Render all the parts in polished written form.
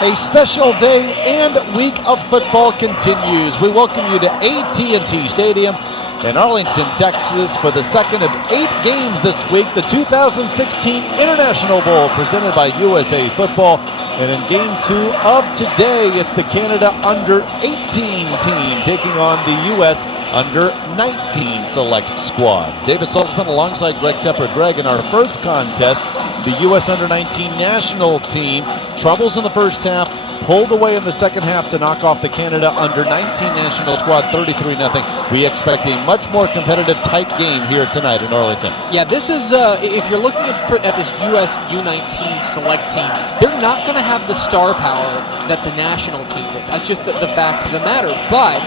A special day and week of football continues. We welcome you to AT&T Stadium in Arlington, Texas for the second of 8 games this week, the 2016 International Bowl presented by USA Football. And in game 2 of today, it's the Canada Under-18 team taking on the U.S. Under-19 select squad. David Saltzman alongside Greg Tepper. Greg, in our first contest, the U.S. Under-19 national team, troubles in the first half, pulled away in the second half to knock off the Canada Under-19 national squad 33-0. We expect a much more competitive, tight game here tonight in Arlington. Yeah, this is, if you're looking at this U.S. U-19 select team, they're not going to have the star power that the national team did. That's just the fact of the matter. But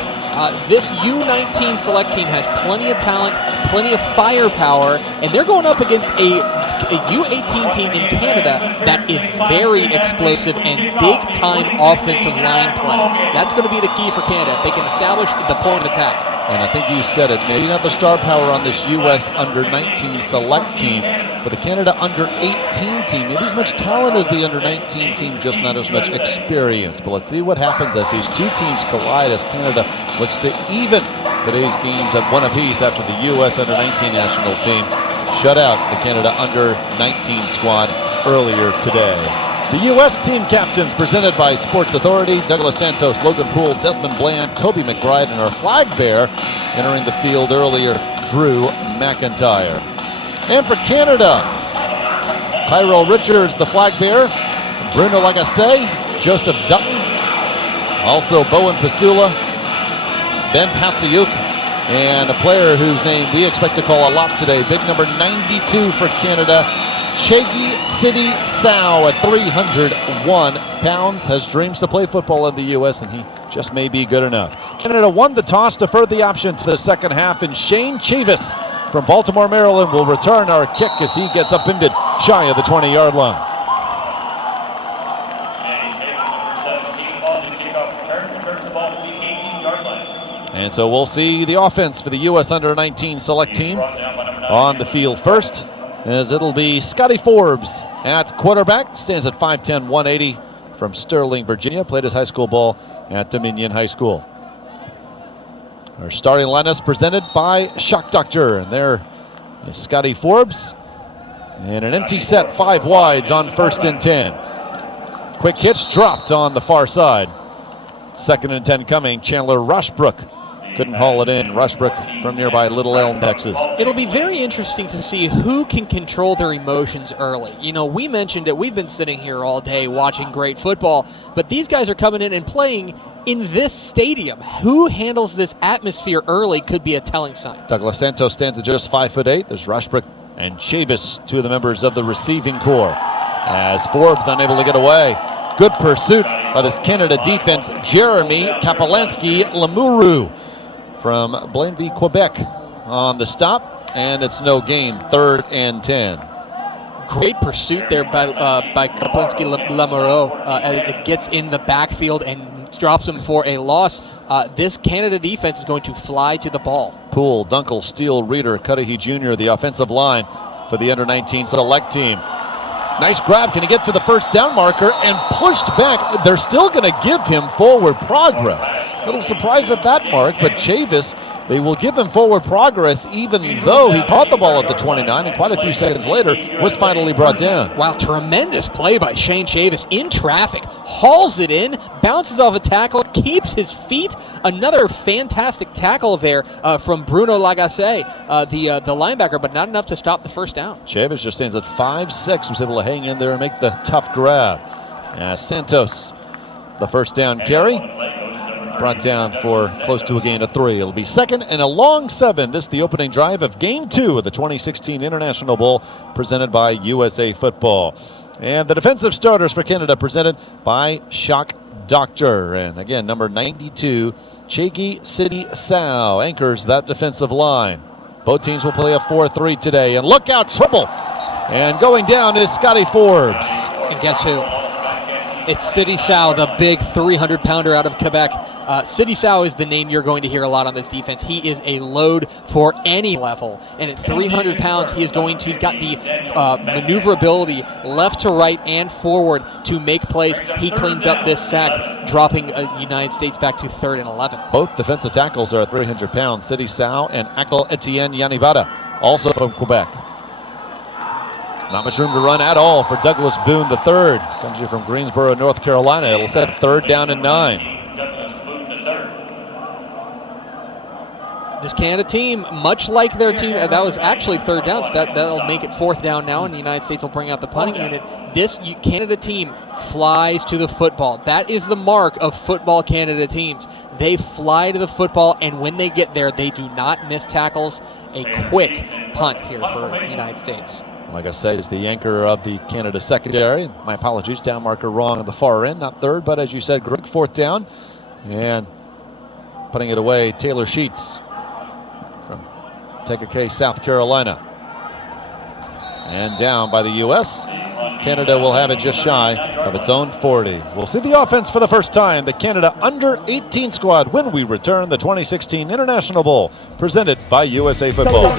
this U-19 select team has plenty of talent, plenty of firepower, and they're going up against a U-18 team in Canada that is very explosive and big-time offensive line play. That's going to be the key for Canada. They can establish the point of attack. And I think you said it, maybe not the star power on this U.S. Under-19 select team. For the Canada Under-18 team, maybe as much talent as the Under-19 team, just not as much experience. But let's see what happens as these two teams collide, as Canada looks to even today's games at one apiece after the U.S. Under-19 national team shut out the Canada Under-19 squad earlier today. The U.S. team captains presented by Sports Authority: Douglas Santos, Logan Poole, Desmond Bland, Toby McBride, and our flag bearer entering the field earlier, Drew McIntyre. And for Canada, Tyrell Richards, the flag bearer, Bruno Lagacé, Joseph Dutton, also Bowen Pasula, Ben Pasayuk, and a player whose name we expect to call a lot today, big number 92 for Canada, Chagi City Sow at 301 pounds, has dreams to play football in the U.S., and he just may be good enough. Canada won the toss, deferred the option to the second half, and Shane Chavis from Baltimore, Maryland will return our kick as he gets upended shy of the 20-yard line. And so we'll see the offense for the U.S. Under-19 select team on the field first, as it'll be Scotty Forbes at quarterback. Stands at 5'10", 180 from Sterling, Virginia. Played his high school ball at Dominion High School. Our starting lineup is presented by Shock Doctor. And there is Scotty Forbes. And an empty set, 5 wides on 1st and 10. Quick hitch dropped on the far side. 2nd and 10 coming. Chandler Rushbrook couldn't haul it in. Rushbrook from nearby Little Elm, Texas. It'll be very interesting to see who can control their emotions early. You know, we mentioned it. We've been sitting here all day watching great football, but these guys are coming in and playing in this stadium. Who handles this atmosphere early could be a telling sign. Douglas Santos stands at just 5'8". There's Rushbrook and Chavis, two of the members of the receiving corps. As Forbes unable to get away. Good pursuit by this Canada defense. Jeremy Kapolansky-Lamuru from Blainville, Quebec on the stop, and it's no gain, 3rd and 10. Great pursuit there by Kapolansky-Lamuru. It gets in the backfield and drops him for a loss. This Canada defense is going to fly to the ball. Poole, Dunkel, Steele, Reeder, Cudahy Jr., the offensive line for the Under-19 select team. Nice grab. Can he get to the first down marker and pushed back? They're still going to give him forward progress. A little surprised at that mark, but Chavis, they will give him forward progress even though he caught the ball at the 29 and quite a few seconds later was finally brought down. Wow, tremendous play by Shane Chavis in traffic. Hauls it in, bounces off a tackle, keeps his feet. Another fantastic tackle there from Bruno Lagacé, the linebacker, but not enough to stop the first down. Chavis just stands at 5'6", was able to hang in there and make the tough grab. Santos, the first down carry, brought down for close to a gain of 3. It'll be 2nd and a long 7. This the opening drive of Game 2 of the 2016 International Bowl presented by USA Football. And the defensive starters for Canada presented by Shock Doctor. And again, number 92, Chagi City Sow anchors that defensive line. Both teams will play a 4-3 today. And look out, trouble! And going down is Scotty Forbes. And guess who? It's City Sao, the big 300-pounder out of Quebec. City Sao is the name you're going to hear a lot on this defense. He is a load for any level, and at 300 pounds, he's got the maneuverability left to right and forward to make plays. He cleans up this sack, dropping United States back to 3rd and 11. Both defensive tackles are at 300 pounds. City Sao and Akil Etienne Yanibada, also from Quebec. Not much room to run at all for Douglas Boone III. Comes here from Greensboro, North Carolina. It'll set 3rd down and 9. This Canada team, much like their team, that was actually 3rd down, so that'll make it 4th down now, and the United States will bring out the punting unit. This Canada team flies to the football. That is the mark of football Canada teams. They fly to the football, and when they get there, they do not miss tackles. A quick punt here for the United States. Like I said, is the anchor of the Canada secondary. My apologies, down marker wrong on the far end, not 3rd, but as you said, Greg, 4th down. And putting it away, Taylor Sheets from Kankakee, South Carolina. And down by the U.S. Canada will have it just shy of its own 40. We'll see the offense for the first time, the Canada Under-18 squad, when we return the 2016 International Bowl, presented by USA Football.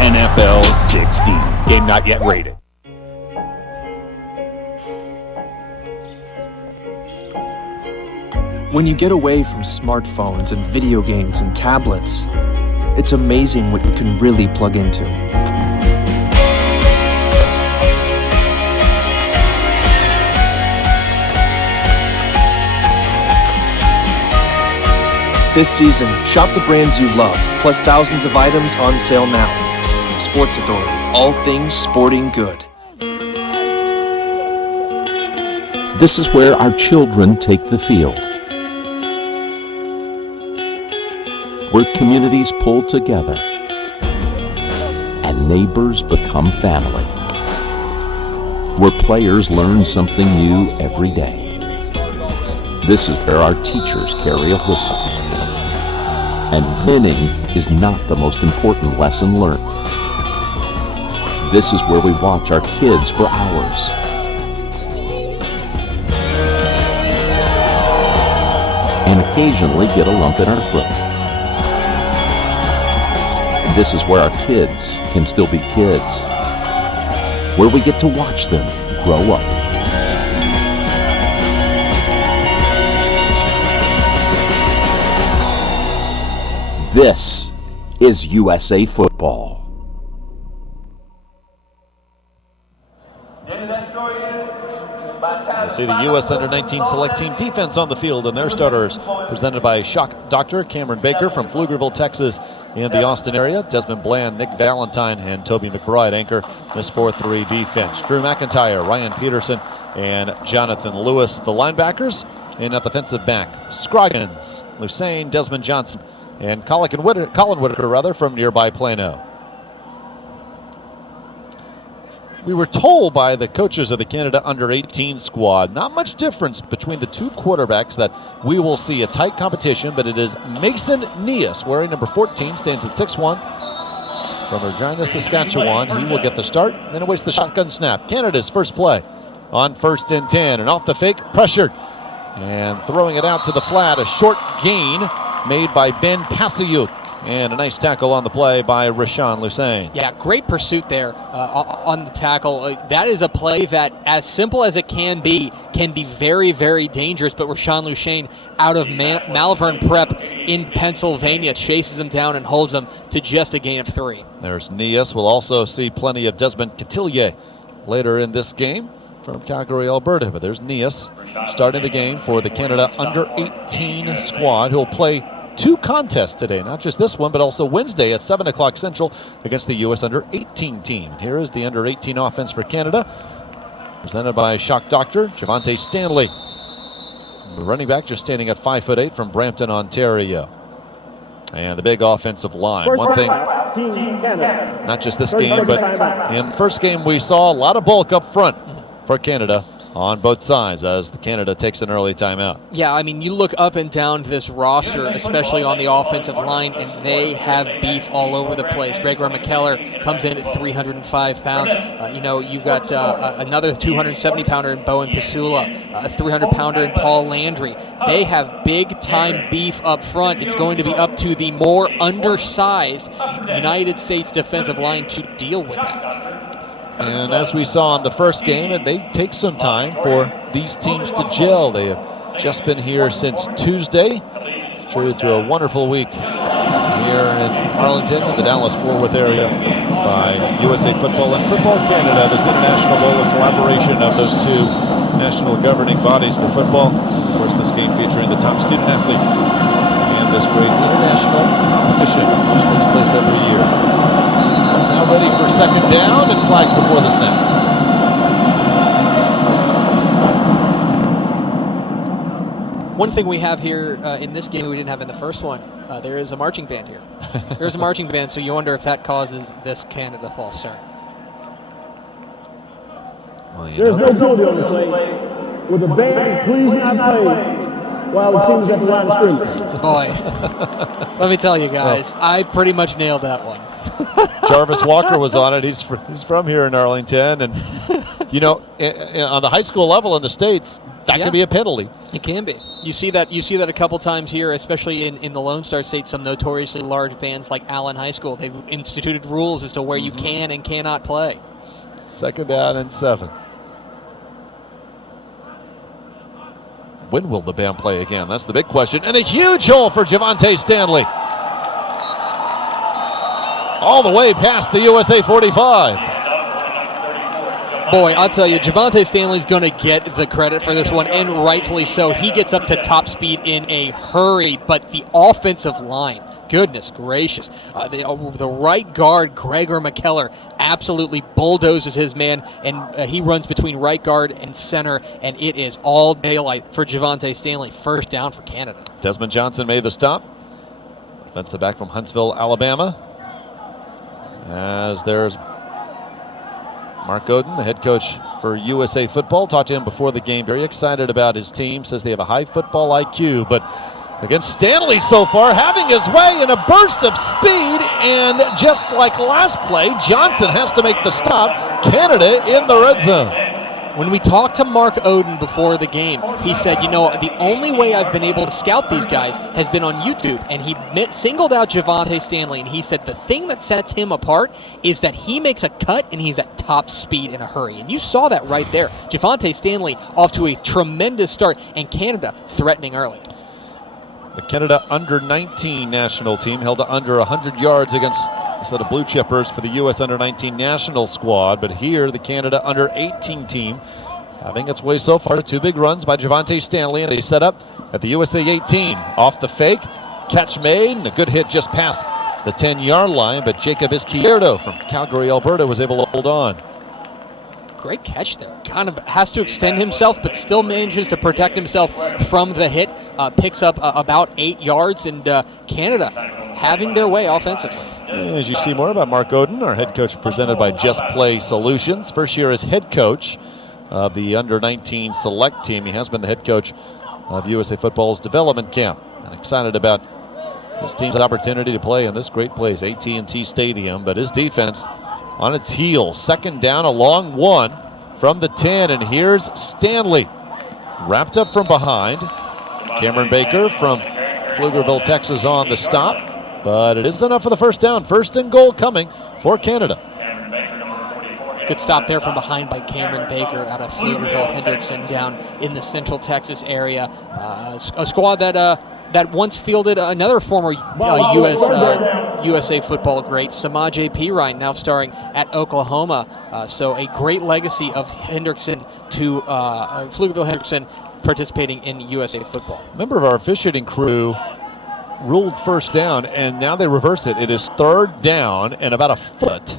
NFL 16. Game not yet rated. When you get away from smartphones and video games and tablets, it's amazing what you can really plug into. This season, shop the brands you love, plus thousands of items on sale now. Sports Authority, all things sporting good. This is where our children take the field. Where communities pull together and neighbors become family. Where players learn something new every day. This is where our teachers carry a whistle. And winning is not the most important lesson learned. This is where we watch our kids for hours. And occasionally get a lump in our throat. This is where our kids can still be kids. Where we get to watch them grow up. This is USA Football. We'll see the U.S. Under-19 select team defense on the field, and their starters presented by shock doctor Cameron Baker from Pflugerville, Texas, and the Austin area. Desmond Bland, Nick Valentine, and Toby McBride anchor this 4-3 defense. Drew McIntyre, Ryan Peterson, and Jonathan Lewis, the linebackers. And at defensive back, Scroggins, Lucane, Desmond Johnson, and Colin Whitaker from nearby Plano. We were told by the coaches of the Canada Under-18 squad, not much difference between the two quarterbacks, that we will see a tight competition, but it is Mason Nias, wearing number 14, stands at 6'1", from Regina, Saskatchewan. He will get the start, then awaits the shotgun snap. Canada's first play on 1st and 10, and off the fake, pressured, and throwing it out to the flat, a short gain made by Ben Pasayuk. And a nice tackle on the play by Rashawn Lucane. Yeah, great pursuit there on the tackle. That is a play that, as simple as it can be very, very dangerous. But Rashawn Lucane out of Malvern Prep in Pennsylvania chases him down and holds him to just a gain of 3. There's Nias. We'll also see plenty of Desmond Cotillier later in this game from Calgary, Alberta. But there's Nias starting the game for the Canada Under-18 squad, who'll play 2 contests today, not just this one, but also Wednesday at 7 o'clock Central against the U.S. Under-18 team. Here is the Under-18 offense for Canada. presented by Shock Doctor, Javante Stanley. The running back just standing at 5'8" from Brampton, Ontario. And the big offensive line. One thing, not just this game, but in the first game we saw a lot of bulk up front for Canada on both sides as the Canada takes an early timeout. Yeah, I mean, you look up and down this roster, especially on the offensive line, and they have beef all over the place. Gregor McKellar comes in at 305 pounds. You've got another 270-pounder in Bowen Pasula, a 300-pounder in Paul Landry. They have big-time beef up front. It's going to be up to the more undersized United States defensive line to deal with that. And as we saw in the first game, it may take some time for these teams to gel. They have just been here since Tuesday. Treated to a wonderful week here in Arlington, in the Dallas-Fort Worth area, by USA Football and Football Canada. This international bowl, a collaboration of those two national governing bodies for football. Of course, this game featuring the top student athletes and this great international competition, which takes place every year. Now ready for second down and flags before the snap. One thing we have here in this game we didn't have in the first one, there is a marching band here. There's a marching band, so you wonder if that causes this Canada false start. Well, There's no penalty on the play. With a band, please not play while the team's at the line of scrimmage. Boy, let me tell you guys, I pretty much nailed that one. Jarvis Walker was on it. He's from here in Arlington, and on the high school level in the States, that can be a penalty. It can be. You see that a couple times here, especially in the Lone Star State. Some notoriously large bands like Allen High School, they've instituted rules as to where you can and cannot play. Second down and 7. When will the band play again? That's the big question. And a huge hole for Javante Stanley. All the way past the USA 45. Boy, I'll tell you, Javante Stanley's going to get the credit for this one, and rightfully so. He gets up to top speed in a hurry, but the offensive line, goodness gracious. The right guard, Gregor McKellar, absolutely bulldozes his man, and he runs between right guard and center, and it is all daylight for Javante Stanley. First down for Canada. Desmond Johnson made the stop. Defensive back from Huntsville, Alabama. As there's Mark Godin, the head coach for USA Football. Talked to him before the game. Very excited about his team. Says they have a high football IQ. But against Stanley so far, having his way in a burst of speed. And just like last play, Johnson has to make the stop. Canada in the red zone. When we talked to Mark Oden before the game, he said, the only way I've been able to scout these guys has been on YouTube. And he singled out Javante Stanley, and he said the thing that sets him apart is that he makes a cut and he's at top speed in a hurry. And you saw that right there. Javante Stanley off to a tremendous start, and Canada threatening early. The Canada under-19 national team held to under 100 yards against a set of blue chippers for the U.S. under-19 national squad. But here, the Canada under-18 team having its way so far to 2 big runs by Javante Stanley, and they set up at the USA 18. Off the fake, catch made, and a good hit just past the 10-yard line. But Jacob Izquierdo from Calgary, Alberta was able to hold on. Great catch there. Kind of has to extend himself, but still manages to protect himself from the hit. Picks up about 8 yards, and Canada having their way offensively. As you see more about Mark Oden, our head coach presented by Just Play Solutions. First year as head coach of the under-19 select team. He has been the head coach of USA Football's development camp. And excited about his team's opportunity to play in this great place, AT&T Stadium. But his defense on its heels. Second down, a long one from the 10, and here's Stanley. Wrapped up from behind. Cameron Baker from Pflugerville, Texas on the stop. But it is enough for the first down. First and goal coming for Canada. Good stop there from behind by Cameron Baker out of Pflugerville Hendrickson down in the Central Texas area. A squad that once fielded another former USA Football great, Samaje Perine, now starring at Oklahoma. So a great legacy of Hendrickson to Pflugerville Hendrickson participating in USA Football. Member of our officiating crew ruled first down, and now they reverse it. It is third down and about a foot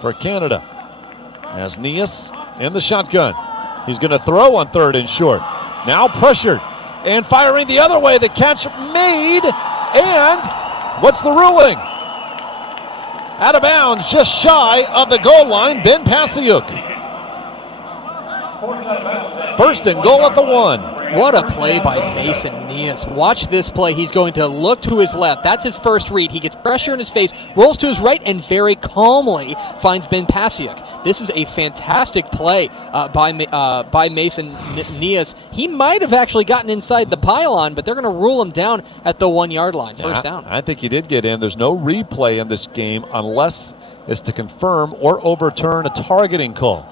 for Canada. As Nias in the shotgun. He's going to throw on 3rd and short. Now pressured and firing the other way. The catch made, and what's the ruling? Out of bounds, just shy of the goal line, Ben Pasiuk. 1st and goal at the 1. What a play by Mason Nias. Watch this play. He's going to look to his left. That's his first read. He gets pressure in his face, rolls to his right, and very calmly finds Ben Pasiuk. This is a fantastic play by Mason Nias. He might have actually gotten inside the pylon, but they're going to rule him down at the 1 yard line. First down. I think he did get in. There's no replay in this game unless it's to confirm or overturn a targeting call.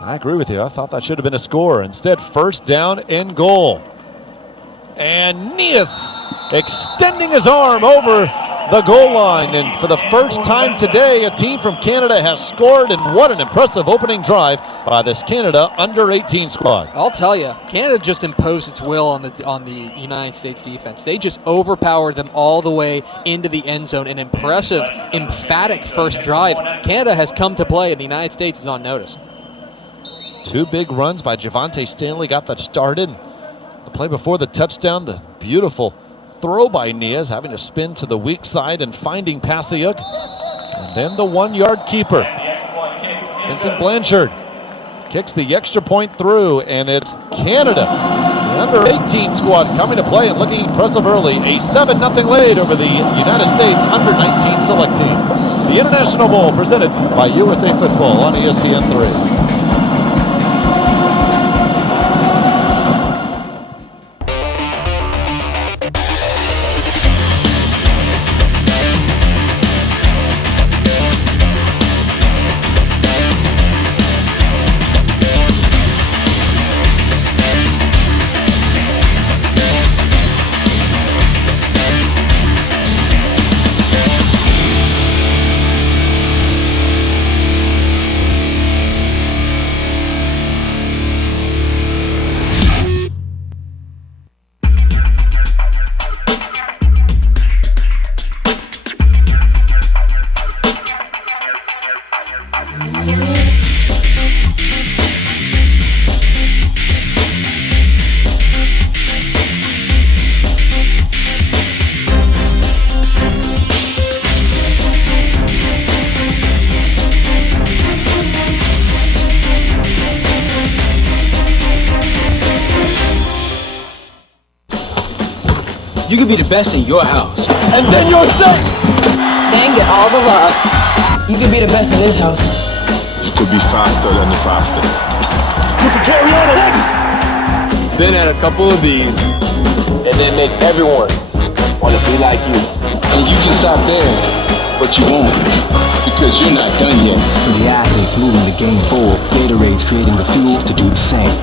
I agree with you. I thought that should have been a score. Instead, 1st down and goal. And Nias extending his arm over the goal line. And for the first time today, a team from Canada has scored. And what an impressive opening drive by this Canada under-18 squad. I'll tell you, Canada just imposed its will on the United States defense. They just overpowered them all the way into the end zone. An impressive, emphatic first drive. Canada has come to play, and the United States is on notice. 2 big runs by Javante Stanley got that started. The play before the touchdown, the beautiful throw by Nias, having to spin to the weak side and finding Pasiuk. And then the 1 yard keeper. Vincent Blanchard kicks the extra point through, and it's Canada, the under-18 squad, coming to play and looking impressive early. A 7-0 lead over the United States under-19 select team. The International Bowl presented by USA Football on ESPN3. You could be the best in your house. And then your state. Then get all the love. You could be the best in this house. You could be faster than the fastest. You could carry on the legacy. Then add a couple of these. And then make everyone want to be like you. And you can stop there, but you won't. Because you're not done yet. For the athletes moving the game forward, Gatorade's creating the fuel to do the same.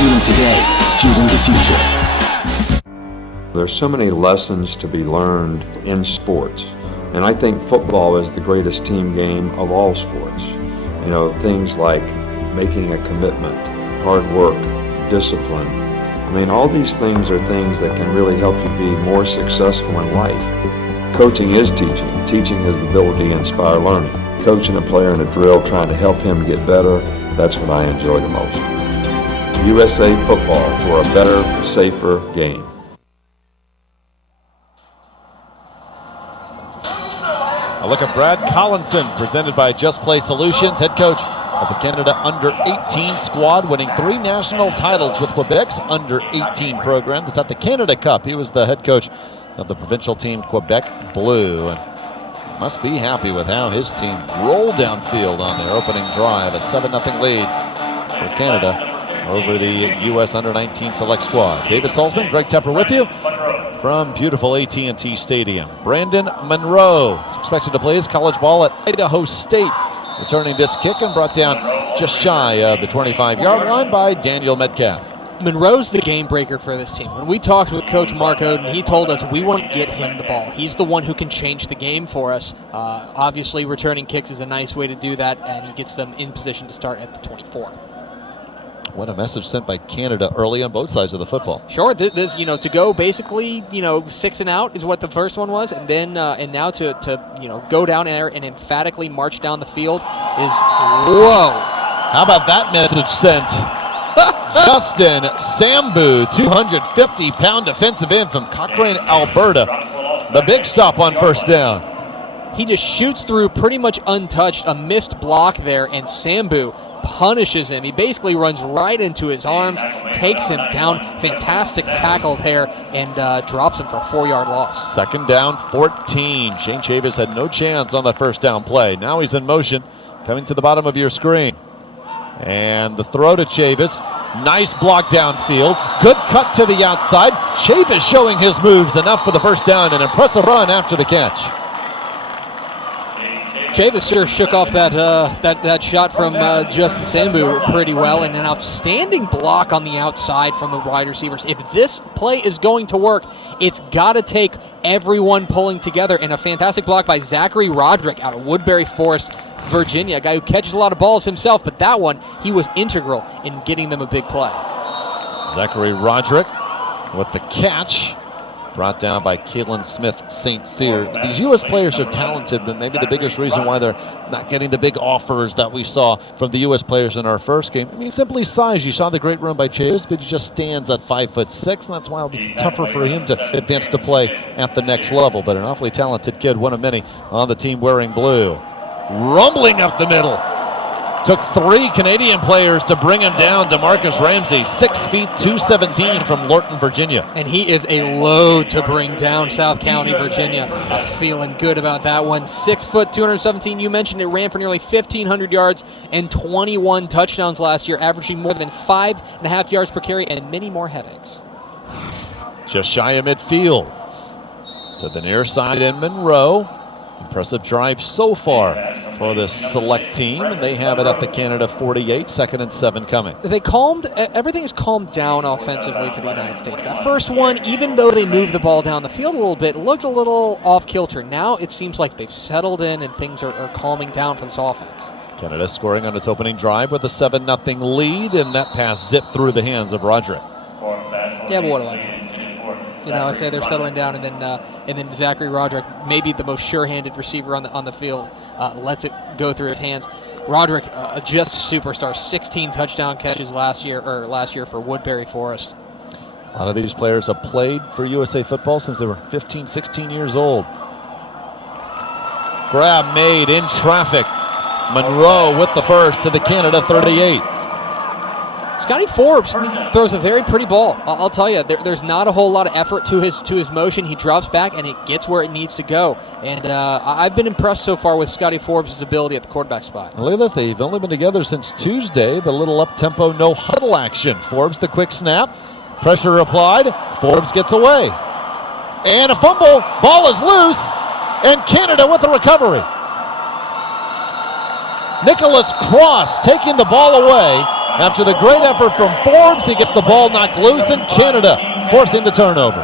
Fueling today, fueling the future. There's so many lessons to be learned in sports, and I think football is the greatest team game of all sports. You know, things like making a commitment, hard work, discipline. I mean, all these things are things that can really help you be more successful in life. Coaching is teaching. Teaching is the ability to inspire learning. Coaching a player in a drill, trying to help him get better, that's what I enjoy the most. USA Football for a better, safer game. A look at Brad Collinson, presented by Just Play Solutions, head coach of the Canada Under-18 squad, winning 3 national titles with Quebec's Under-18 program. That's at the Canada Cup. He was the head coach of the provincial team Quebec Blue, and must be happy with how his team rolled downfield on their opening drive. A 7-0 lead for Canada over the U.S. Under-19 select squad. David Salzman, Greg Tepper with you from beautiful AT&T Stadium. Brandon Monroe is expected to play his college ball at Idaho State, returning this kick and brought down just shy of the 25-yard line by Daniel Metcalf. Monroe's the game breaker for this team. When we talked with Coach Mark Oden, he told us we want to get him the ball. He's the one who can change the game for us. Obviously, returning kicks is a nice way to do that, and he gets them in position to start at the 24. What a message sent by Canada early on both sides of the football. Sure, this to go basically 6 and out is what the first one was, and then and now to go down there and emphatically march down the field is whoa. How about that message sent? Justin Sambu, 250-pound defensive end from Cochrane, Alberta. The big stop on first down. He just shoots through pretty much untouched, a missed block there, and Sambu punishes him. He basically runs right into his arms, takes him down. Fantastic tackle there, and drops him for a 4-yard loss. Second down, 14. Shane Chavis had no chance on the first down play. Now he's in motion, coming to the bottom of your screen. And the throw to Chavis. Nice block downfield. Good cut to the outside. Chavis showing his moves. Enough for the first down. An impressive run after the catch. Chavis sure shook off that shot from Justin Sambu pretty well, and an outstanding block on the outside from the wide receivers. If this play is going to work, it's got to take everyone pulling together, and a fantastic block by Zachary Roderick out of Woodbury Forest, Virginia, a guy who catches a lot of balls himself, but that one, he was integral in getting them a big play. Zachary Roderick with the catch, brought down by Kalen Smith St. Cyr. These U.S. players are talented, but maybe the biggest reason why they're not getting the big offers that we saw from the U.S. players in our first game, I mean, simply size. You saw the great run by Chavis, but he just stands at 5'6", and that's why it'll be tougher for him to advance to play at the next level. But an awfully talented kid, one of many on the team wearing blue. Rumbling up the middle. Took 3 Canadian players to bring him down. DeMarcus Ramsey, 6 feet, 217 from Lorton, Virginia. And he is a load to bring down South County, Virginia. Feeling good about that one. 6 foot, 217. You mentioned it ran for nearly 1,500 yards and 21 touchdowns last year, averaging more than 5.5 yards per carry and many more headaches. Just shy of midfield. To the near side in Monroe. Impressive drive so far for this select team, and they have it at the Canada 48, 2nd and 7 coming. Everything is calmed down offensively for the United States. That first one, even though they moved the ball down the field a little bit, looked a little off kilter. Now it seems like they've settled in and things are calming down for this offense. Canada scoring on its opening drive with a 7-0 lead, and that pass zipped through the hands of Roderick. Yeah, but what do I know? You know, I say they're settling down, and then Zachary Roderick, maybe the most sure-handed receiver on the field, lets it go through his hands. Roderick, just a superstar, 16 touchdown catches last year for Woodbury Forest. A lot of these players have played for USA football since they were 15, 16 years old. Grab made in traffic. Monroe with the first to the Canada 38. Scotty Forbes throws a very pretty ball. I'll tell you, there's not a whole lot of effort to his motion. He drops back and it gets where it needs to go. And I've been impressed so far with Scotty Forbes' ability at the quarterback spot. Look at this. They've only been together since Tuesday, but a little up-tempo, no-huddle action. Forbes the quick snap. Pressure applied. Forbes gets away. And a fumble. Ball is loose. And Canada with a recovery. Nicholas Cross taking the ball away. After the great effort from Forbes, he gets the ball knocked loose, and Canada forcing the turnover.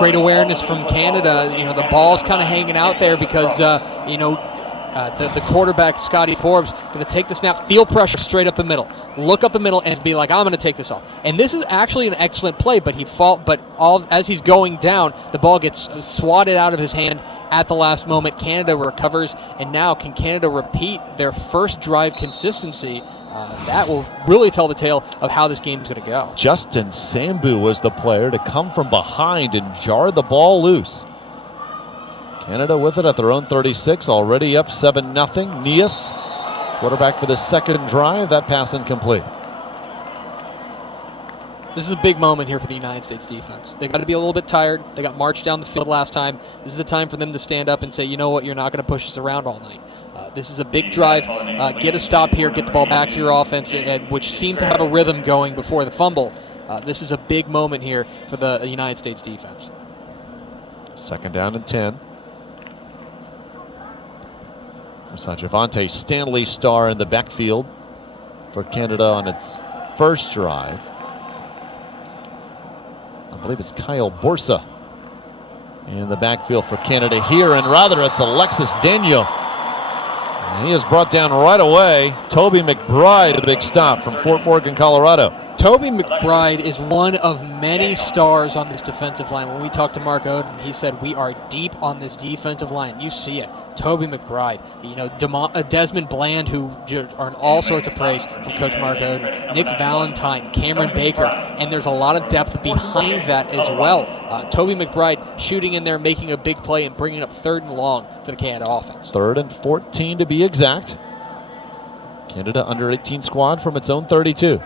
Great awareness from Canada. You know, the ball's kind of hanging out there because, the quarterback, Scotty Forbes, going to take the snap, feel pressure straight up the middle, look up the middle, and be like, I'm going to take this off. And this is actually an excellent play, but as he's going down, the ball gets swatted out of his hand at the last moment. Canada recovers, and now can Canada repeat their first drive consistency? That will really tell the tale of how this game is going to go. Justin Sambu was the player to come from behind and jar the ball loose. Canada with it at their own 36, already up 7-0. Nias, quarterback for the second drive. That pass incomplete. This is a big moment here for the United States defense. They've got to be a little bit tired. They got marched down the field last time. This is the time for them to stand up and say, you know what, you're not going to push us around all night. This is a big drive. Get a stop here, get the ball back to your offense, which seemed to have a rhythm going before the fumble. This is a big moment here for the United States defense. 2nd down and 10. We saw Javante Stanley star in the backfield for Canada on its first drive. I believe it's Kyle Borsa in the backfield for Canada here, and rather it's Alexis Daniel. And he is brought down right away. Toby McBride, a big stop from Fort Morgan, Colorado. Toby McBride is one of many stars on this defensive line. When we talked to Mark Oden, he said we are deep on this defensive line. You see it. Toby McBride, Desmond Bland, who earned all sorts of praise from Coach Mark Oden, Nick Valentine, Cameron Baker, and there's a lot of depth behind that as well. Toby McBride shooting in there, making a big play, and bringing up 3rd and long for the Canada offense. 3rd and 14 to be exact. Canada under 18 squad from its own 32.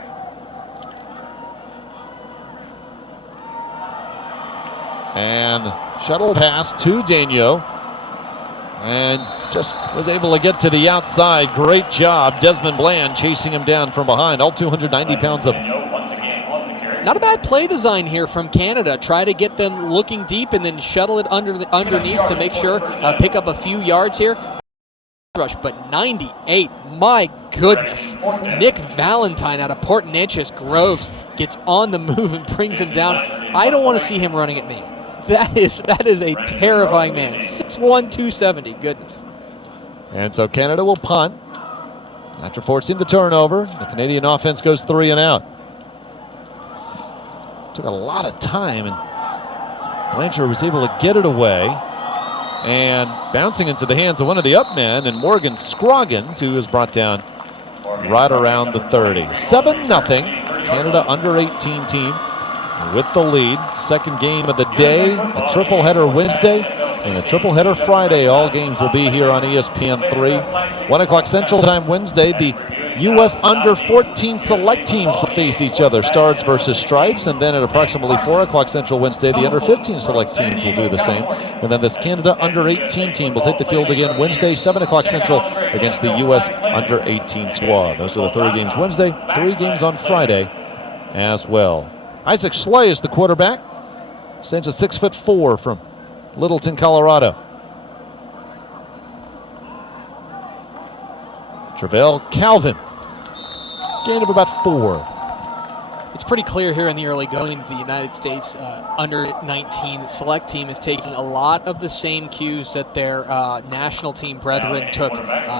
And shuttle pass to Daigneault. And just was able to get to the outside. Great job. Desmond Bland chasing him down from behind. All 290 pounds of... Not a bad play design here from Canada. Try to get them looking deep and then shuttle it underneath to make sure, pick up a few yards here. Rush, but 98, my goodness. Nick Valentine out of Port Neches Groves gets on the move and brings him down. I don't want to see him running at me. That is a terrifying man. 6'1", 270, goodness. And so Canada will punt after forcing the turnover. The Canadian offense goes 3 and out. Took a lot of time, and Blanchard was able to get it away. And bouncing into the hands of one of the up men, and Morgan Scroggins, who is brought down right around the 30. 7-0, Canada under 18 team with the lead. Second game of the day, a triple header Wednesday and a triple header Friday. All games will be here on ESPN 3. 1 o'clock Central Time Wednesday, the U.S. under 14 select teams will face each other, Stars versus Stripes, and then at approximately 4 o'clock Central Wednesday, the under 15 select teams will do the same. And then this Canada under 18 team will take the field again Wednesday, 7 o'clock Central, against the U.S. under 18 squad. Those are the 3 games Wednesday, 3 games on Friday as well. Isaac Schley is the quarterback. Stands at 6'4" from Littleton, Colorado. Travell Calvin, gain of about 4. It's pretty clear here in the early going that the United States under 19 select team is taking a lot of the same cues that their national team brethren took,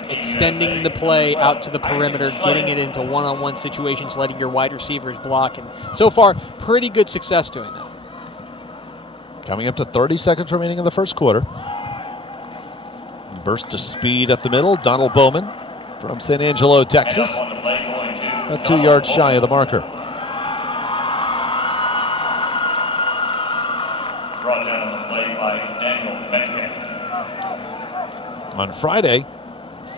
extending the play out to the perimeter, getting it into one-on-one situations, letting your wide receivers block, and so far, pretty good success doing that. Coming up to 30 seconds remaining in the first quarter. Burst to speed at the middle, Donald Bowman from San Angelo, Texas. About 2 yards shy of the marker. On Friday,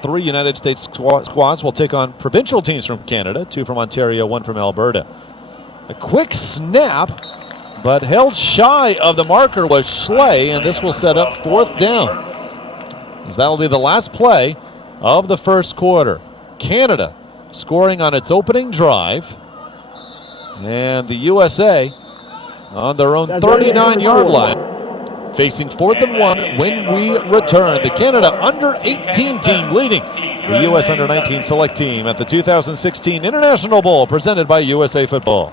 3 United States squads will take on provincial teams from Canada, 2 from Ontario, 1 from Alberta. A quick snap, but held shy of the marker was Schley, and this will set up 4th down, as that will be the last play of the first quarter. Canada scoring on its opening drive, and the USA on their own 39-yard line, facing 4th and 1 when we return. The Canada under 18 team leading the U.S. under 19 select team at the 2016 International Bowl, presented by USA Football.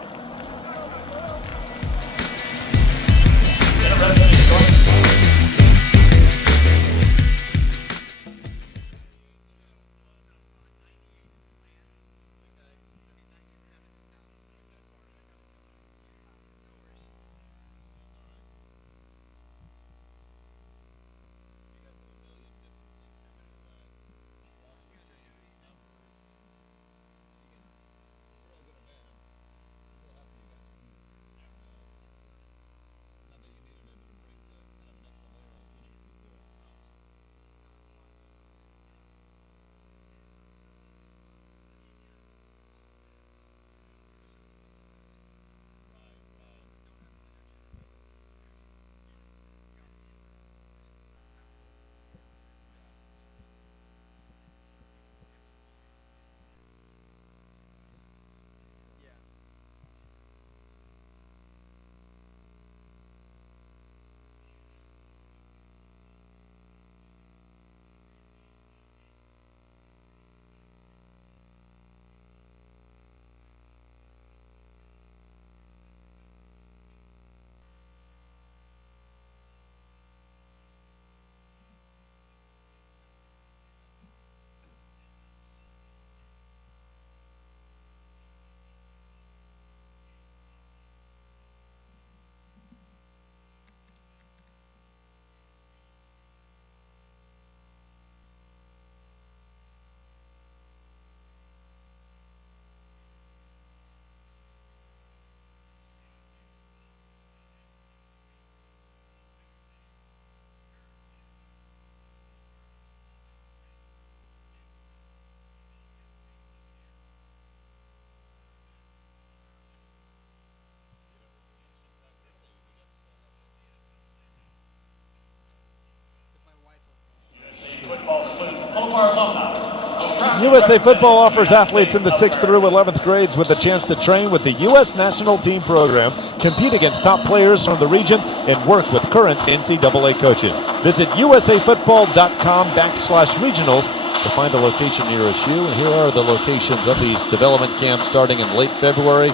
USA Football offers athletes in the 6th through 11th grades with a chance to train with the U.S. National Team Program, compete against top players from the region, and work with current NCAA coaches. Visit usafootball.com/regionals to find a location nearest you. And here are the locations of these development camps starting in late February,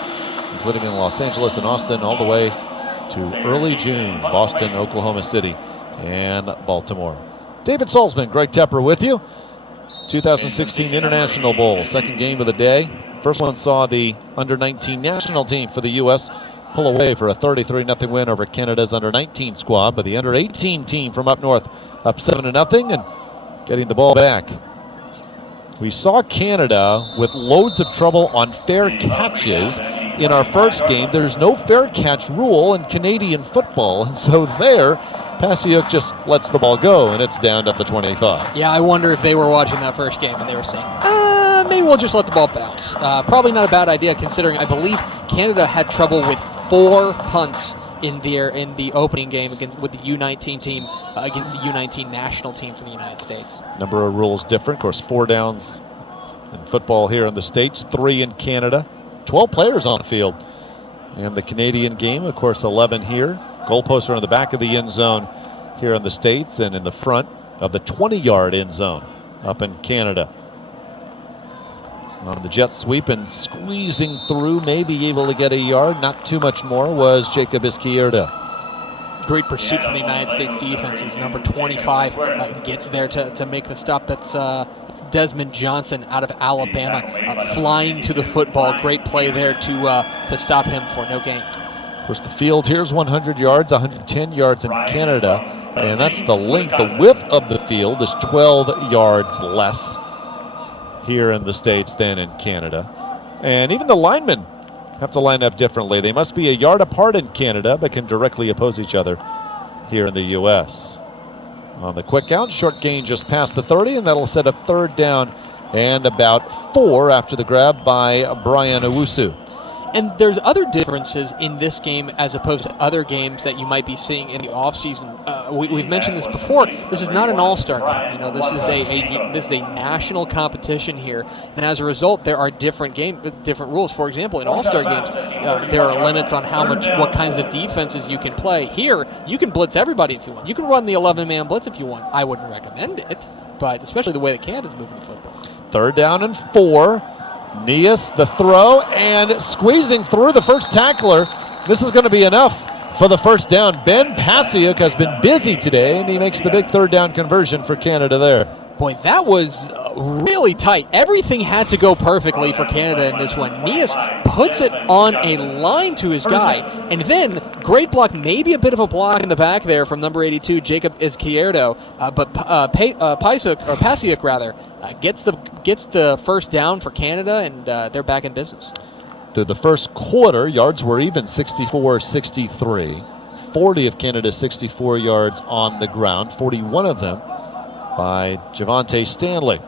including in Los Angeles and Austin, all the way to early June, Boston, Oklahoma City, and Baltimore. David Salzman, Greg Tepper with you. 2016 International Bowl, second game of the day. First one saw the under-19 national team for the U.S. pull away for a 33-0 win over Canada's under-19 squad, but the under-18 team from up north up 7-0 and getting the ball back. We saw Canada with loads of trouble on fair catches in our first game. There's no fair catch rule in Canadian football, and so there, Pasiuk just lets the ball go, and it's down at the 25. Yeah, I wonder if they were watching that first game and they were saying, maybe we'll just let the ball bounce. Probably not a bad idea, considering I believe Canada had trouble with 4 punts in the opening game with the U-19 team against the U-19 national team from the United States. Number of rules different. Of course, 4 downs in football here in the States, 3 in Canada. 12 players on the field. And the Canadian game, of course, 11 here. Goalposts are in the back of the end zone here in the States and in the front of the 20-yard end zone up in Canada. On the jet sweep and squeezing through, maybe able to get a yard, not too much more, was Jacob Izquierdo. Great pursuit from the United States defense as number 25 gets there to make the stop. That's Desmond Johnson out of Alabama flying to the football. Great play there to stop him for no gain. Of course, the field here is 100 yards, 110 yards in Canada, and that's the length. The width of the field is 12 yards less here in the States than in Canada. And even the linemen have to line up differently. They must be a yard apart in Canada, but can directly oppose each other here in the U.S. On the quick out, short gain just past the 30, and that'll set up 3rd down and about 4 after the grab by Brian Owusu. And there's other differences in this game as opposed to other games that you might be seeing in the offseason. We've mentioned this before. This is not an all-star game. You know, this is a national competition here, and as a result, there are different rules. For example, in all-star games, there are limits on what kinds of defenses you can play. Here, you can blitz everybody if you want. You can run the 11-man blitz if you want. I wouldn't recommend it, but especially the way that Canada's moving the football. 3rd down and 4. Nias, the throw, and squeezing through the first tackler. This is going to be enough for the first down. Ben Pasiuk has been busy today, and he makes the big 3rd down conversion for Canada there. Boy, that was really tight. Everything had to go perfectly for Canada in this one. Nias puts it on a line to his guy, and then great block, maybe a bit of a block in the back there from number 82, Jacob Izquierdo, but Pasiuk gets the first down for Canada, and they're back in business. Through the first quarter, yards were even 64-63. 40 of Canada's 64 yards on the ground, 41 of them by Javonte Stanley.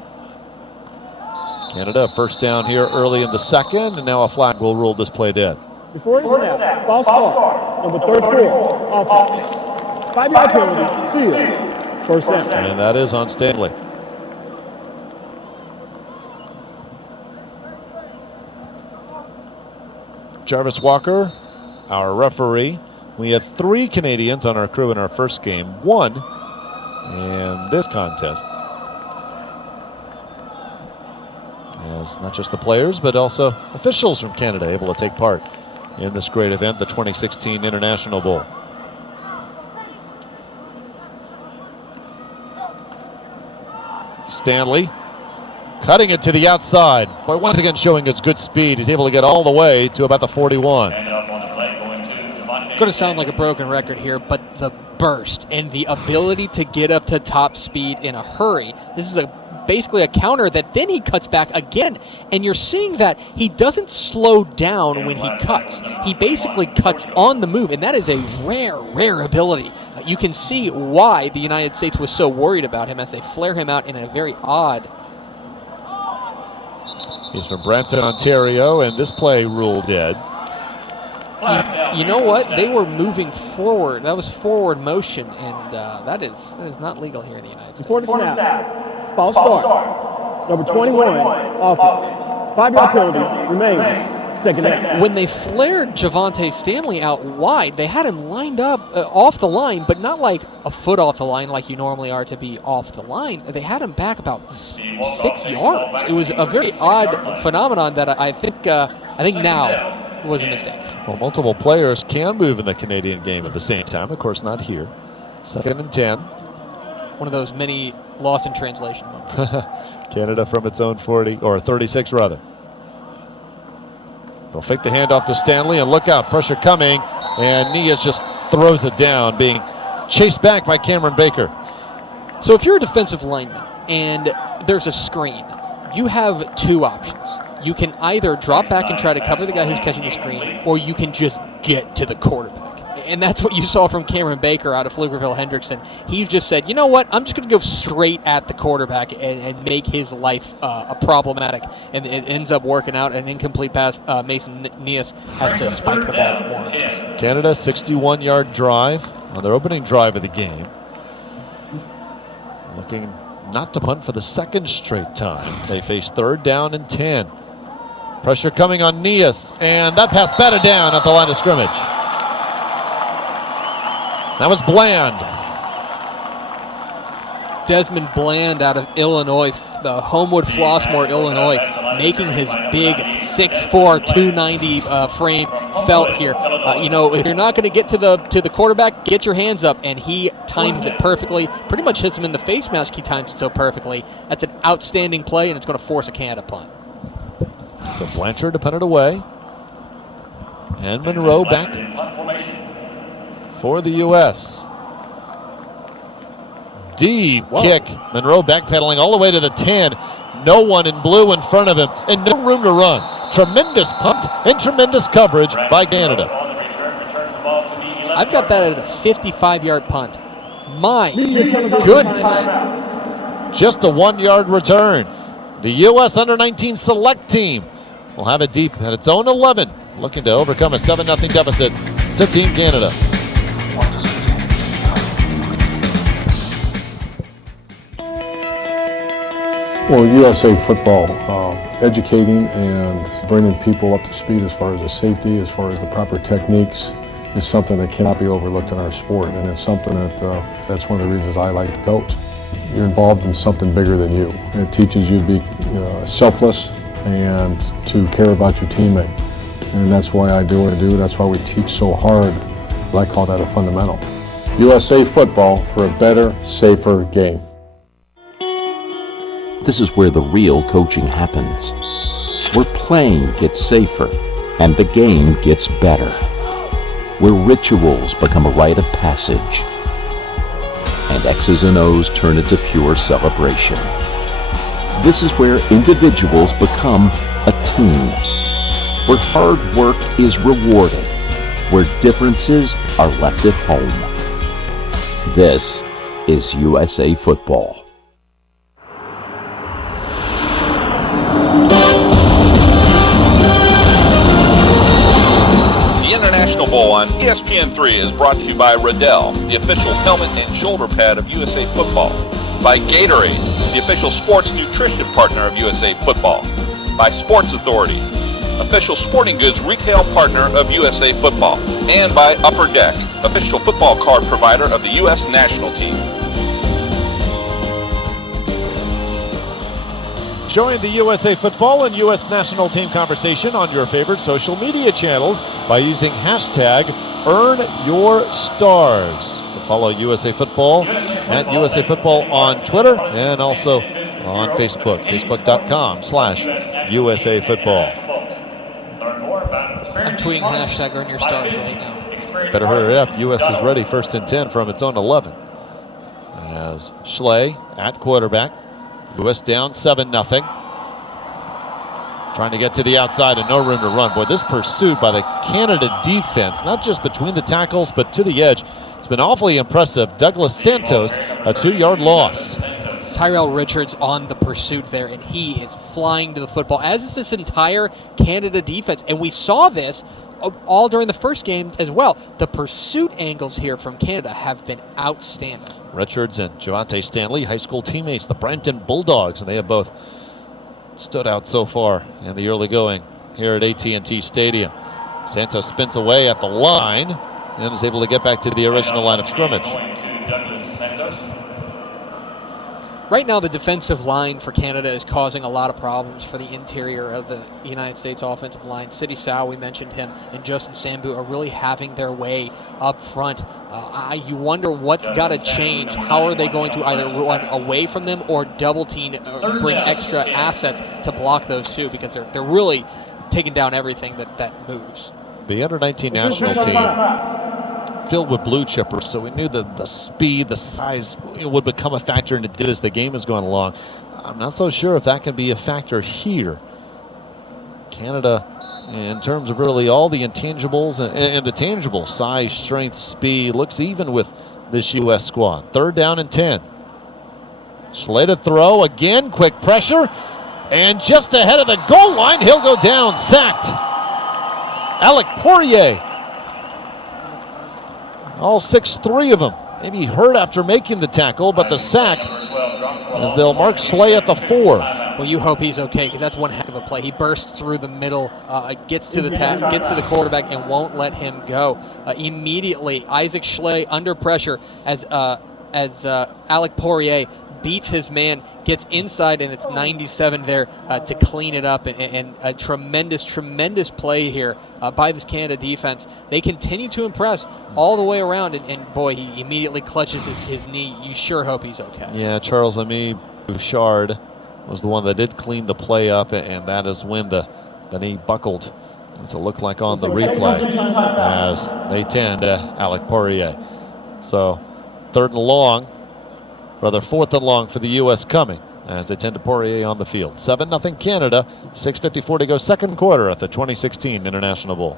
Canada, first down here early in the second, and now a flag will rule this play dead. Before the snap, false start, number 34, offense. 5-yard penalty, steal, first down. And that is on Stanley. Jarvis Walker, our referee. We had 3 Canadians on our crew in our first game, 1 in this contest. As not just the players, but also officials from Canada able to take part in this great event, the 2016 International Bowl. Stanley cutting it to the outside. Boy, once again showing his good speed. He's able to get all the way to about the 41. Going to sound like a broken record here, but the burst and the ability to get up to top speed in a hurry. This is basically a counter that then he cuts back again, and you're seeing that he doesn't slow down when he cuts. He basically cuts on the move, and that is a rare ability. You can see why the United States was so worried about him as they flare him out in a very odd. He's from Brampton, Ontario, and this play ruled dead. You know what? They were moving forward. That was forward motion, and that is not legal here in the United States. Before the snap, false start. Number 21, offense. 5-yard penalty remains. Second down. When they flared Javonte Stanley out wide, they had him lined up off the line, but not like a foot off the line like you normally are to be off the line. They had him back about 6 yards. It was a very odd phenomenon that I think now was a mistake. Well, multiple players can move in the Canadian game at the same time. Of course, not here. 2nd and 10. One of those many lost in translation moments. Canada from its own 40, or 36 rather. They'll fake the handoff to Stanley, and look out, pressure coming, and Nias just throws it down, being chased back by Cameron Baker. So if you're a defensive lineman and there's a screen, you have two options. You can either drop back and try to cover the guy who's catching the screen, or you can just get to the quarterback. And that's what you saw from Cameron Baker out of Pflugerville-Hendrickson. He just said, you know what, I'm just going to go straight at the quarterback and make his life problematic. And it ends up working out. An incomplete pass, Mason Nias has to spike the ball more. Canada, 61-yard drive on their opening drive of the game. Looking not to punt for the second straight time. They face 3rd down and 10. Pressure coming on Nias, and that pass batted down at the line of scrimmage. That was Bland. Desmond Bland out of Illinois, the Homewood Flossmoor, Illinois, making his big 6'4", 290 frame felt here. If you're not going to get to the quarterback, get your hands up, and he times it perfectly. Pretty much hits him in the face mask. He times it so perfectly. That's an outstanding play, and it's going to force a Canada punt. So Blanchard to punt it away, and Monroe back for the U.S. Deep kick. Monroe backpedaling all the way to the 10. No one in blue in front of him, and no room to run. Tremendous punt and tremendous coverage by Canada. I've got that at a 55-yard punt. My goodness. Just a 1-yard return. The U.S. Under-19 select team will have it deep at its own 11, looking to overcome a 7-0 deficit to Team Canada. Well, USA football, educating and bringing people up to speed as far as the safety, as far as the proper techniques, is something that cannot be overlooked in our sport, and it's something that's one of the reasons I like to coach. You're involved in something bigger than you. It teaches you to be selfless and to care about your teammate, and that's why I do what I do. That's why we teach so hard. I call that a fundamental. USA football for a better, safer game. This is where the real coaching happens, where playing gets safer and the game gets better, where rituals become a rite of passage and X's and O's turn into pure celebration. This is where individuals become a team, where hard work is rewarded, where differences are left at home. This is USA football. International Bowl on ESPN3 is brought to you by Riddell, the official helmet and shoulder pad of USA Football. By Gatorade, the official sports nutrition partner of USA Football. By Sports Authority, official sporting goods retail partner of USA Football. And by Upper Deck, official football card provider of the U.S. national team. Join the USA Football and U.S. National Team conversation on your favorite social media channels by using hashtag #EarnYourStars. You can follow USA Football at USA Football on Twitter and also on Facebook, facebook.com/USA Football. I'm tweeting hashtag #EarnYourStars right now. Better hurry up. U.S. is ready, 1st and 10 from its own 11. As Schley at quarterback. U.S. down 7-0. Trying to get to the outside and no room to run. Boy, this pursuit by the Canada defense, not just between the tackles, but to the edge, it's been awfully impressive. Douglas Santos, a 2-yard loss. Tyrell Richards on the pursuit there, and he is flying to the football, as is this entire Canada defense. And we saw this all during the first game as well. The pursuit angles here from Canada have been outstanding. Richards and Javonte Stanley, high school teammates, the Brampton Bulldogs, and they have both stood out so far in the early going here at AT&T Stadium. Santos spins away at the line and is able to get back to the original line of scrimmage. Right now, the defensive line for Canada is causing a lot of problems for the interior of the United States offensive line. Sidy Sow, we mentioned him, and Justin Sambu are really having their way up front. You wonder what's got to change. How are they going to either run away from them or double team or bring extra assets to block those two, because they're really taking down everything that moves. The under-19 national team filled with blue chippers, so we knew that the speed, the size would become a factor, and it did as the game is going along. I'm not so sure if that can be a factor here. Canada, in terms of really all the intangibles and the tangible, size, strength, speed, looks even with this U.S. squad. 3rd down and 10. Schley to throw again, quick pressure, and just ahead of the goal line, he'll go down, sacked. Alec Poirier. All 6'3" of them. Maybe hurt after making the tackle, but the sack, as they'll mark Schley at the 4. Well, you hope he's okay, because that's one heck of a play. He bursts through the middle, gets to the quarterback, and won't let him go. Immediately, Isaac Schley under pressure as Alec Poirier beats his man, gets inside, and it's 97 there to clean it up. And a tremendous play here by this Canada defense. They continue to impress all the way around, and boy, he immediately clutches his knee. You sure hope he's okay. Yeah, Charles-Ami Bouchard was the one that did clean the play up, and that is when the knee buckled, as it looked like on the replay, as they tend Alec Poirier. So 3rd and long, rather 4th and long for the U.S. coming, as they tend to Poirier on the field. 7-0 Canada, 6:54 to go, 2nd quarter at the 2016 International Bowl.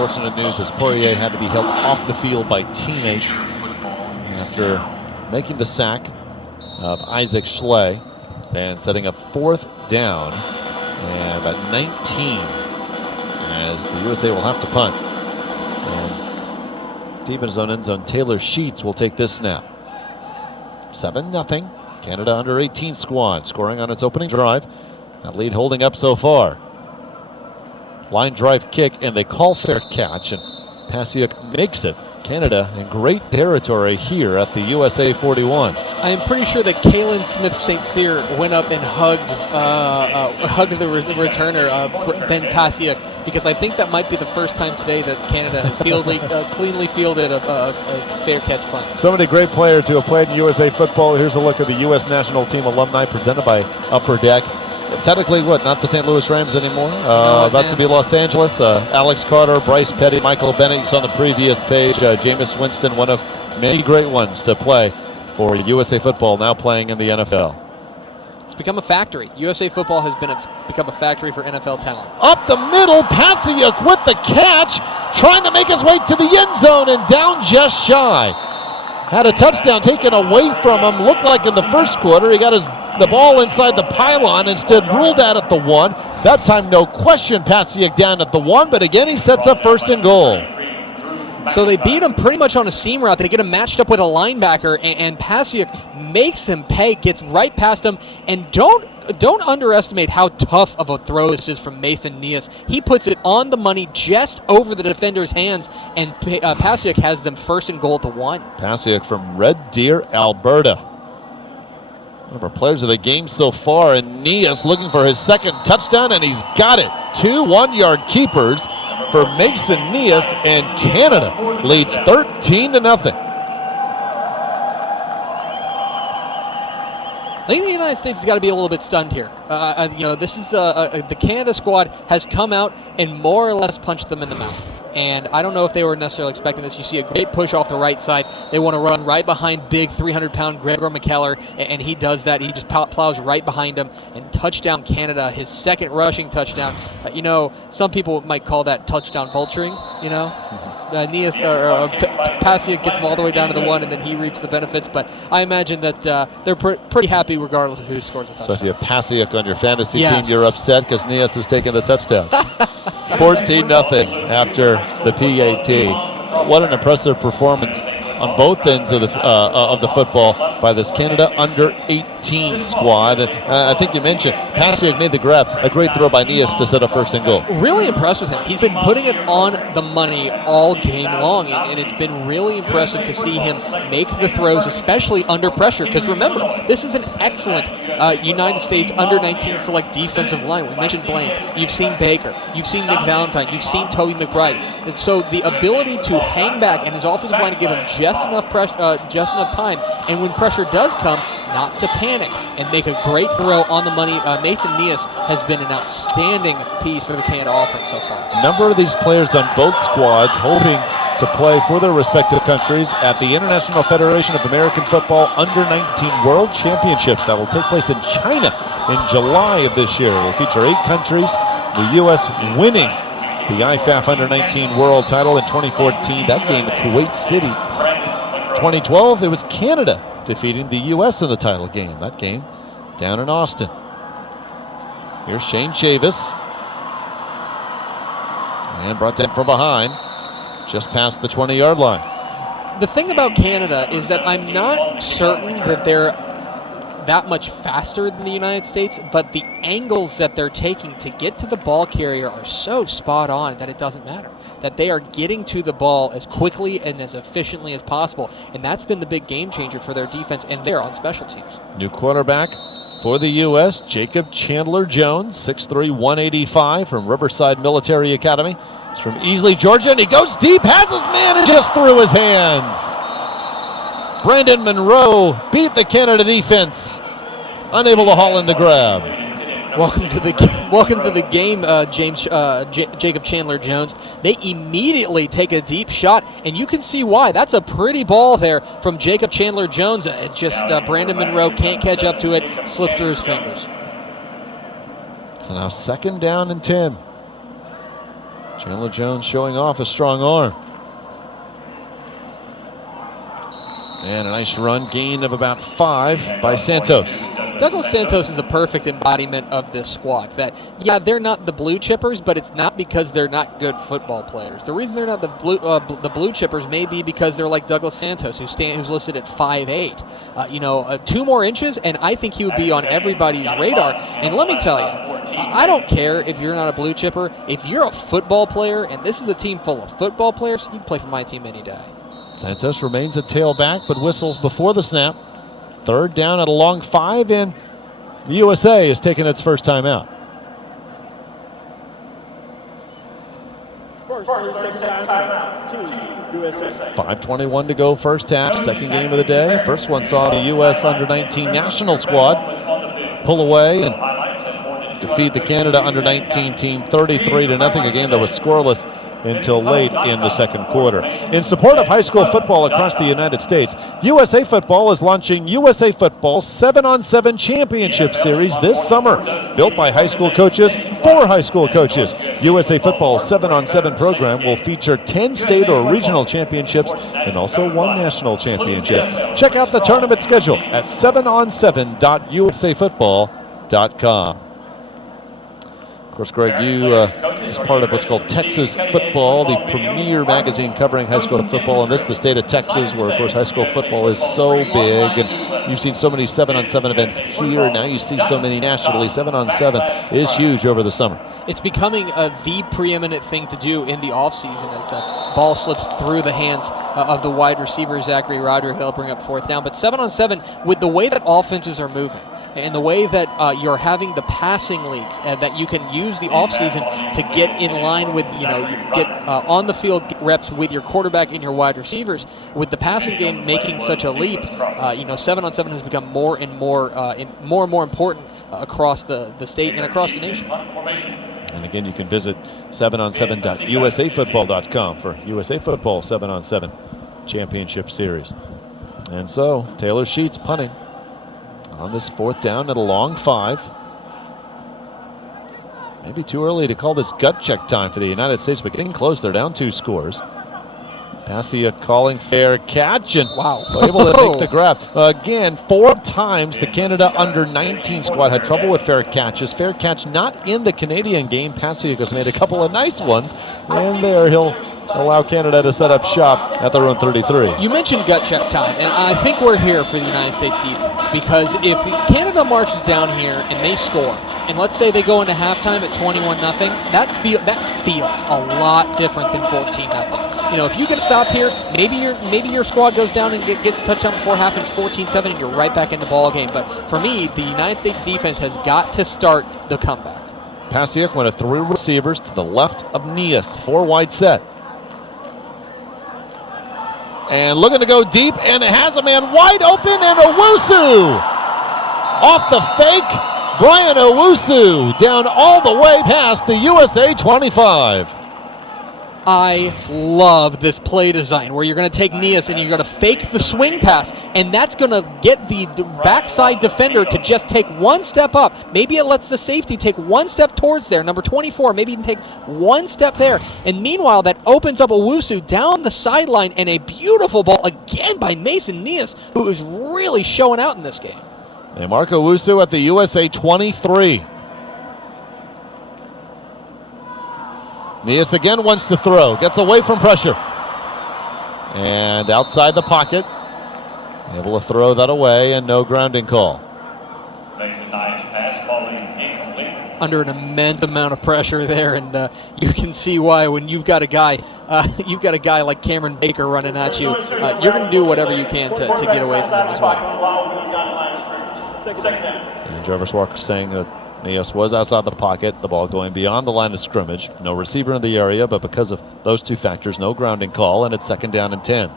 Unfortunate news as Poirier had to be helped off the field by teammates after making the sack of Isaac Schley and setting up 4th down and about 19 as the USA will have to punt. And deep in his own end zone, Taylor Sheets will take this snap. 7-0. Canada under 18 squad scoring on its opening drive. That lead holding up so far. Line drive kick, and they call fair catch, and Pasiuk makes it Canada in great territory here at the USA 41. I am pretty sure that Kalen Smith St. Cyr went up and hugged the returner, Ben Pasiuk, because I think that might be the first time today that Canada has cleanly fielded a fair catch punt. So many great players who have played in USA football. Here's a look at the U.S. national team alumni presented by Upper Deck. Technically, not the St. Louis Rams anymore. About to be Los Angeles. Alex Carter, Bryce Petty, Michael Bennett. You saw on the previous page. Jameis Winston, one of many great ones to play for USA football, now playing in the NFL. It's become a factory. USA football has become a factory for NFL talent. Up the middle, Pasiuk with the catch, trying to make his way to the end zone and down just shy. Had a touchdown taken away from him. Looked like in the first quarter he got the ball inside the pylon, instead ruled out at the 1. That time, no question, Pasiuk down at the 1, but again he sets up first and goal. So they beat him pretty much on a seam route. They get him matched up with a linebacker, and Pasiuk makes him pay, gets right past him, and don't underestimate how tough of a throw this is from Mason Nias. He puts it on the money just over the defender's hands, and Pasiuk has them first and goal at the 1. Pasiuk from Red Deer, Alberta. One of our players of the game so far, and Nias looking for his second touchdown, and he's got it. 2 1-yard keepers for Mason Nias, and Canada leads 13-0. I think the United States has got to be a little bit stunned here. This is the Canada squad has come out and more or less punched them in the mouth. And I don't know if they were necessarily expecting this. You see a great push off the right side. They want to run right behind big 300-pound Gregor McKellar, and he does that. He just plows right behind him, and touchdown Canada, his second rushing touchdown. Some people might call that touchdown vulturing, Pasiuk gets him all the way down to the 1, and then he reaps the benefits. But I imagine that they're pretty happy regardless of who scores the touchdown. So if you have Pasiuk on your fantasy team, you're upset because Nias has taken the touchdown. 14-0 after the PAT. What an impressive performance on both ends of the football by this Canada under-18 squad. I think you mentioned Pasiuk made the grab. A great throw by Nias to set up first and goal. Really impressed with him. He's been putting it on the money all game long, and it's been really impressive to see him make the throws, especially under pressure. Because remember, this is an excellent United States under-19 select defensive line. We mentioned Blaine. You've seen Baker. You've seen Nick Valentine. You've seen Toby McBride. And so the ability to hang back and his offensive line to give him just enough time, and when pressure does come, not to panic and make a great throw on the money. Mason Nias has been an outstanding piece for the Canada offense so far. A number of these players on both squads hoping to play for their respective countries at the International Federation of American Football Under-19 World Championships that will take place in China in July of this year. It will feature 8 countries, the U.S. winning the IFAF Under-19 World title in 2014. That game in Kuwait City. 2012, it was Canada defeating the U.S. in the title game. That game down in Austin. Here's Shane Chavis. And brought down from behind, just past the 20-yard line. The thing about Canada is that I'm not certain that they're that much faster than the United States, but the angles that they're taking to get to the ball carrier are so spot on that it doesn't matter. That they are getting to the ball as quickly and as efficiently as possible, and that's been the big game changer for their defense and they're on special teams. New quarterback for the U.S., Jacob Chandler-Jones, 6'3", 185 from Riverside Military Academy. He's from Easley, Georgia, and he goes deep, has his man, and just threw his hands. Brandon Monroe beat the Canada defense, unable to haul in the grab. Welcome to the game, Jacob Chandler-Jones. They immediately take a deep shot, and you can see why. That's a pretty ball there from Jacob Chandler-Jones. Brandon Monroe can't catch up to it, slips through his fingers. So now 2nd down and 10. Chandler-Jones showing off a strong arm. And a nice run gain of about 5 by Santos. Douglas Santos is a perfect embodiment of this squad. That, they're not the blue chippers, but it's not because they're not good football players. The reason they're not the blue chippers may be because they're like Douglas Santos, who's listed at 5'8". 2 more inches, and I think he would be on everybody's radar. And let me tell you, I don't care if you're not a blue chipper. If you're a football player, and this is a team full of football players, you can play for my team any day. Santos remains at tailback, but whistles before the snap. Third down at a long 5, and the USA is taking its first time out. First time out, Team USA. 5:21 to go first half, second game of the day. First one saw the U.S. Under-19 national squad pull away and defeat the Canada Under-19 team 33-0, a game that was scoreless until late in the second quarter. In support of high school football across the United States, USA Football is launching USA Football 7-on-7 Championship Series this summer. Built by high school coaches for high school coaches, USA Football's 7-on-7 program will feature 10 state or regional championships and also 1 national championship. Check out the tournament schedule at 7on7.usafootball.com. Of course, Greg, you is part of what's called Texas Football, the premier magazine covering high school football, and this is the state of Texas, where, of course, high school football is so big, and you've seen so many 7-on-7 events here, and now you see so many nationally. 7-on-7 is huge over the summer. It's becoming the preeminent thing to do in the offseason as the ball slips through the hands of the wide receiver, Zachary Roderick. They'll bring up fourth down. But 7-on-7, with the way that offenses are moving, and the way that you're having the passing leagues that you can use the offseason to get in line with, get on the field reps with your quarterback and your wide receivers, with the passing game making such a leap, 7-on-7 has become more and more important across the state and across the nation. And again, you can visit 7on7.usafootball.com for USA Football 7-on-7 Championship Series. And so, Taylor Sheets punting on this fourth down at a long 5. Maybe too early to call this gut check time for the United States, but getting close. They're down 2 scores. Passia calling fair catch and able to make the grab. Again, 4 times the Canada Under-19 squad had trouble with fair catches. Fair catch not in the Canadian game. Passia has made a couple of nice ones, and there he'll allow Canada to set up shop at their own 33. You mentioned gut check time, and I think we're here for the United States defense, because if Canada marches down here and they score, and let's say they go into halftime at 21-0, that feels a lot different than 14-0. If you get stopped here, maybe your squad goes down and gets a touchdown before half, and it's 14-7, and you're right back in the ball game. But for me, the United States defense has got to start the comeback. Pasiuk went 3 receivers to the left of Nias, 4 wide set. And looking to go deep, and it has a man wide open, and Owusu off the fake. Brian Owusu down all the way past the USA 25. I love this play design where you're going to take Nias and you're going to fake the swing pass, and that's going to get the backside defender to just take 1 step up. Maybe it lets the safety take 1 step towards there, number 24, maybe even take 1 step there. And meanwhile, that opens up Owusu down the sideline, and a beautiful ball again by Mason Nias, who is really showing out in this game. They mark Owusu at the USA 23. Nias again wants to throw, gets away from pressure. And outside the pocket, able to throw that away, and no grounding call. Under an immense amount of pressure there, and you can see why when you've got a guy like Cameron Baker running at you, you're going to do whatever you can to get away from him as well. And Jarvis Walker saying that Nias was outside the pocket, the ball going beyond the line of scrimmage. No receiver in the area, but because of those 2 factors, no grounding call, and it's 2nd down and 10.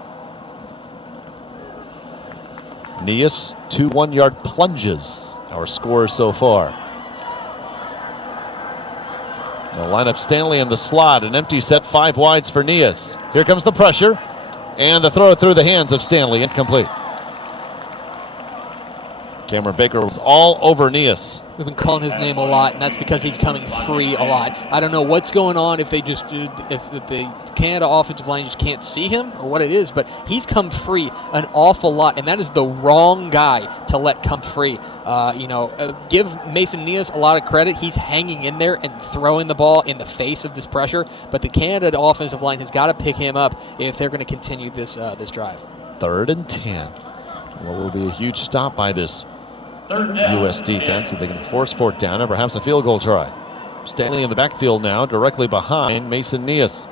Nias, 2 1-yard plunges, our score so far. They'll line up Stanley in the slot, an empty set, 5 wides for Nias. Here comes the pressure, and the throw through the hands of Stanley, incomplete. Cameron Baker was all over Nias. We've been calling his name a lot, and that's because he's coming free a lot. I don't know what's going on, if the Canada offensive line just can't see him or what it is, but he's come free an awful lot, and that is the wrong guy to let come free. Give Mason Nias a lot of credit. He's hanging in there and throwing the ball in the face of this pressure, but the Canada offensive line has got to pick him up if they're going to continue this drive. 3rd and 10. What will be a huge stop by this U.S. defense if they can force 4th down and perhaps a field goal try. Stanley in the backfield now, directly behind Mason Nias.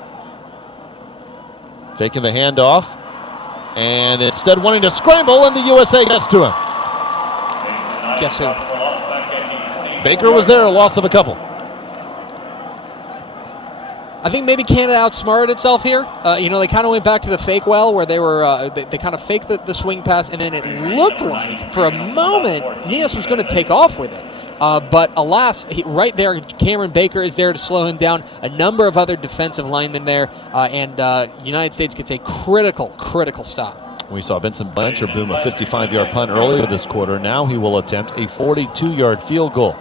Faking the handoff. And instead wanting to scramble, and the USA gets to him. Guess who? Baker was there, a loss of a couple. I think maybe Canada outsmarted itself here. They kind of went back to the fake well where they were. They kind of faked the swing pass, and then it looked like for a moment Nias was going to take off with it. But alas, right there, Cameron Baker is there to slow him down. A number of other defensive linemen there, and United States gets a critical stop. We saw Vincent Blanchard boom a 55-yard punt earlier this quarter. Now he will attempt a 42-yard field goal.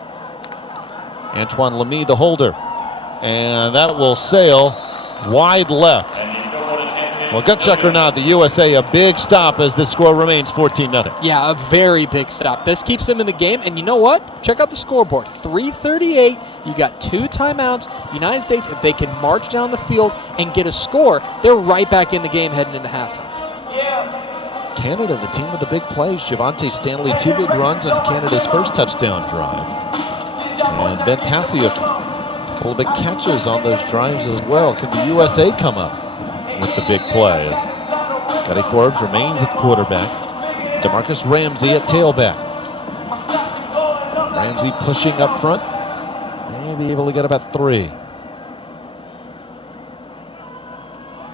Antoine Lamy, the holder. And that will sail wide left. Well, gut check or not, the USA a big stop as this score remains 14-0. Yeah, a very big stop. This keeps them in the game. And you know what? Check out the scoreboard. 3:38. You got 2 timeouts. United States, if they can march down the field and get a score, they're right back in the game heading into halftime. Canada, the team with the big plays. Javante Stanley, 2 big runs on Canada's first touchdown drive. And Ben Hassiuk, a couple of big catches on those drives as well. Can the USA come up with the big plays? Scotty Forbes remains at quarterback. DeMarcus Ramsey at tailback. Ramsey pushing up front. May be able to get about 3.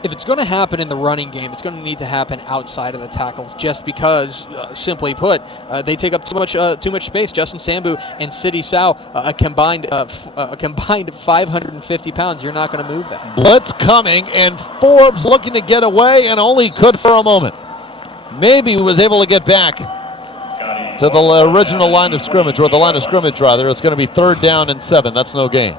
If it's going to happen in the running game, it's going to need to happen outside of the tackles just because, simply put, they take up too much space. Justin Sambu and Sidi Sow, a combined 550 pounds. You're not going to move that. Blitz coming, and Forbes looking to get away, and only could for a moment. Maybe he was able to get back to the original line of scrimmage, or the line of scrimmage, rather. It's going to be 3rd down and 7. That's no gain.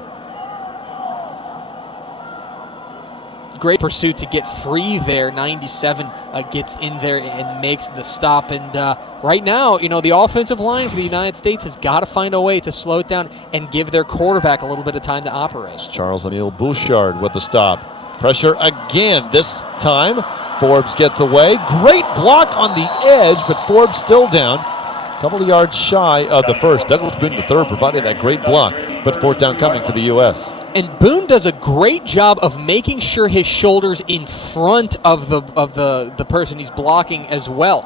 Great pursuit to get free there. 97 gets in there and makes the stop. And right now, the offensive line for the United States has got to find a way to slow it down and give their quarterback a little bit of time to operate. Charles-Emile Bouchard with the stop. Pressure again. This time, Forbes gets away. Great block on the edge, but Forbes still down. A couple of yards shy of the first. Douglas Boone III provided that great block, but 4th down coming for the U.S. And Boone does a great job of making sure his shoulder's in front of the person he's blocking as well.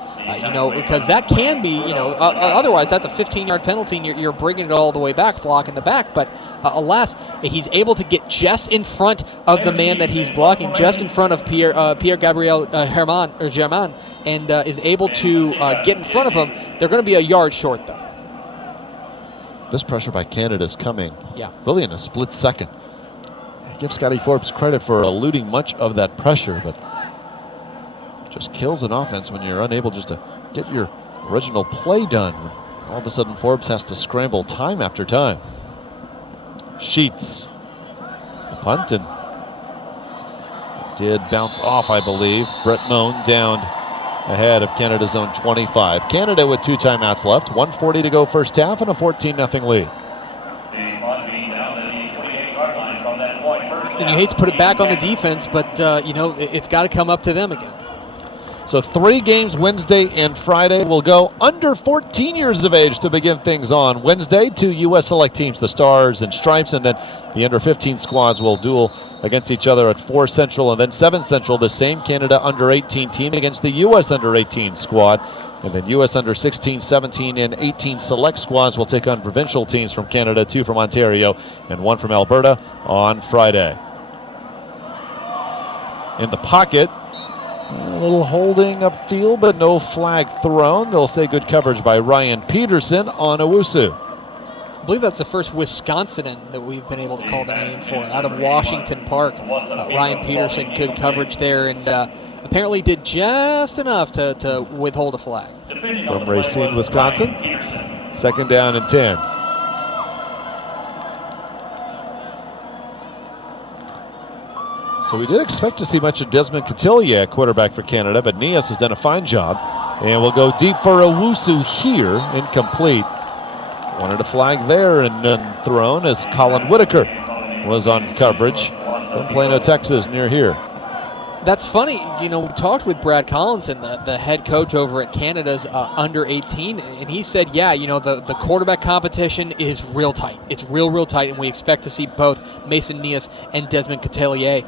Because that can be, otherwise that's a 15-yard penalty and you're bringing it all the way back, blocking the back. But alas, he's able to get just in front of the man that he's blocking, just in front of Pierre-Gabriel Germain, and is able to get in front of him. They're going to be a yard short, though. This pressure by Canada is coming really in a split second. I give Scotty Forbes credit for eluding much of that pressure, but it just kills an offense when you're unable just to get your original play done. All of a sudden, Forbes has to scramble time after time. Sheets. The punt, and it did bounce off, I believe. Brett Moan down ahead of Canada's own 25. Canada with 2 timeouts left, 1:40 to go first half, and a 14-0 lead. And you hate to put it back on the defense, but it's got to come up to them again. So 3 games Wednesday and Friday will go under 14 years of age to begin things on Wednesday. 2 U.S. select teams, the Stars and Stripes, and then the under 15 squads will duel against each other at 4 Central and then 7 Central. The same Canada under 18 team against the U.S. under 18 squad. And then U.S. under 16, 17, and 18 select squads will take on provincial teams from Canada, 2 from Ontario, and 1 from Alberta on Friday. In the pocket, a little holding upfield, but no flag thrown. They'll say good coverage by Ryan Peterson on Owusu. I believe that's the first Wisconsinan that we've been able to call the name for. Out of Washington Park, Ryan Peterson, good coverage there, and apparently did just enough to withhold a flag. From Racine, Wisconsin, 2nd down and 10. So we did expect to see much of Desmond Cotillier, quarterback for Canada, but Nias has done a fine job. And we'll go deep for Owusu here, incomplete. Wanted a flag there and none thrown as Colin Whitaker was on coverage from Plano, Texas, near here. That's funny. We talked with Brad Collinson, the head coach over at Canada's under 18, and he said, the quarterback competition is real tight. It's real tight, and we expect to see both Mason Nias and Desmond Cotillier.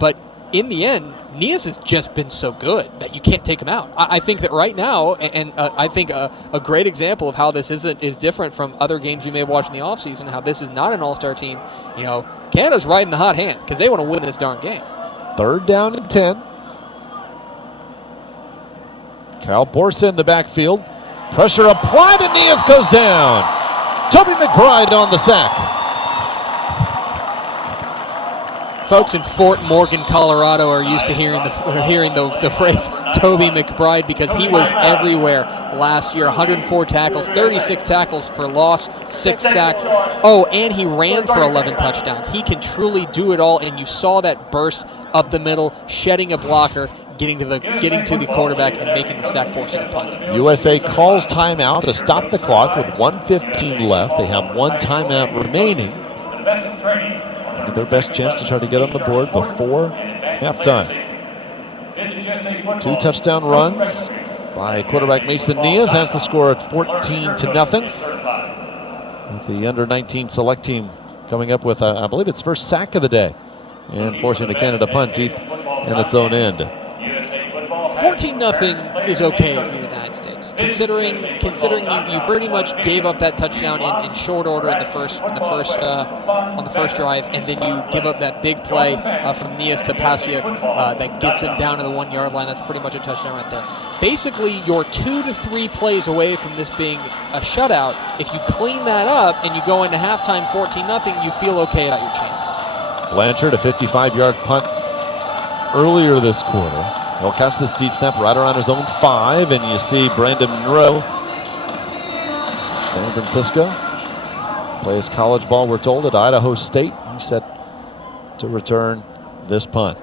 But in the end, Nias has just been so good that you can't take him out. I think that right now, and I think a great example of how this is different from other games we may have watched in the offseason, how this is not an all-star team. Canada's riding the hot hand because they want to win this darn game. 3rd down and 10. Cal Borsa in the backfield. Pressure applied, and Nias goes down. Toby McBride on the sack. Folks in Fort Morgan, Colorado are used to hearing the phrase Toby McBride because he was everywhere last year. 104 tackles, 36 tackles for loss, 6 sacks. Oh, and he ran for 11 touchdowns. He can truly do it all, and you saw that burst up the middle, shedding a blocker, getting to the quarterback and making the sack, forcing a punt. USA calls timeout to stop the clock with 1:15 left. They have 1 timeout remaining. Their best chance to try to get on the board before halftime. 2 touchdown runs by quarterback Mason Nias has the score at 14-0. With the under-19 select team coming up with, I believe, its first sack of the day and forcing the Canada punt deep in its own end. 14-0 is okay for the United States, considering you pretty much gave up that touchdown in short order on the first drive, and then you give up that big play from Nias to Pasiuk that gets him down to the 1 yard line. That's pretty much a touchdown right there. Basically, you're 2 to 3 plays away from this being a shutout. If you clean that up and you go into halftime 14-0, you feel okay about your chances. Blanchard, a 55-yard punt earlier this quarter. He'll catch this deep snap right around his own 5, and you see Brandon Monroe, San Francisco, plays college ball, we're told, at Idaho State. He's set to return this punt.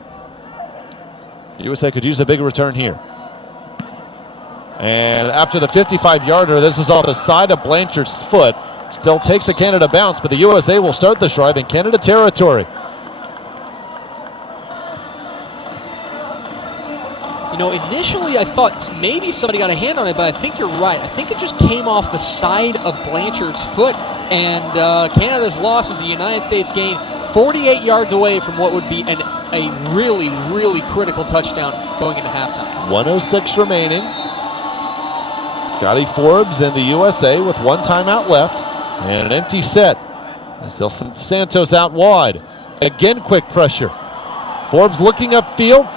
USA could use a big return here. And after the 55-yarder, this is off the side of Blanchard's foot. Still takes a Canada bounce, but the USA will start the drive in Canada territory. Initially I thought maybe somebody got a hand on it, but I think you're right. I think it just came off the side of Blanchard's foot, and Canada's loss as the United States gain 48 yards away from what would be a really, really critical touchdown going into halftime. 1:06 remaining. Scotty Forbes and the USA with 1 timeout left and an empty set. Still Santos out wide. Again, quick pressure. Forbes looking upfield.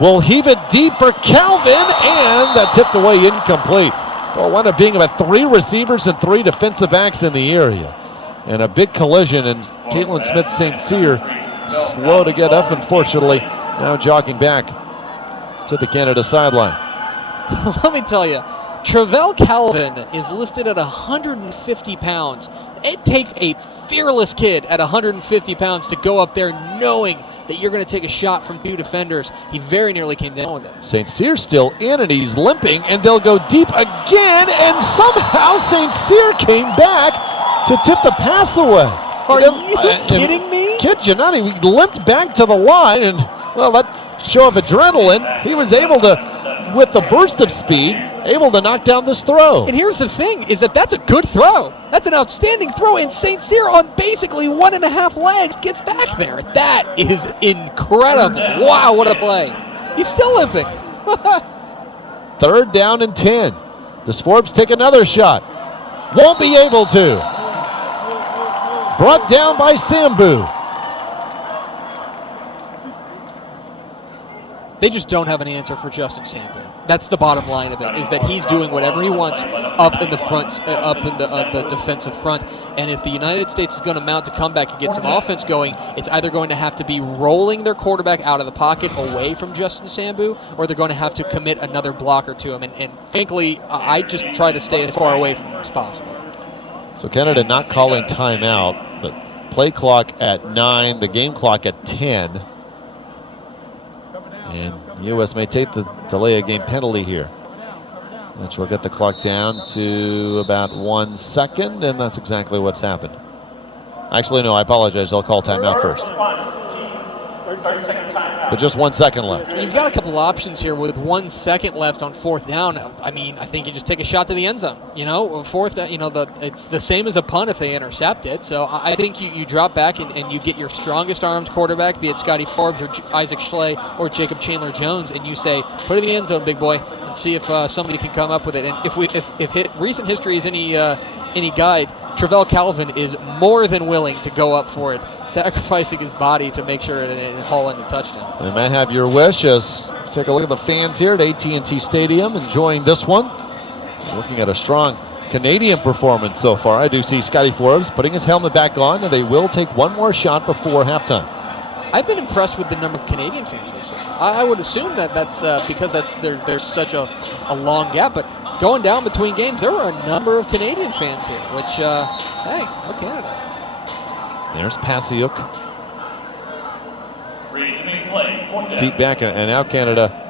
Will heave it deep for Calvin, and that tipped away incomplete. Well, wound up being about 3 receivers and 3 defensive backs in the area. And a big collision, and Caitlin Smith St. Cyr slow to get up, unfortunately. Now jogging back to the Canada sideline. Let me tell you, Travell Calvin is listed at 150 pounds. It takes a fearless kid at 150 pounds to go up there knowing that you're going to take a shot from 2 defenders. He very nearly came down with it. St. Cyr still in, and he's limping, and they'll go deep again, and somehow St. Cyr came back to tip the pass away. Are you kidding me? Kid you not, he limped back to the line, and, well, that show of adrenaline, he was able to, with the burst of speed, able to knock down this throw. And here's the thing, is that's a good throw. That's an outstanding throw, and St. Cyr on basically 1.5 legs gets back there. That is incredible. Wow, what a play. He's still limping. 3rd down and 10. Does Forbes take another shot? Won't be able to. Brought down by Sambu. They just don't have an answer for Justin Sambu. That's the bottom line of it, is that he's doing whatever he wants up in the front, up in the defensive front. And if the United States is going to mount a comeback and get some offense going, it's either going to have to be rolling their quarterback out of the pocket away from Justin Sambu, or they're going to have to commit another blocker to him. And frankly, I just try to stay as far away from him as possible. So Canada not calling timeout, but play clock at 9, the game clock at 10. And the U.S. may take the delay of game penalty here, which will get the clock down to about 1 second, and that's exactly what's happened. Actually, no, I apologize. I'll call timeout first. But just 1 second left. And you've got a couple options here with 1 second left on fourth down. I mean, I think you just take a shot to the end zone. Fourth down, it's the same as a punt if they intercept it. So I think you drop back and you get your strongest armed quarterback, be it Scotty Forbes or Isaac Schley or Jacob Chandler-Jones, and you say, put it in the end zone, big boy, and see if somebody can come up with it. And if recent history is any guide, Travell Calvin is more than willing to go up for it, sacrificing his body to make sure it haul in the touchdown. They may have your wish as you take a look at the fans here at AT&T Stadium enjoying this one. Looking at a strong Canadian performance so far. I do see Scotty Forbes putting his helmet back on, and they will take one more shot before halftime. I've been impressed with the number of Canadian fans we've seen. I would assume that's because there's such a long gap, but going down between games, there were a number of Canadian fans here, which, hey, go Canada. There's Pasiuk. Deep back, and now Canada,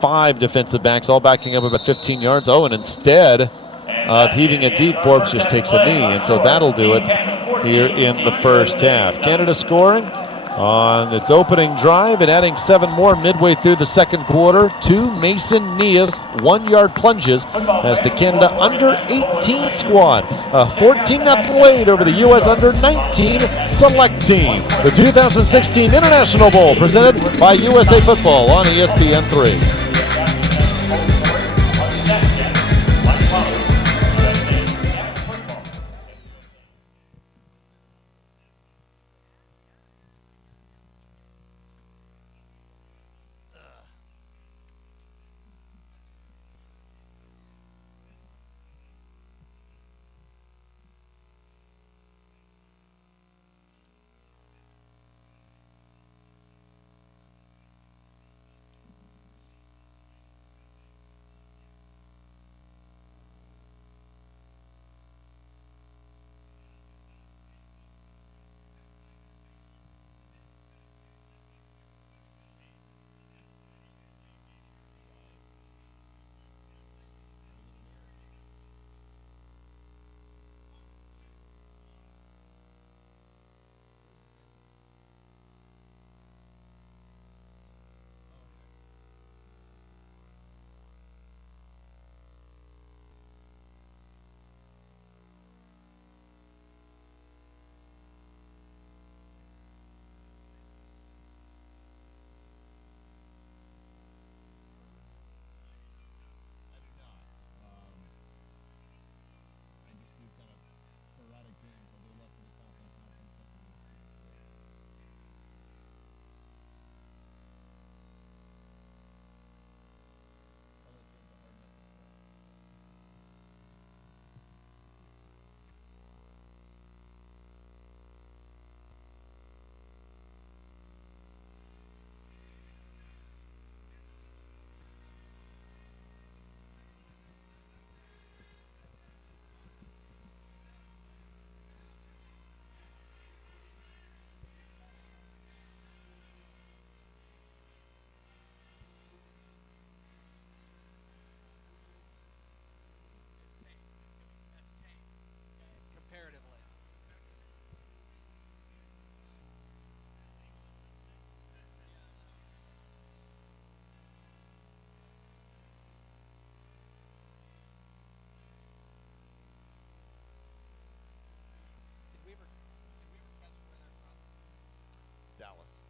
5 defensive backs, all backing up about 15 yards. Oh, and instead of heaving it deep, Forbes just takes a knee, and so that'll do it here in the first half. Canada scoring on its opening drive and adding 7 more midway through the second quarter. 2 Mason Nias 1-yard plunges as the Canada under-18 squad. A 14-0 lead over the U.S. under-19 select team. The 2016 International Bowl presented by USA Football on ESPN3.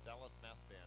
Dallas Mass Band.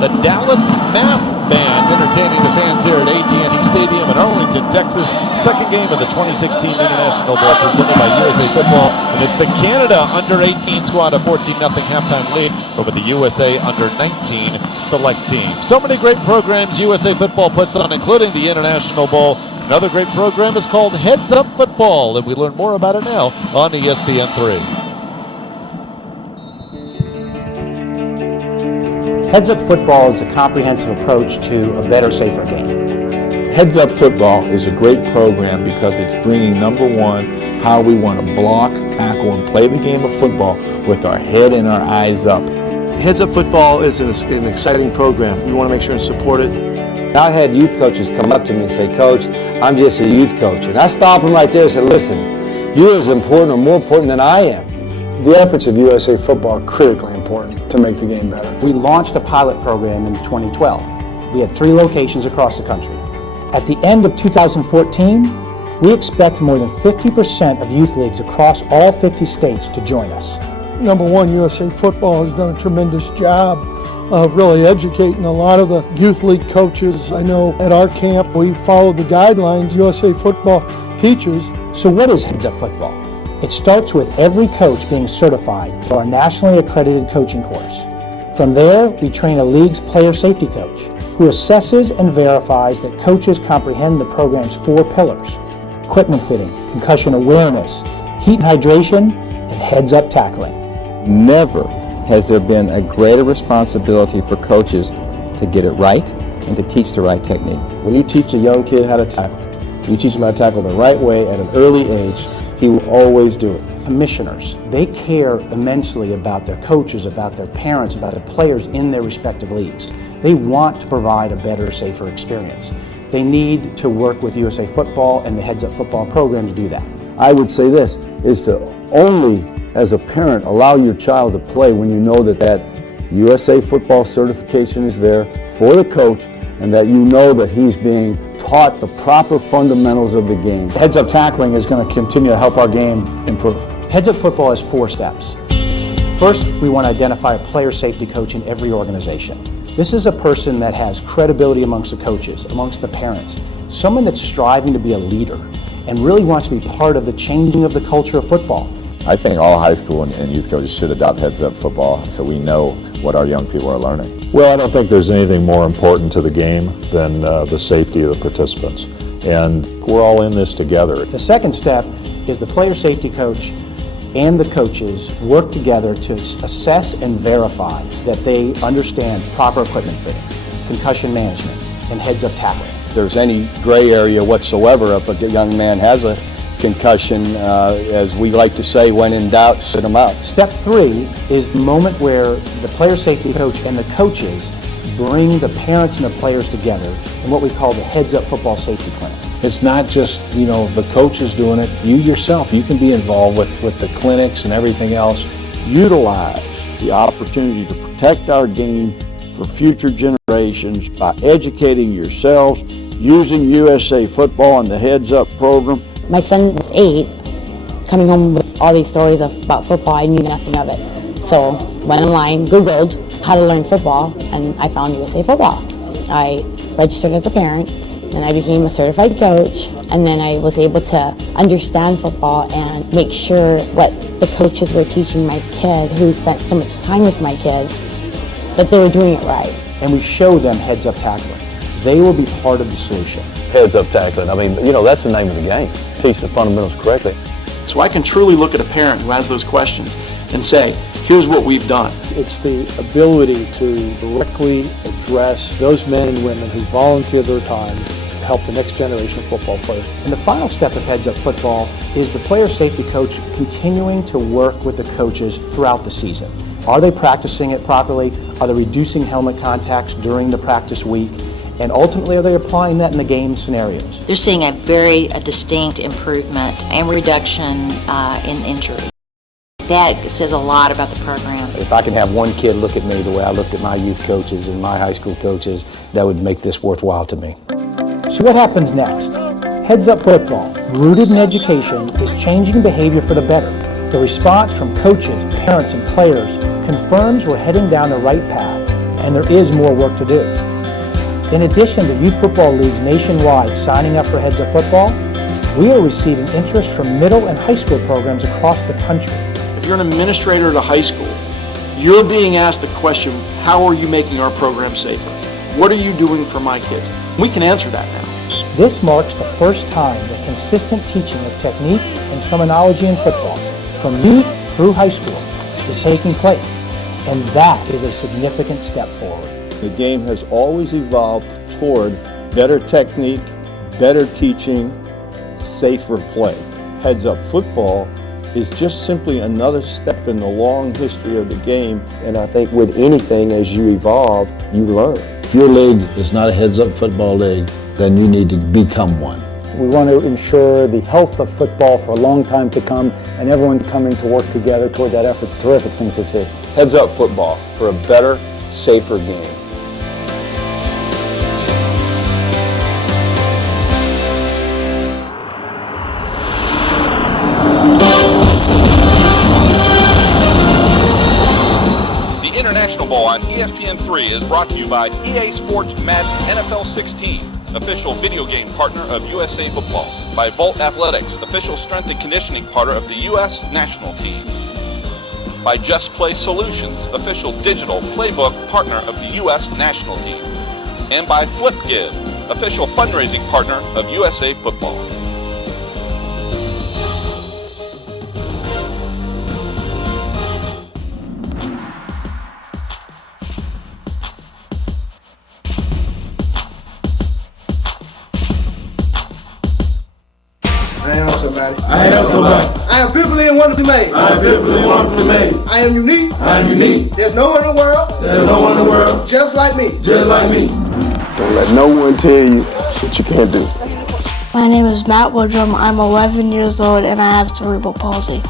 The Dallas Mass Band entertaining the fans here at AT&T Stadium in Arlington, Texas. Second game of the 2016 International Bowl presented by USA Football. And it's the Canada under-18 squad, a 14-0 halftime lead over the USA under-19 select team. So many great programs USA Football puts on, including the International Bowl. Another great program is called Heads Up Football, and we learn more about it now on ESPN3. Heads Up Football is a comprehensive approach to a better, safer game. Heads Up Football is a great program because it's bringing, number one, how we want to block, tackle, and play the game of football with our head and our eyes up. Heads Up Football is an exciting program. We want to make sure and support it. I had youth coaches come up to me and say, "Coach, I'm just a youth coach." And I stop them right there and say, "Listen, you're as important or more important than I am." The efforts of USA Football are critically important to make the game better. We launched a pilot program in 2012. We had 3 locations across the country. At the end of 2014, we expect more than 50% of youth leagues across all 50 states to join us. Number one, USA Football has done a tremendous job of really educating a lot of the youth league coaches. I know at our camp we follow the guidelines USA Football teaches. So what is Heads Up Football? It starts with every coach being certified through our nationally accredited coaching course. From there, we train a league's player safety coach who assesses and verifies that coaches comprehend the program's 4 pillars: equipment fitting, concussion awareness, heat and hydration, and heads-up tackling. Never has there been a greater responsibility for coaches to get it right and to teach the right technique. When you teach a young kid how to tackle, you teach him how to tackle the right way at an early age, he will always do it. Commissioners, they care immensely about their coaches, about their parents, about the players in their respective leagues. They want to provide a better, safer experience. They need to work with USA Football and the Heads Up Football program to do that. I would say this, is to only, as a parent, allow your child to play when you know that USA Football certification is there for the coach and that you know that he's being taught the proper fundamentals of the game. Heads Up Tackling is going to continue to help our game improve. Heads Up Football has 4 steps. First, we want to identify a player safety coach in every organization. This is a person that has credibility amongst the coaches, amongst the parents, someone that's striving to be a leader and really wants to be part of the changing of the culture of football. I think all high school and youth coaches should adopt Heads Up Football so we know what our young people are learning. Well, I don't think there's anything more important to the game than the safety of the participants. And we're all in this together. The second step is the player safety coach and the coaches work together to assess and verify that they understand proper equipment fitting, concussion management, and heads-up tackling. If there's any gray area whatsoever, if a young man has a concussion, as we like to say, when in doubt, sit him out. Step 3 is the moment where the player safety coach and the coaches bring the parents and the players together in what we call the Heads Up Football Safety Clinic. It's not just, the coaches doing it. You yourself, you can be involved with the clinics and everything else. Utilize the opportunity to protect our game for future generations by educating yourselves using USA Football and the Heads Up program. My son was 8, coming home with all these stories about football. I knew nothing of it. So went online, Googled how to learn football, and I found USA Football. I registered as a parent, and I became a certified coach, and then I was able to understand football and make sure what the coaches were teaching my kid, who spent so much time with my kid, that they were doing it right. And we show them Heads Up Tackling. They will be part of the solution. Heads Up Tackling, that's the name of the game. Teach the fundamentals correctly. So I can truly look at a parent who has those questions and say, here's what we've done. It's the ability to directly address those men and women who volunteer their time to help the next generation of football players. And the final step of Heads Up Football is the player safety coach continuing to work with the coaches throughout the season. Are they practicing it properly? Are they reducing helmet contacts during the practice week? And ultimately, are they applying that in the game scenarios? They're seeing a very distinct improvement and reduction in injury. That says a lot about the program. If I can have one kid look at me the way I looked at my youth coaches and my high school coaches, that would make this worthwhile to me. So what happens next? Heads Up Football, rooted in education, is changing behavior for the better. The response from coaches, parents, and players confirms we're heading down the right path, and there is more work to do. In addition to youth football leagues nationwide signing up for Heads Up Football, we are receiving interest from middle and high school programs across the country. If you're an administrator at a high school, you're being asked the question, how are you making our program safer? What are you doing for my kids? We can answer that now. This marks the first time that consistent teaching of technique and terminology in football, from youth through high school, is taking place, and that is a significant step forward. The game has always evolved toward better technique, better teaching, safer play. Heads Up Football is just simply another step in the long history of the game. And I think with anything, as you evolve, you learn. If your league is not a Heads Up Football league, then you need to become one. We want to ensure the health of football for a long time to come, and everyone coming to work together toward that effort. It's a terrific thing to see. Heads Up Football for a better, safer game. International Bowl on ESPN3 is brought to you by EA Sports Madden NFL 16, official video game partner of USA Football, by Volt Athletics, official strength and conditioning partner of the U.S. national team, by Just Play Solutions, official digital playbook partner of the U.S. national team, and by FlipGive, official fundraising partner of USA Football. I am somebody. I am somebody. I am fearfully and wonderfully made. I am fearfully and wonderfully made. I am unique. I am unique. There's no one in the world. There's no one in the world. Just like me. Just like me. Don't let no one tell you what you can't do. My name is Matt Woodrum. I'm 11 years old and I have cerebral palsy.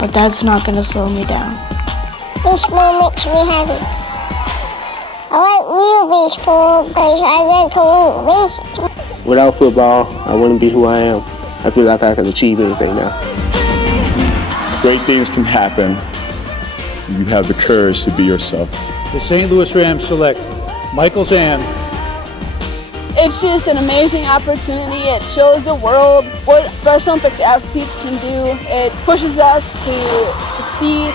But that's not going to slow me down. Baseball makes me happy. I like real baseball because I like to win races. Without football, I wouldn't be who I am. I feel like I can achieve anything now. Great things can happen. You have the courage to be yourself. The St. Louis Rams select Michael Zan. It's just an amazing opportunity. It shows the world what Special Olympics athletes can do. It pushes us to succeed.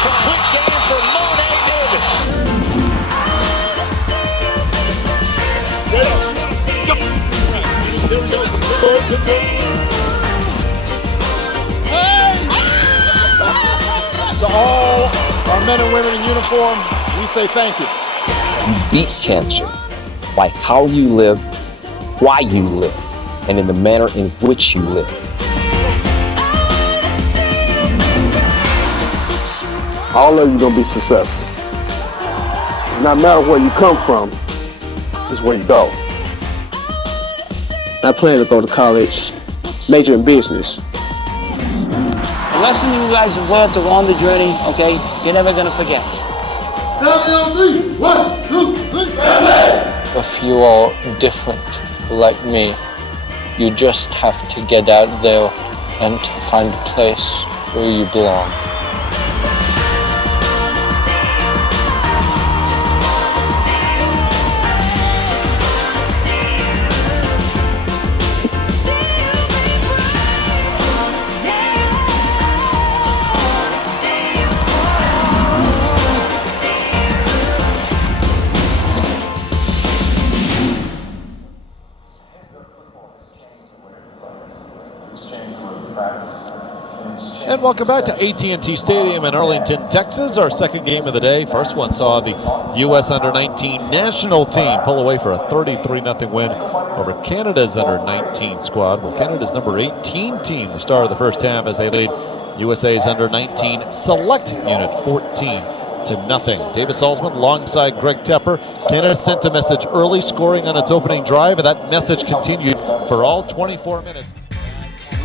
Complete game for Monet Davis. To all our men and women in uniform, we say thank you. You beat cancer by how you live, why you live, and in the manner in which you live. All of you gonna be successful. No matter where you come from, is where you go. I plan to go to college, major in business. The lesson you guys have learned along the journey, okay, you're never gonna forget. If you are different like me, you just have to get out there and find a place where you belong. And welcome back to AT&T Stadium in Arlington, Texas. Our second game of the day. First one saw the U.S. Under-19 national team pull away for a 33-0 win over Canada's Under-19 squad. Well, Canada's number 18 team, the star of the first half, as they lead USA's Under-19 select unit 14-0. Davis Salzman alongside Greg Tepper. Canada sent a message early, scoring on its opening drive, and that message continued for all 24 minutes.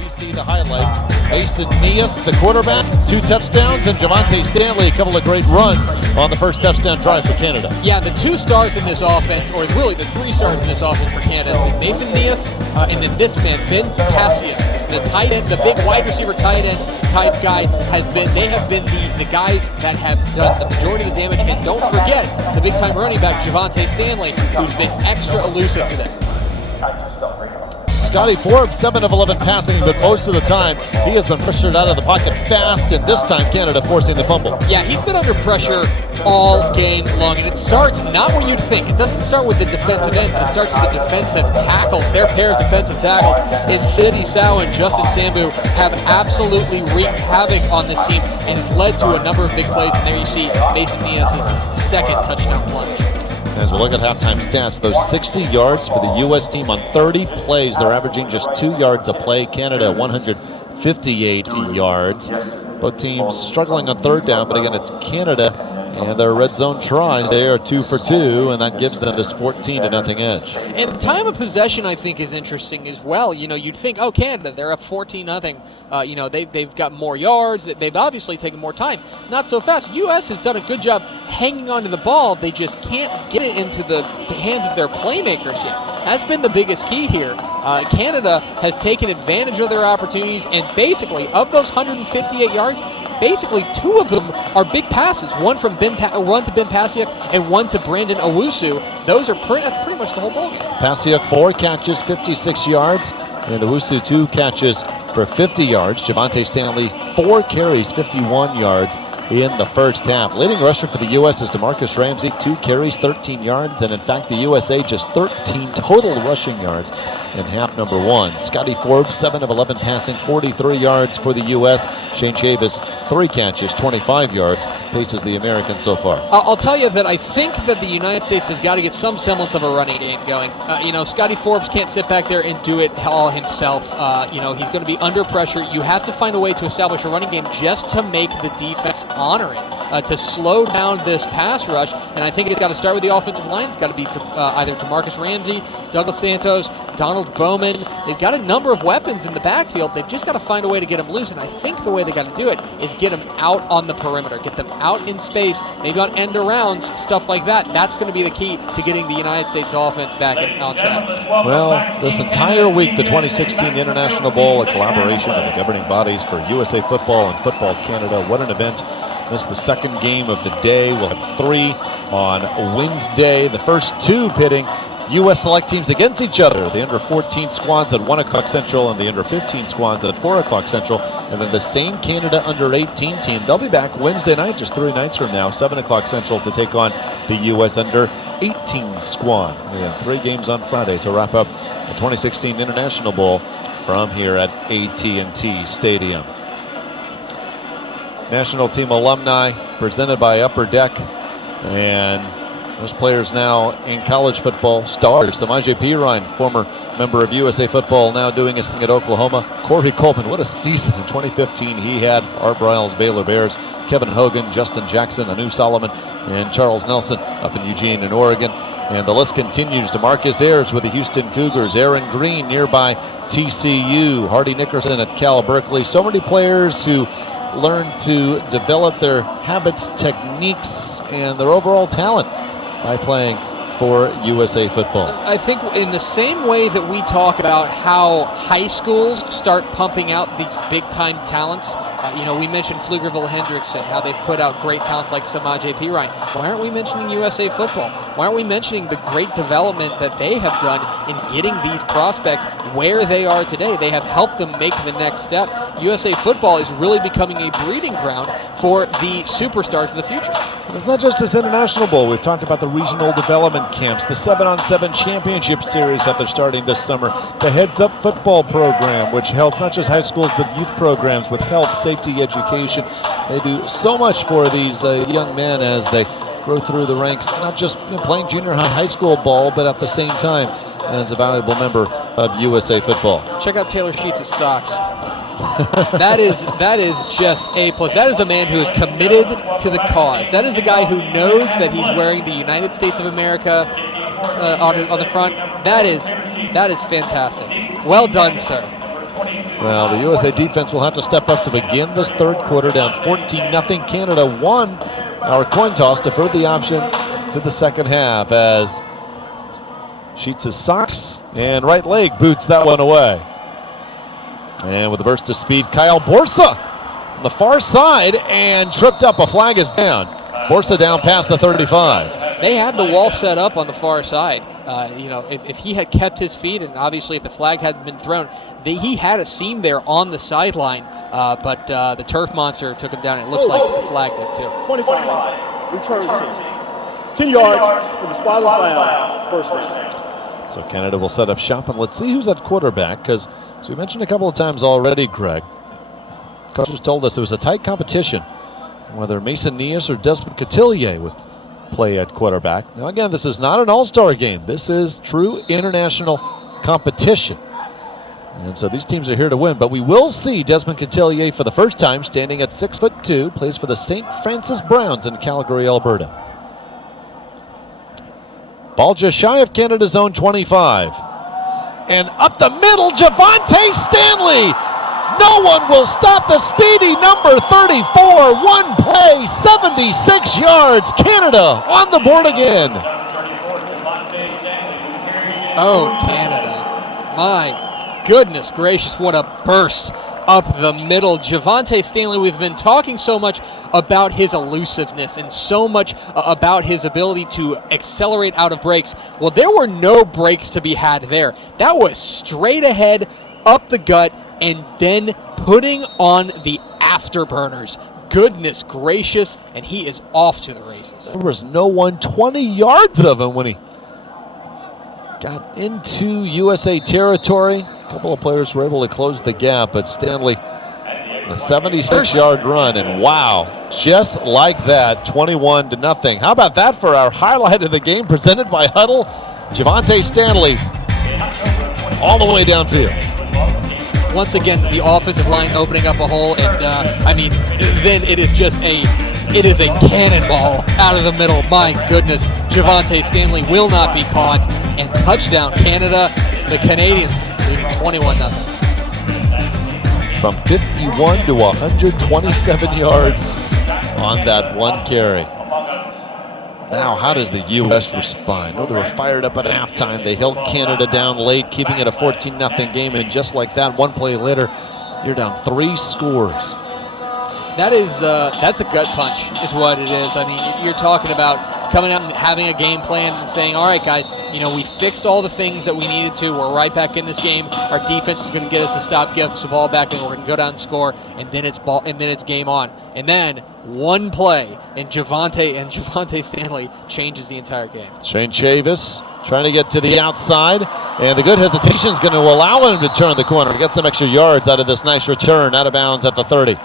We see the highlights. Mason Nias, the quarterback, 2 touchdowns, and Javante Stanley, a couple of great runs on the first touchdown drive for Canada. Yeah, the 2 stars in this offense, or really the 3 stars in this offense for Canada, has been Mason Nias, and then this man, Ben Passia, the tight end, the big wide receiver tight end type guy, they have been the guys that have done the majority of the damage. And don't forget the big time running back Javante Stanley, who's been extra elusive today. Scotty Forbes, 7 of 11 passing, but most of the time he has been pressured out of the pocket fast, and this time Canada forcing the fumble. Yeah, he's been under pressure all game long, and it starts not where you'd think. It doesn't start with the defensive ends. It starts with the defensive tackles. Their pair of defensive tackles in Sidney Sow and Justin Sambu have absolutely wreaked havoc on this team, and it's led to a number of big plays. And there you see Mason Nias' second touchdown plunge. As we look at halftime stats, those 60 yards for the U.S. team on 30 plays. They're averaging just 2 yards a play. Canada 158 yards. Both teams struggling on third down, but again, it's Canada and their red zone tries. They are 2 for 2, and that gives them this 14-0 edge. And the time of possession, I think, is interesting as well. You know, you'd think, oh, Canada, they're up 14-0. You know, they've got more yards. They've obviously taken more time. Not so fast. U.S. has done a good job hanging on to the ball. They just can't get it into the hands of their playmakers yet. That's been the biggest key here. Canada has taken advantage of their opportunities, and basically, of those 158 yards, basically 2 of them are big passes. One to Ben Pasiak and one to Brandon Owusu. That's pretty much the whole ballgame. Pasiak 4 catches, 56 yards, and Owusu 2 catches for 50 yards. Javante Stanley 4 carries, 51 yards in the first half. Leading rusher for the U.S. is DeMarcus Ramsey, 2 carries, 13 yards, and in fact the USA just 13 total rushing yards in half number 1. Scotty Forbes, 7 of 11 passing, 43 yards for the U.S. Shane Chavis, 3 catches, 25 yards, paces the Americans so far. I'll tell you that I think that the United States has got to get some semblance of a running game going. You know, Scotty Forbes can't sit back there and do it all himself. You know, he's going to be under pressure. You have to find a way to establish a running game just to make the defense honoring, to slow down this pass rush, and I think it's got to start with the offensive line. It's got to be either DeMarcus Ramsey, Douglas Santos, Donald Bowman. They've got a number of weapons in the backfield. They've just got to find a way to get them loose, and I think the way they got to do it is get them out on the perimeter, get them out in space, maybe on end arounds, stuff like that. That's going to be the key to getting the United States offense back on track. Well, this entire week, the 2016 International Bowl, a collaboration of the governing bodies for USA Football and Football Canada. What an event. This is the second game of the day. We'll have 3 on Wednesday. The first 2 pitting U.S. select teams against each other. The under-14 squads at 1 o'clock Central and the under-15 squads at 4 o'clock Central. And then the same Canada under-18 team. They'll be back Wednesday night, just 3 nights from now, 7 o'clock Central, to take on the U.S. under-18 squad. We have 3 games on Friday to wrap up the 2016 International Bowl from here at AT&T Stadium. National team alumni presented by Upper Deck, and those players now in college football stars. Samaje Perine, former member of USA Football, now doing his thing at Oklahoma. Corey Coleman, what a season in 2015 he had for Arbrile's Baylor Bears. Kevin Hogan, Justin Jackson, Anu Solomon, and Charles Nelson up in Eugene in Oregon. And the list continues. DeMarcus Ayers with the Houston Cougars. Aaron Green nearby TCU. Hardy Nickerson at Cal Berkeley. So many players who learn to develop their habits, techniques, and their overall talent by playing for USA Football. I think in the same way that we talk about how high schools start pumping out these big-time talents, you know, we mentioned Pflugerville Hendrickson, how they've put out great talents like Samaje Perine. Why aren't we mentioning USA Football? Why aren't we mentioning the great development that they have done in getting these prospects where they are today? They have helped them make the next step. USA Football is really becoming a breeding ground for the superstars of the future. It's not just this International Bowl. We've talked about the regional development camps, the 7-on-7 championship series that they're starting this summer, the Heads Up football program, which helps not just high schools but youth programs with health, safety, education. They do so much for these young men as they grow through the ranks, not just playing junior high school ball, but at the same time as a valuable member of USA Football. Check out Taylor Sheets' socks. that is just A+. That is a man who is committed to the cause. That is a guy who knows that he's wearing the United States of America on the front. That is fantastic. Well done, sir. Well, the USA defense will have to step up to begin this third quarter, down 14-0. Canada won our coin toss, deferred the option to the second half as Sheets his socks and right leg boots that one away. And with a burst of speed, Kyle Borsa on the far side and tripped up. A flag is down. Borsa down past the 35. They had the wall set up on the far side. If he had kept his feet, and obviously if the flag hadn't been thrown, he had a seam there on the sideline, but the turf monster took him down, and it looks like the flag did too. 25, return team. 10 yards for the spot of the foul, first down. So Canada will set up shop, and let's see who's at quarterback, because as we mentioned a couple of times already, Greg, coaches told us it was a tight competition, whether Mason Nias or Desmond Cotillier would play at quarterback. Now again, this is not an all-star game. This is true international competition. And so these teams are here to win, but we will see Desmond Cotillier for the first time standing at 6'2", plays for the St. Francis Browns in Calgary, Alberta. Ball just shy of Canada's own 25. And up the middle, Javante Stanley. No one will stop the speedy number 34. One play, 76 yards. Canada on the board again. Oh, Canada. My goodness gracious, what a burst up the middle. Javante Stanley, we've been talking so much about his elusiveness and so much about his ability to accelerate out of breaks. Well, there were no breaks to be had there. That was straight ahead, up the gut, and then putting on the afterburners. Goodness gracious, and he is off to the races. There was no one 20 yards of him when he got into USA territory. A couple of players were able to close the gap, but Stanley, a 76-yard run, and wow, just like that, 21-0. How about that for our highlight of the game presented by Huddle? Javante Stanley all the way downfield. Once again, the offensive line opening up a hole, and then it is just a cannonball out of the middle. My goodness, Javante Stanley will not be caught, and touchdown Canada. The Canadians leading 21-0. From 51 to 127 yards on that one carry. Now, how does the U.S. respond? No, they were fired up at halftime. They held Canada down late, keeping it a 14-0 game, and just like that, one play later, you're down 3 scores. That's a gut punch is what it is. I mean, you're talking about coming out and having a game plan and saying, all right, guys, we fixed all the things that we needed to. We're right back in this game. Our defense is going to get us a stop, get us the ball back, and we're going to go down and score, and then it's game on. And then one play, and Javante Stanley changes the entire game. Shane Chavis trying to get to the outside, and the good hesitation is going to allow him to turn the corner. Get some extra yards out of this nice return, out of bounds at the 30.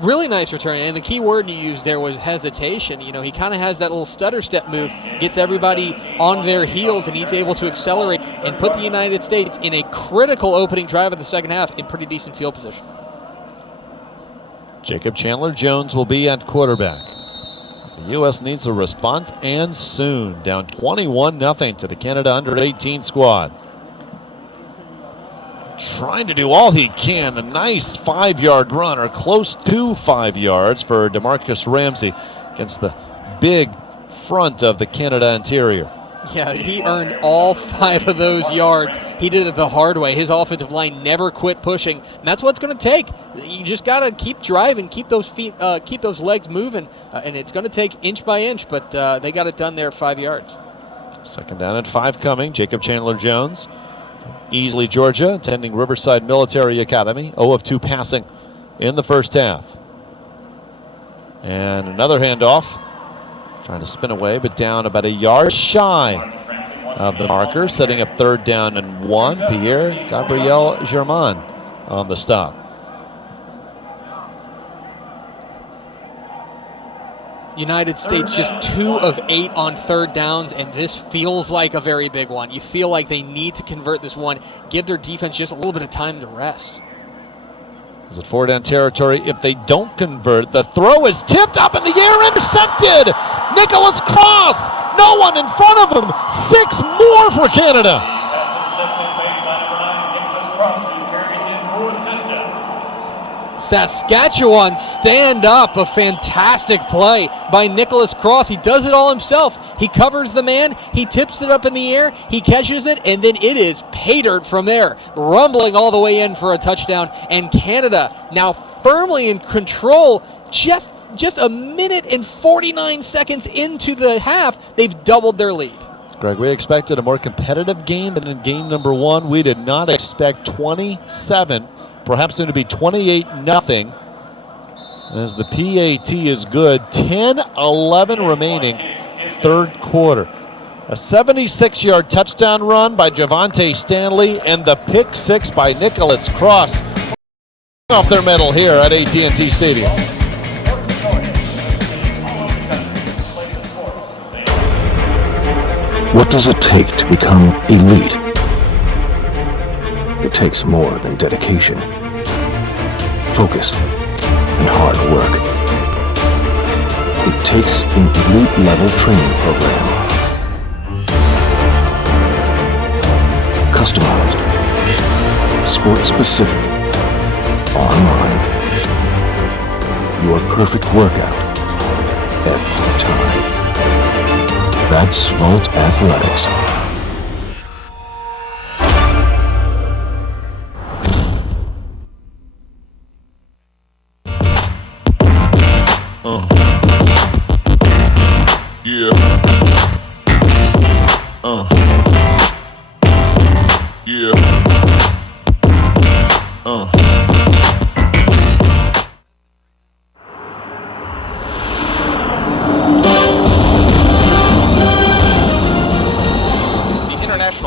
Really nice return, and the key word you used there was hesitation. He kind of has that little stutter step move, gets everybody on their heels, and he's able to accelerate and put the United States in a critical opening drive of the second half in pretty decent field position. Jacob Chandler-Jones will be at quarterback. The U.S. needs a response, and soon. Down 21-0 to the Canada under-18 squad. Trying to do all he can. A nice 5-yard run, or close to 5 yards for DeMarcus Ramsey against the big front of the Canada interior. Yeah, he earned all 5 of those yards. He did it the hard way. His offensive line never quit pushing, and that's what it's going to take. You just got to keep driving, keep those feet, keep those legs moving, and it's going to take inch by inch, but they got it done there at 5 yards. Second down and 5 coming. Jacob Chandler-Jones, Easley, Georgia, attending Riverside Military Academy. 0 of 2 passing in the first half. And another handoff. Trying to spin away, but down about a yard shy of the marker. Setting up third down and 1. Pierre Gabriel Germain on the stop. United States just 2 of 8 on third downs, and this feels like a very big one. You feel like they need to convert this one, give their defense just a little bit of time to rest. Is it 4-down territory? If they don't convert, the throw is tipped up in the air, intercepted. Nicholas Cross, no one in front of him. 6 more for Canada. Saskatchewan stand up. A fantastic play by Nicholas Cross. He does it all himself. He covers the man, he tips it up in the air, he catches it, and then it is pay dirt from there, rumbling all the way in for a touchdown. And Canada now firmly in control. Just a minute and 49 seconds into the half, they've doubled their lead. Greg, we expected a more competitive game than in game number one. We did not expect 27, perhaps going to be 28-0. As the PAT is good, 10-11 remaining, third quarter. A 76-yard touchdown run by Javante Stanley and the pick six by Nicholas Cross off their medal here at AT&T Stadium. What does it take to become elite? It takes more than dedication, focus, and hard work. It takes an elite-level training program. Customized, sport-specific, online. Your perfect workout every time. That's Volt Athletics.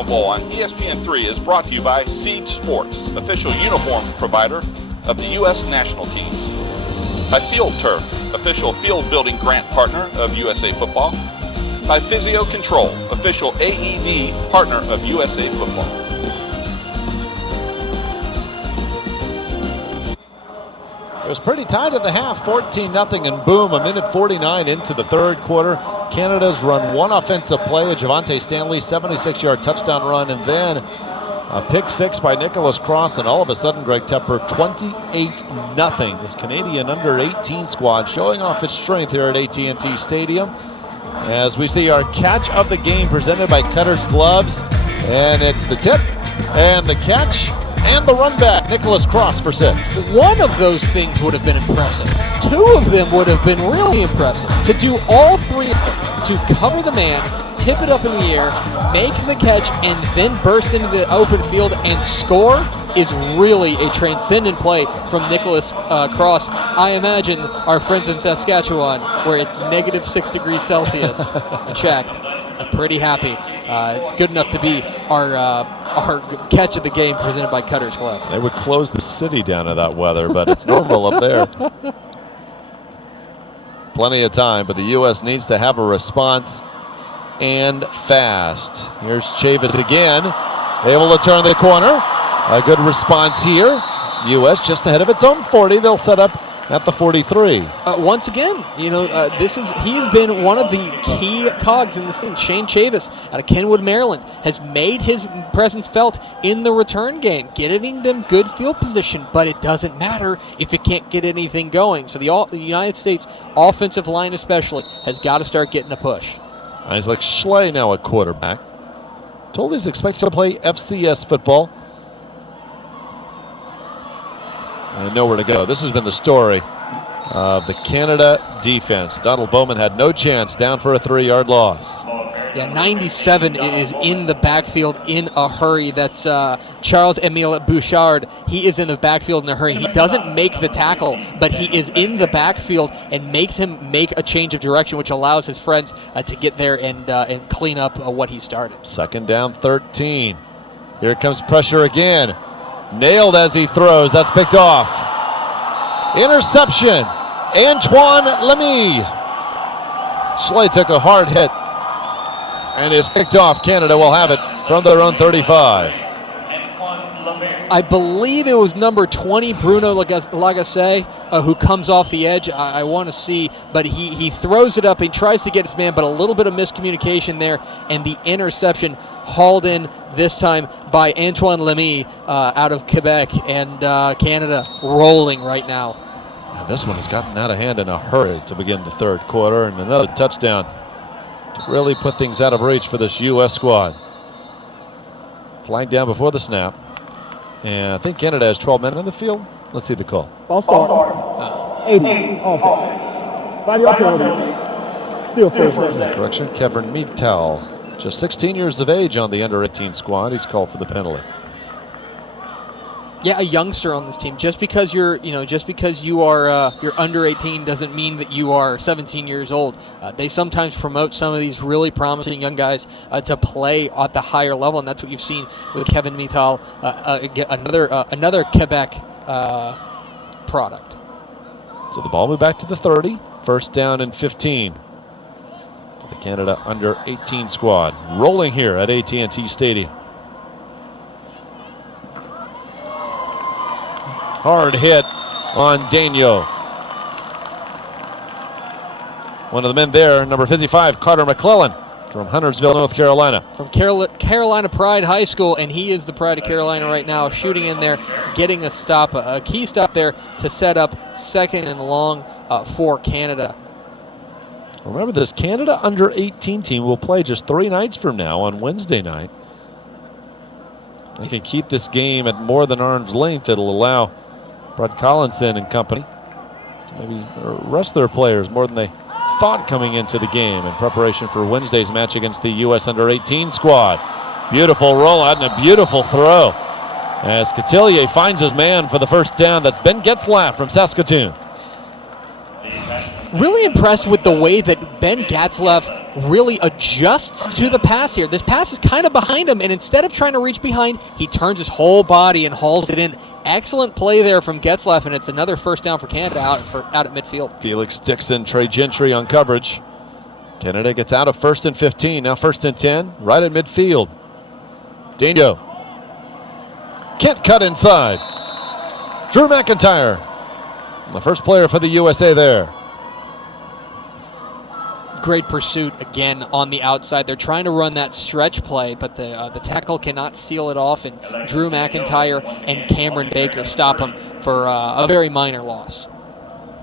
Bowl on ESPN3 is brought to you by Siege Sports, official uniform provider of the U.S. national teams. By Field Turf, official field building grant partner of USA Football. By Physio Control, official AED partner of USA Football. It was pretty tight at the half, 14-0, and boom, a minute 49 into the third quarter. Canada's run one offensive play, a Javante Stanley 76-yard touchdown run, and then a pick six by Nicholas Cross, and all of a sudden, Greg Tepper, 28-0. This Canadian under-18 squad showing off its strength here at AT&T Stadium. As we see our catch of the game presented by Cutter's Gloves, and it's the tip and the catch and the run back, Nicholas Cross for six. One of those things would have been impressive. Two of them would have been really impressive. To do all three, to cover the man, tip it up in the air, make the catch, and then burst into the open field and score is really a transcendent play from Nicholas Cross. I imagine our friends in Saskatchewan, where it's negative 6 degrees Celsius, checked. I'm pretty happy. It's good enough to be our catch of the game presented by Cutter's Gloves. They would close the city down in that weather, but it's normal up there. Plenty of time, but the U.S. needs to have a response, and fast. Here's Chavis again, able to turn the corner. A good response here. U.S. just ahead of its own 40. They'll set up at the 43. Once again, he has been one of the key cogs in this thing. Shane Chavis out of Kenwood, Maryland, has made his presence felt in the return game, giving them good field position, but it doesn't matter if it can't get anything going. So the United States offensive line especially has got to start getting a push. Isaac Schley now a quarterback. Told he's expected to play FCS football. And nowhere to go. This has been the story of the Canada defense. Donald Bowman had no chance, down for a 3-yard loss. Yeah, 97 is in the backfield in a hurry. That's Charles-Emile Bouchard. He is in the backfield in a hurry. He doesn't make the tackle, but he is in the backfield and makes him make a change of direction, which allows his friends to get there and clean up what he started. Second down, 13. Here comes pressure again. Nailed as he throws. That's picked off. Interception. Antoine Lamy. Schley took a hard hit and is picked off. Canada will have it from their own 35. I believe it was number 20, Bruno Lagacé, who comes off the edge. I want to see, but he throws it up. He tries to get his man, but a little bit of miscommunication there, and the interception hauled in this time by Antoine Lamy out of Quebec, and Canada rolling right now. Now this one has gotten out of hand in a hurry to begin the third quarter, and another touchdown to really put things out of reach for this U.S. squad. Flag down before the snap, and I think Canada has 12 men on the field. Let's see the call. Ball start. 80, offense. 5-yard penalty. Still first down. Correction, Kevin Mittal, just 16 years of age on the under-18 squad. He's called for the penalty. Yeah, a youngster on this team. Just because you're under 18 doesn't mean that you are 17 years old. They sometimes promote some of these really promising young guys to play at the higher level, and that's what you've seen with Kevin Mittal, another Quebec product. So the ball moved back to the 30. First down and 15 for the Canada under 18 squad. Rolling here at AT&T Stadium. Hard hit on Daigneault. One of the men there, number 55, Carter McClellan from Huntersville, North Carolina. From Carolina Pride High School, and he is the pride of Carolina right now, shooting in there, getting a stop, a key stop there to set up second and long for Canada. Remember, this Canada under 18 team will play just 3 nights from now on Wednesday night. They can keep this game at more than arm's length. It'll allow Brad Collinson and company to maybe rest their players more than they thought coming into the game in preparation for Wednesday's match against the U.S. under-18 squad. Beautiful rollout and a beautiful throw as Cotillier finds his man for the first down. That's Ben Getzlaff from Saskatoon. Really impressed with the way that Ben Getzlaff really adjusts to the pass here. This pass is kind of behind him, and instead of trying to reach behind, he turns his whole body and hauls it in. Excellent play there from Getzlaff, and it's another first down for Canada out at midfield. Felix Dixon, Trey Gentry on coverage. Canada gets out of 1st and 15, now 1st and 10, right at midfield. Daigneault. Can't cut inside. Drew McIntyre, the first player for the USA there. Great pursuit again on the outside. They're trying to run that stretch play, but the tackle cannot seal it off, and Drew McIntyre and Cameron Baker stop him for a very minor loss.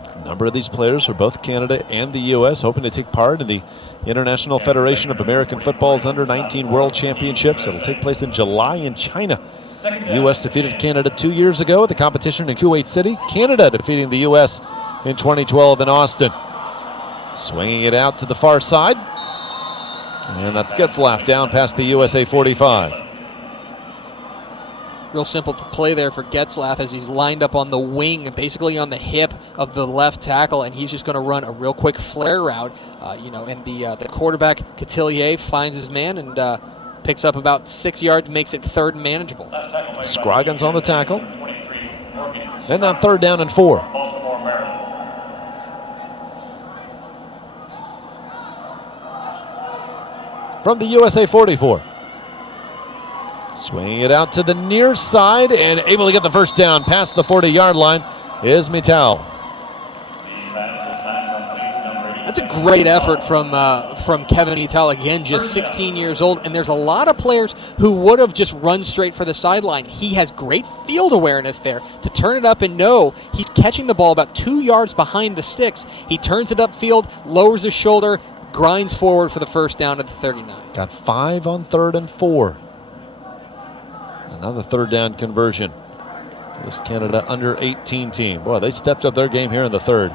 A number of these players for both Canada and the U.S. hoping to take part in the International Federation of American Football's Under-19 World Championships. It'll take place in July in China. The U.S. defeated Canada 2 years ago at the competition in Kuwait City. Canada defeating the U.S. in 2012 in Austin. Swinging it out to the far side. And that Getzlaff down past the USA 45. Real simple play there for Getzlaff as he's lined up on the wing, basically on the hip of the left tackle, and he's just going to run a real quick flare route. And the quarterback, Cotillier, finds his man and picks up about 6 yards, makes it 3rd and manageable. Scroggins on the tackle. And now 3rd down and 4. From the USA 44. Swinging it out to the near side and able to get the first down past the 40-yard line is Mittal. That's a great effort from Kevin Mittal, again, just 16 years old, and there's a lot of players who would have just run straight for the sideline. He has great field awareness there to turn it up and know he's catching the ball about 2 yards behind the sticks. He turns it upfield, lowers his shoulder, grinds forward for the first down at the 39. Got 5 on 3rd and 4. Another 3rd down conversion for this Canada under 18 team. Boy, they stepped up their game here in the 3rd.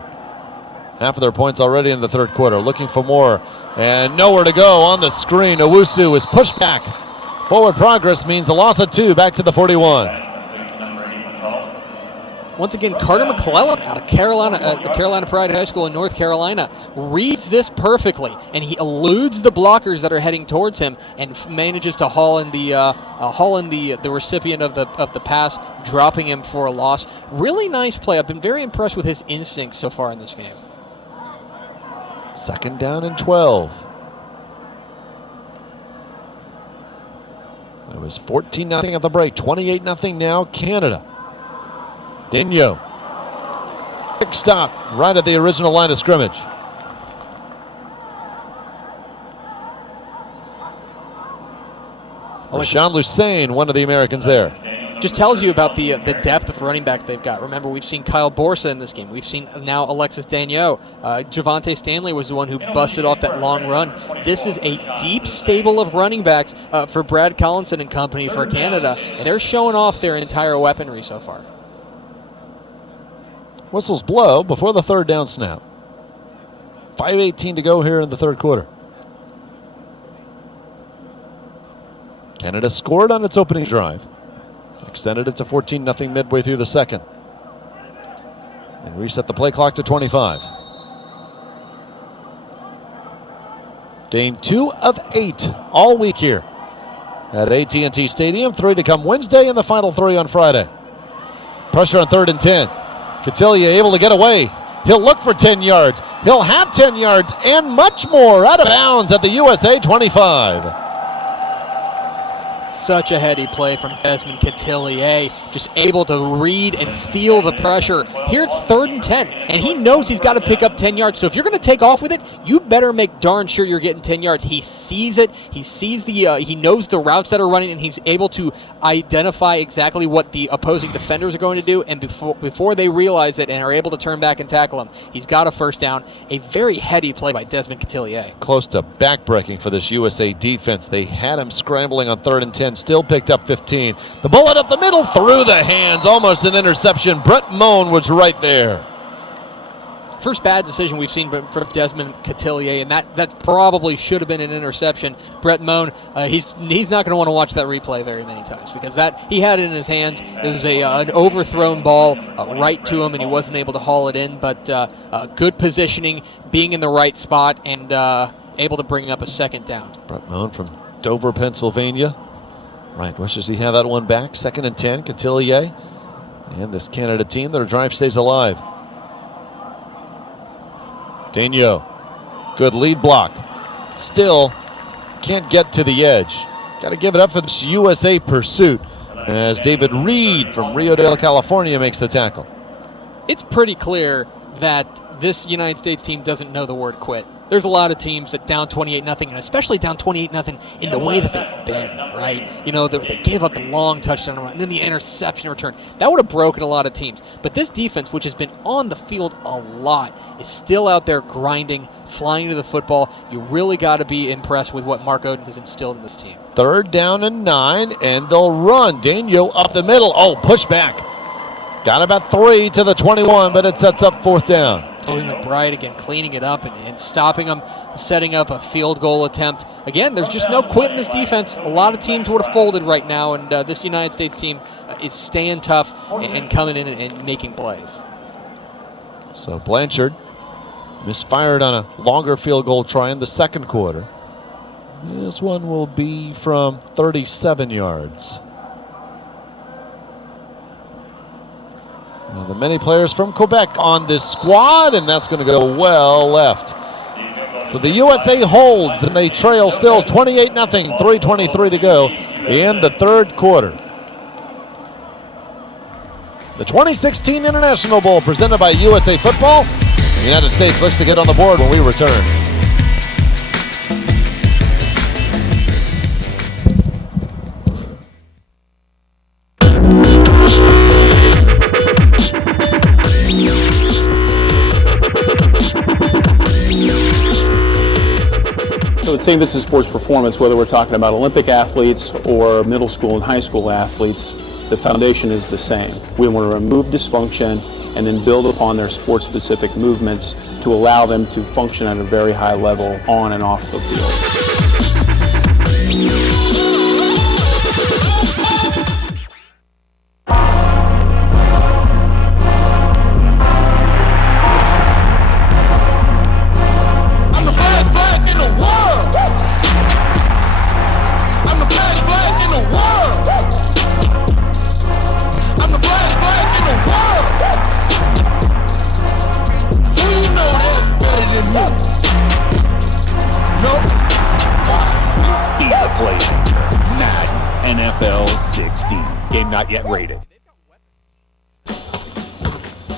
Half of their points already in the 3rd quarter. Looking for more and nowhere to go on the screen. Owusu is pushed back. Forward progress means a loss of 2 back to the 41. Once again, Carter McClellan out of the Carolina Pride High School in North Carolina reads this perfectly, and he eludes the blockers that are heading towards him and manages to haul in the recipient of the pass, dropping him for a loss. Really nice play. I've been very impressed with his instincts so far in this game. 2nd down and 12. It was 14-0 at the break. 28-0 now, Canada. Daigneault. Big stop right at the original line of scrimmage. Rashawn Lucane, one of the Americans there. Just tells you about the depth of running back they've got. Remember, we've seen Kyle Borsa in this game. We've seen now Alexis Daigneault. Javante Stanley was the one who busted off that long run. This is a deep stable of running backs for Brad Collinson and company for Canada, and they're showing off their entire weaponry so far. Whistles blow before the third down snap. 5:18 to go here in the third quarter. Canada scored on its opening drive. Extended it to 14-0 midway through the second. And reset the play clock to 25. Game 2 of 8 all week here at AT&T Stadium. 3 to come Wednesday and the final 3 on Friday. Pressure on 3rd and 10. Cotillier able to get away. He'll look for 10 yards. He'll have 10 yards and much more out of bounds at the USA 25. Such a heady play from Desmond Cotillier, just able to read and feel the pressure. Here it's 3rd and 10, and he knows he's got to pick up 10 yards. So if you're going to take off with it, you better make darn sure you're getting 10 yards. He sees it. He sees he knows the routes that are running, and he's able to identify exactly what the opposing defenders are going to do. And before they realize it and are able to turn back and tackle him, he's got a first down. A very heady play by Desmond Cotillier. Close to backbreaking for this USA defense. They had him scrambling on 3rd and 10. Still picked up 15. The bullet up the middle, through the hands, almost an interception. Brett Moan was right there. First bad decision we've seen from Desmond Cotillier, and that probably should have been an interception. Brett Moan, he's not going to want to watch that replay very many times because he had it in his hands. It was an overthrown ball right to him, and he wasn't able to haul it in. But good positioning, being in the right spot, and able to bring up a second down. Brett Moan from Dover, Pennsylvania. Right, wishes he had that one back. 2nd and 10, Cotillier. And this Canada team, their drive stays alive. Daigneault, good lead block. Still can't get to the edge. Got to give it up for this USA pursuit as David Reed from Rio Dale, California makes the tackle. It's pretty clear that this United States team doesn't know the word quit. There's a lot of teams that down 28-0, and especially down 28-0 in the way that they've been, right? You know, they gave up the long touchdown run and then the interception return. That would have broken a lot of teams. But this defense, which has been on the field a lot, is still out there grinding, flying to the football. You really got to be impressed with what Mark Oden has instilled in this team. 3rd down and 9, and they'll run. Daigneault up the middle. Oh, push back. Got about 3 to the 21, but it sets up 4th down. McBride again cleaning it up and stopping them, setting up a field goal attempt. Again, there's just no quit in this defense. A lot of teams would have folded right now, and this United States team is staying tough and coming in and making plays. So Blanchard misfired on a longer field goal try in the second quarter. This one will be from 37 yards. The many players from Quebec on this squad, and that's going to go well left. So the USA holds, and they trail still 28-0, 3:23 to go in the third quarter. The 2016 International Bowl presented by USA Football. The United States looks to get on the board when we return. So it's saying this is sports performance, whether we're talking about Olympic athletes or middle school and high school athletes, the foundation is the same. We want to remove dysfunction and then build upon their sport-specific movements to allow them to function at a very high level on and off the field. Not yet rated.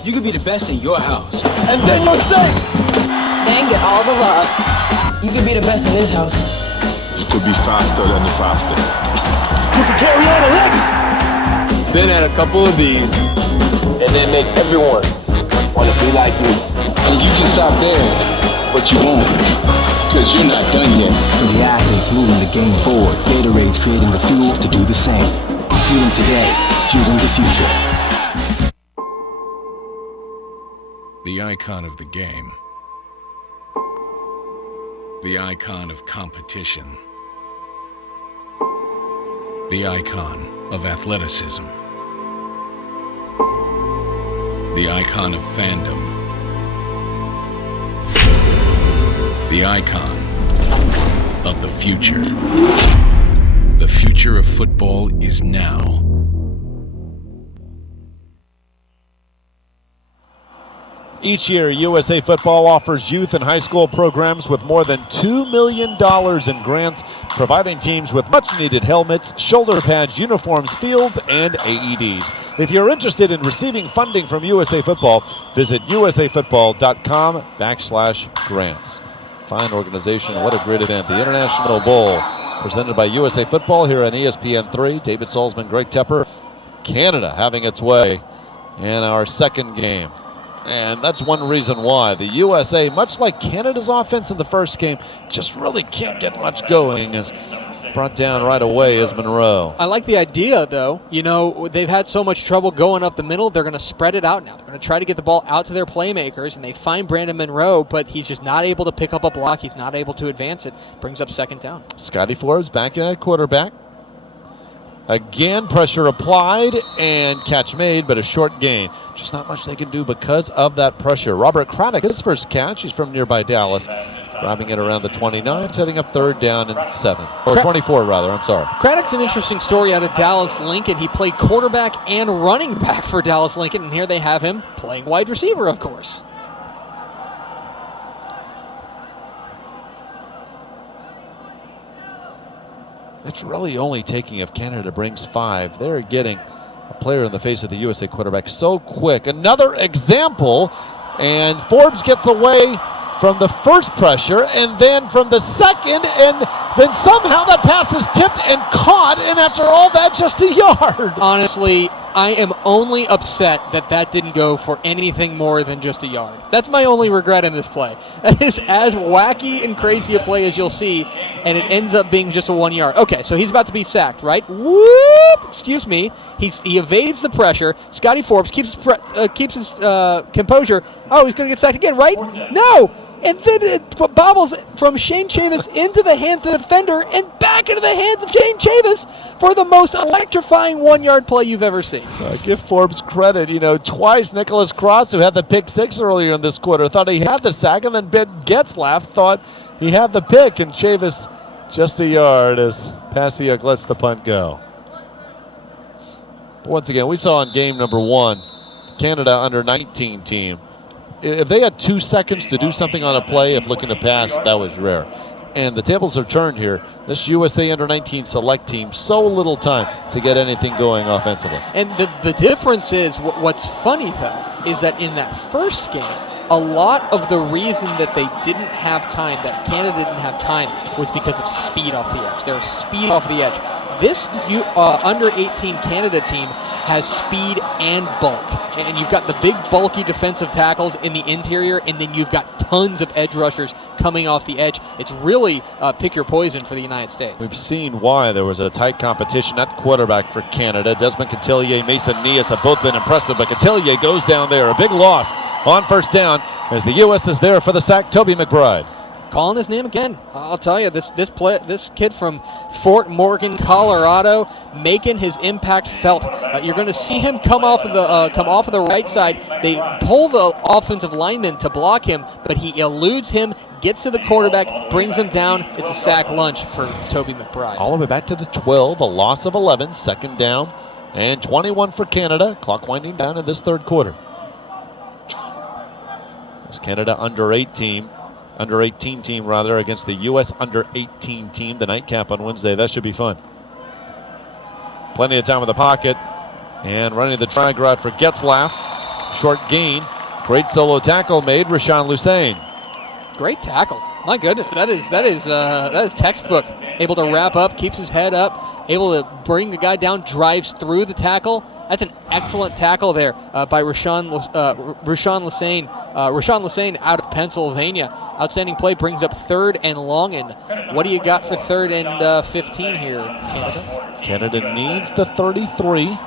You could be the best in your house. And then your stay. Then get all the love. You could be the best in this house. You could be faster than the fastest. Been at a couple of these. And then make everyone want to be like you. And you can stop there, but you won't. Because you're not done yet. For the athletes moving the game forward, Gatorade's creating the fuel to do the same. Fueling today, fueling the future. The icon of the game. The icon of competition. The icon of athleticism. The icon of fandom. The icon of the future. The future of football is now. Each year, USA Football offers youth and high school programs with more than $2 million in grants, providing teams with much-needed helmets, shoulder pads, uniforms, fields, and AEDs. If you're interested in receiving funding from USA Football, visit usafootball.com/grants. Fine organization. What a great event. The International Bowl, presented by USA Football here on ESPN3. David Salzman, Greg Tepper. Canada having its way in our second game. And that's one reason why the USA, much like Canada's offense in the first game, just really can't get much going, as brought down right away is Monroe. I like the idea, though. You know, they've had so much trouble going up the middle. They're going to spread it out now. They're going to try to get the ball out to their playmakers, and they find Brandon Monroe, but he's just not able to pick up a block. He's not able to advance it. Brings up second down. Scotty Forbes back in at quarterback. Again, pressure applied and catch made, but a short gain. Just not much they can do because of that pressure. Robert Craddock, his first catch. He's from nearby Dallas. Driving it around the 29, setting up third down and 7. Or 24, rather. I'm sorry. Craddock's an interesting story out of Dallas Lincoln. He played quarterback and running back for Dallas Lincoln, and here they have him playing wide receiver, of course. It's really only taking if Canada brings 5. They're getting a player in the face of the USA quarterback so quick. Another example, and Forbes gets away from the first pressure and then from the second, and then somehow that pass is tipped and caught, and after all that, just a yard. Honestly, I am only upset that that didn't go for anything more than just a yard. That's my only regret in this play. That is as wacky and crazy a play as you'll see, and it ends up being just a 1 yard. Okay, so he's about to be sacked, right? Whoop! Excuse me. He evades the pressure. Scotty Forbes keeps his composure. Oh, he's going to get sacked again, right? No! And then it bobbles from Shane Chavis into the hands of the defender and back into the hands of Shane Chavis for the most electrifying 1 yard play you've ever seen. Give Forbes credit. You know, twice Nicholas Cross, who had the pick 6 earlier in this quarter, thought he had the sack, and then Ben Getzlaff thought he had the pick, and Chavis just a yard as Pasiuk lets the punt go. But once again, we saw in game number 1, Canada under 19 team. If they had 2 seconds to do something on a play, if looking to pass, that was rare. And the tables are turned here. This USA Under-19 select team, so little time to get anything going offensively. And the difference is, what's funny, though, is that in that first game, a lot of the reason that they didn't have time, that Canada didn't have time, was because of speed off the edge. There was speed off the edge. This Under-18 Canada team has speed and bulk. And you've got the big, bulky defensive tackles in the interior, and then you've got tons of edge rushers coming off the edge. It's really pick your poison for the United States. We've seen why there was a tight competition at quarterback for Canada. Desmond Cotillier, Mason Nias have both been impressive, but Cotillier goes down there. A big loss on first down as the U.S. is there for the sack. Toby McBride. Calling his name again. I'll tell you, this kid from Fort Morgan, Colorado, making his impact felt. You're going to see him come off of the right side. They pull the offensive lineman to block him, but he eludes him, gets to the quarterback, brings him down. It's a sack lunch for Toby McBride. All the way back to the 12, a loss of 11, second down, and 21 for Canada. Clock winding down in this third quarter. It's Canada under-18 team against the U.S. under-18 team. The nightcap on Wednesday. That should be fun. Plenty of time in the pocket. And running the drag route for Getzlaff. Short gain. Great solo tackle made. Rashawn Lusain. Great tackle. My goodness, that is textbook. Able to wrap up, keeps his head up, able to bring the guy down, drives through the tackle, That's an excellent tackle there by Rashawn Lesane out of Pennsylvania. Outstanding play, brings up 3rd and long. And what do you got for 3rd and 15 here, Canada? Canada needs the 33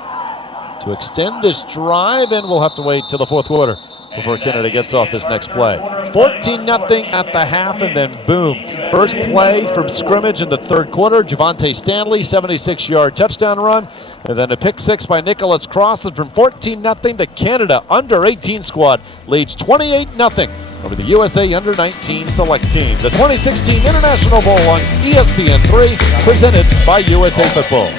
to extend this drive, and we'll have to wait till the 4th quarter before Canada gets off this next play. 14-0 at the half, and then boom. First play from scrimmage in the 3rd quarter. Javante Stanley, 76-yard touchdown run. And then a pick 6 by Nicholas Cross. And from 14-0, the Canada under-18 squad leads 28-0 over the USA under-19 select team. The 2016 International Bowl on ESPN3, presented by USA Football.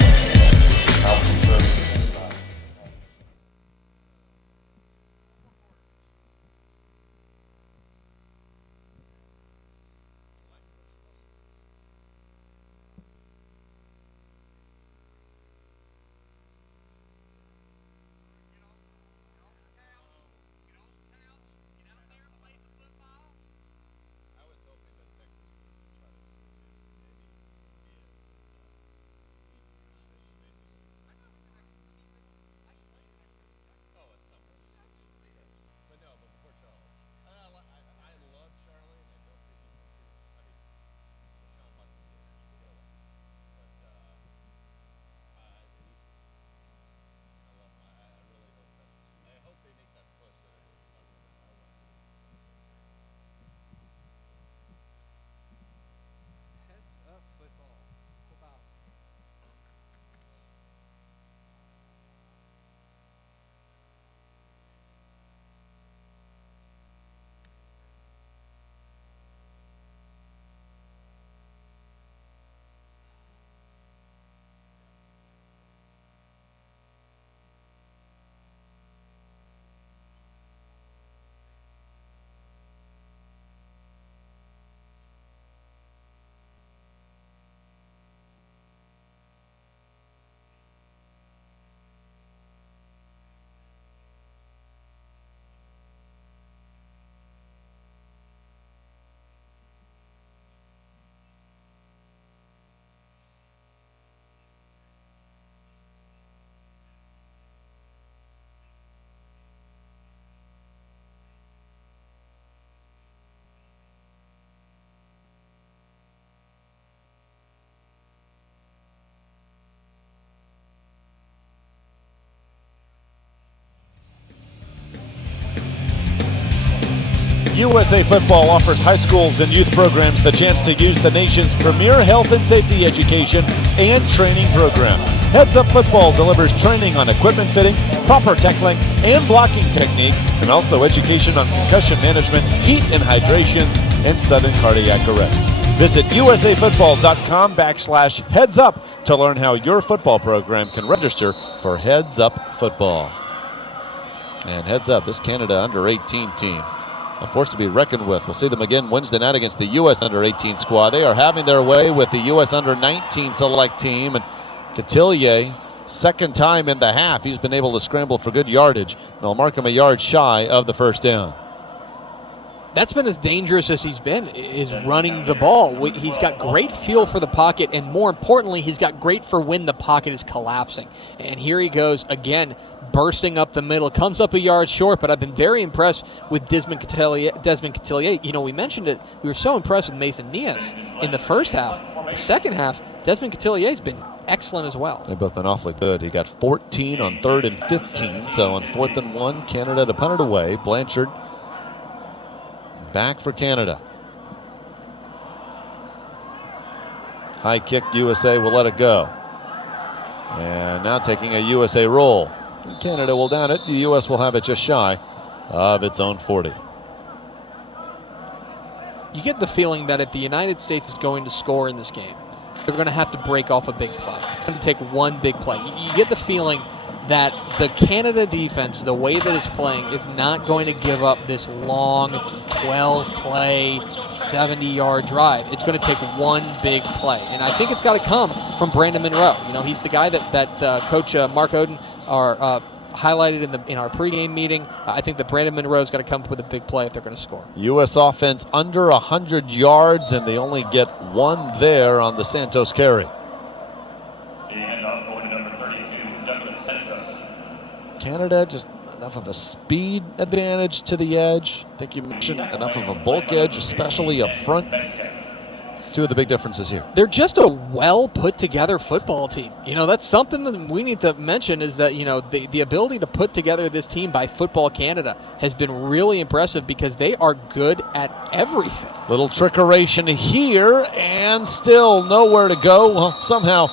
USA Football offers high schools and youth programs the chance to use the nation's premier health and safety education and training program. Heads Up Football delivers training on equipment fitting, proper tackling, and blocking technique, and also education on concussion management, heat and hydration, and sudden cardiac arrest. Visit usafootball.com/Heads Up to learn how your football program can register for Heads Up Football. And heads up, this Canada under-18 team, a force to be reckoned with. We'll see them again Wednesday night against the U.S. under-18 squad. They are having their way with the U.S. under-19 select team. And Cotillier, second time in the half, he's been able to scramble for good yardage. They'll mark him a yard shy of the first down. That's been as dangerous as he's been, is running the ball. He's got great feel for the pocket, and more importantly, he's got great for when the pocket is collapsing. And here he goes again, bursting up the middle. Comes up a yard short, but I've been very impressed with Desmond Cotillier. You know, we mentioned it. We were so impressed with Mason Nias in the first half. The second half, Desmond Cotillier has been excellent as well. They've both been awfully good. He got 14 on 3rd and 15. So on 4th and 1, Canada to punt it away. Blanchard back for Canada. High kick, USA will let it go. And now taking a USA roll. Canada will down it. The U.S. will have it just shy of its own 40. You get the feeling that if the United States is going to score in this game, they're going to have to break off a big play. It's going to take one big play. You get the feeling that the Canada defense, the way that it's playing, is not going to give up this long 12-play, 70-yard drive. It's going to take one big play. And I think it's got to come from Brandon Monroe. You know, he's the guy that Coach Mark Oden highlighted in our pregame meeting. I think that Brandon Monroe's got to come up with a big play if they're going to score. U.S. offense under 100 yards, and they only get one there on the Santos carry. Canada just enough of a speed advantage to the edge? I think you mentioned enough of a bulk edge, especially up front. Two of the big differences here. They're just a well put together football team. You know, that's something that we need to mention is that, you know, the ability to put together this team by Football Canada has been really impressive because they are good at everything. Little trickeration here and still nowhere to go. Well, somehow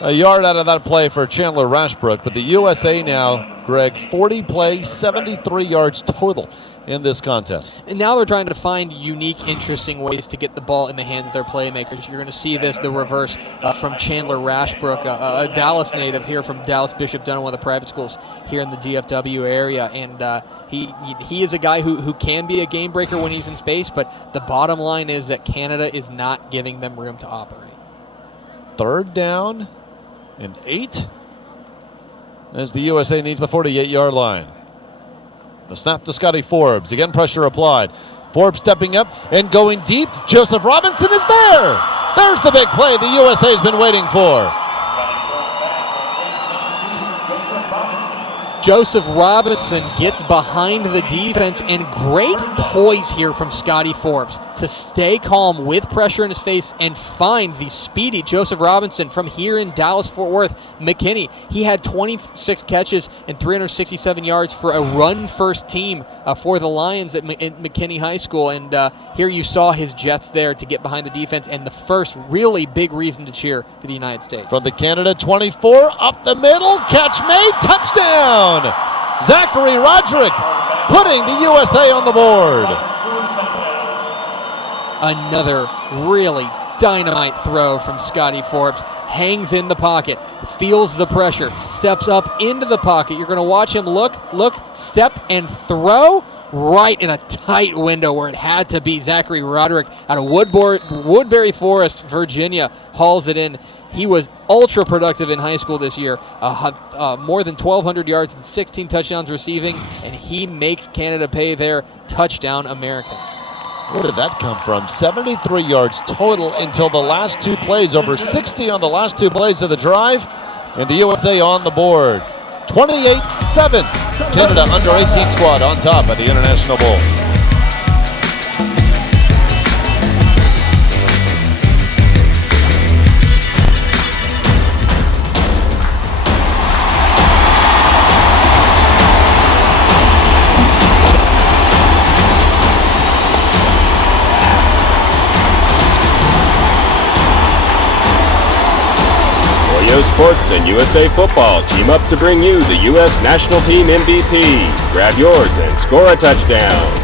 a yard out of that play for Chandler Rashbrook, but the USA now, Greg, 40 plays, 73 yards total in this contest. And now they're trying to find unique, interesting ways to get the ball in the hands of their playmakers. You're going to see this, the reverse from Chandler Rashbrook, a Dallas native here from Dallas Bishop Dunn, one of the private schools here in the DFW area. And he is a guy who can be a game breaker when he's in space, but the bottom line is that Canada is not giving them room to operate. 3rd down and 8 as the USA needs the 48-yard line. The snap to Scotty Forbes. Again, pressure applied. Forbes stepping up and going deep. Joseph Robinson is there. There's the big play the USA's been waiting for. Joseph Robinson gets behind the defense, and great poise here from Scotty Forbes to stay calm with pressure in his face and find the speedy Joseph Robinson from here in Dallas-Fort Worth, McKinney. He had 26 catches and 367 yards for a run-first team for the Lions at McKinney High School, and here you saw his Jets there to get behind the defense, and the first really big reason to cheer for the United States. From the Canada 24, up the middle, catch made, touchdown! Zachary Roderick putting the USA on the board. Another really dynamite throw from Scotty Forbes. Hangs in the pocket, feels the pressure, steps up into the pocket. You're going to watch him look, step, and throw right in a tight window where it had to be. Zachary Roderick out of Woodbury Forest, Virginia, hauls it in. He was ultra productive in high school this year, more than 1,200 yards and 16 touchdowns receiving, and he makes Canada pay their touchdown Americans. Where did that come from? 73 yards total until the last 2 plays, over 60 on the last 2 plays of the drive, and the USA on the board. 28-7, Canada under 18 squad on top of the International Bowl. Sports and USA Football team up to bring you the U.S. National Team MVP. Grab yours and score a touchdown.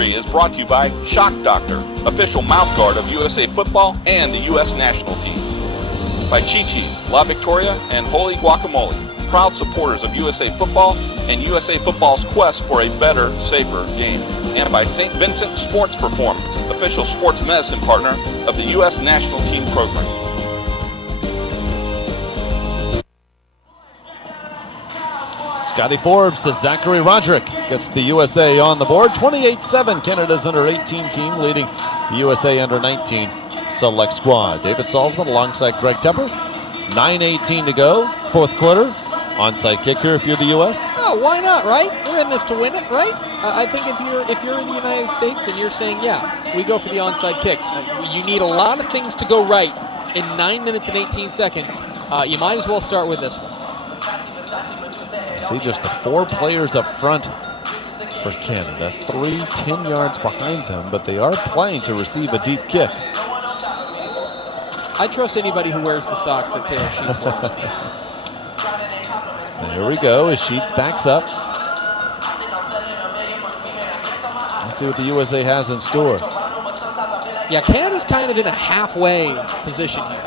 Is brought to you by Shock Doctor, official mouthguard of USA Football and the U.S. National Team. By Chi-Chi's, La Victoria, and Holy Guacamole, proud supporters of USA Football and USA Football's quest for a better, safer game. And by St. Vincent Sports Performance, official sports medicine partner of the U.S. National Team program. Scotty Forbes to Zachary Roderick gets the USA on the board. 28-7, Canada's under-18 team leading the USA under-19 select squad. David Salzman alongside Greg Tepper. 9:18 to go, 4th quarter. Onside kick here if you're the U.S. Oh, why not, right? We're in this to win it, right? I think if you're in the United States and you're saying, yeah, we go for the onside kick. You need a lot of things to go right in 9 minutes and 18 seconds. You might as well start with this one. See just the 4 players up front for Canada. 3 10 yards behind them, but they are playing to receive a deep kick. I trust anybody who wears the socks that Taylor Sheets wears. There we go as Sheets backs up. Let's see what the USA has in store. Yeah, Canada's kind of in a halfway position here.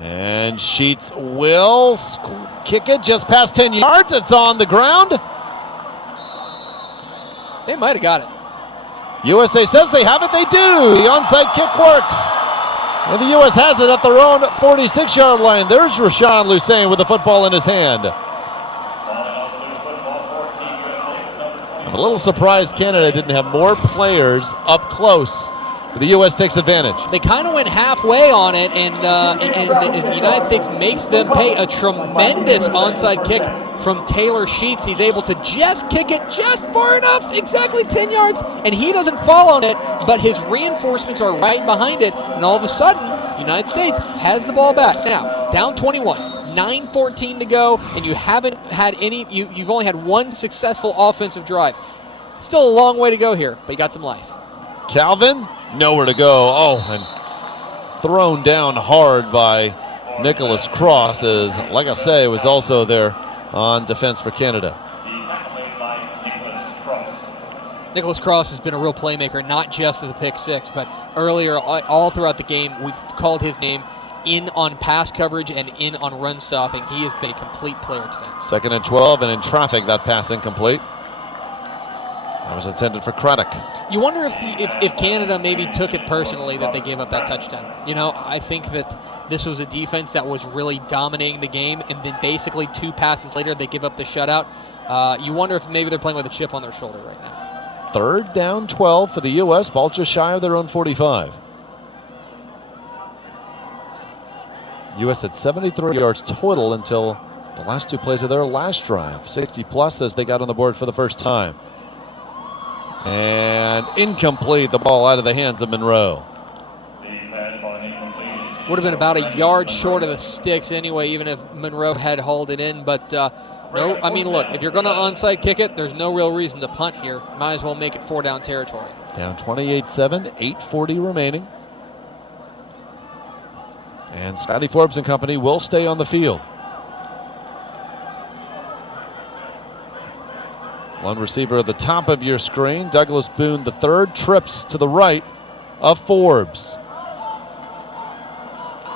And Sheets will kick it just past 10 yards. It's on the ground. They might have got it. USA says they have it. They do. The onside kick works. And the U.S. has it at their own 46-yard line. There's Rashawn Lusane with the football in his hand. I'm a little surprised Canada didn't have more players up close. But the U.S. takes advantage. They kind of went halfway on it, and the United States makes them pay. A tremendous onside kick from Taylor Sheets. He's able to just kick it just far enough, exactly 10 yards, and he doesn't fall on it, but his reinforcements are right behind it, and all of a sudden, United States has the ball back. Now, down 21, 9:14 to go, and you haven't had any, you've only had one successful offensive drive. Still a long way to go here, but you got some life. Calvin, nowhere to go. Oh, and thrown down hard by Nicholas Cross, as, like I say, was also there on defense for Canada. Nicholas Cross has been a real playmaker, not just at the pick six, but earlier, all throughout the game, we've called his name in on pass coverage and in on run stopping. He has been a complete player today. 2nd and 12, and in traffic, that pass incomplete. That was intended for Craddock. You wonder if Canada maybe took it personally that they gave up that touchdown. You know, I think that this was a defense that was really dominating the game, and then basically 2 passes later, they give up the shutout. You wonder if maybe they're playing with a chip on their shoulder right now. 3rd down 12 for the U.S., ball just shy of their own 45. U.S. had 73 yards total until the last 2 plays of their last drive. 60-plus as they got on the board for the first time. And incomplete, the ball out of the hands of Monroe. Would have been about a yard short of the sticks anyway, even if Monroe had hauled it in. But no, I mean, look, if you're going to onside kick it, there's no real reason to punt here. Might as well make it 4-down territory. Down 28-7, 8:40 remaining. And Scotty Forbes and company will stay on the field. One receiver at the top of your screen. Douglas Boone, the third, trips to the right of Forbes.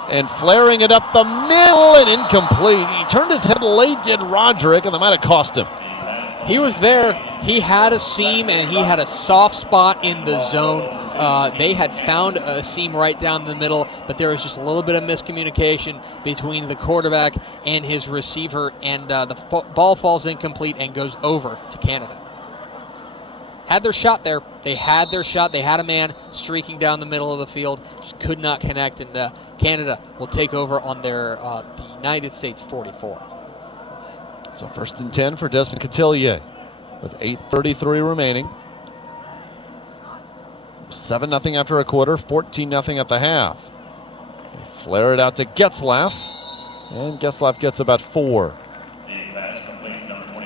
And flaring it up the middle and incomplete. He turned his head late, did Roderick, and that might have cost him. He was there. He had a seam, and he had a soft spot in the zone. They had found a seam right down the middle, but there was just a little bit of miscommunication between the quarterback and his receiver, and the ball falls incomplete and goes over to Canada. Had their shot there. They had their shot. They had a man streaking down the middle of the field, just could not connect, and Canada will take over on their the United States 44. So 1st and 10 for Desmond Cotillier with 8:33 remaining. 7-0 after a quarter, 14-0 at the half. They flare it out to Getzlaff, and Getzlaff gets about 4.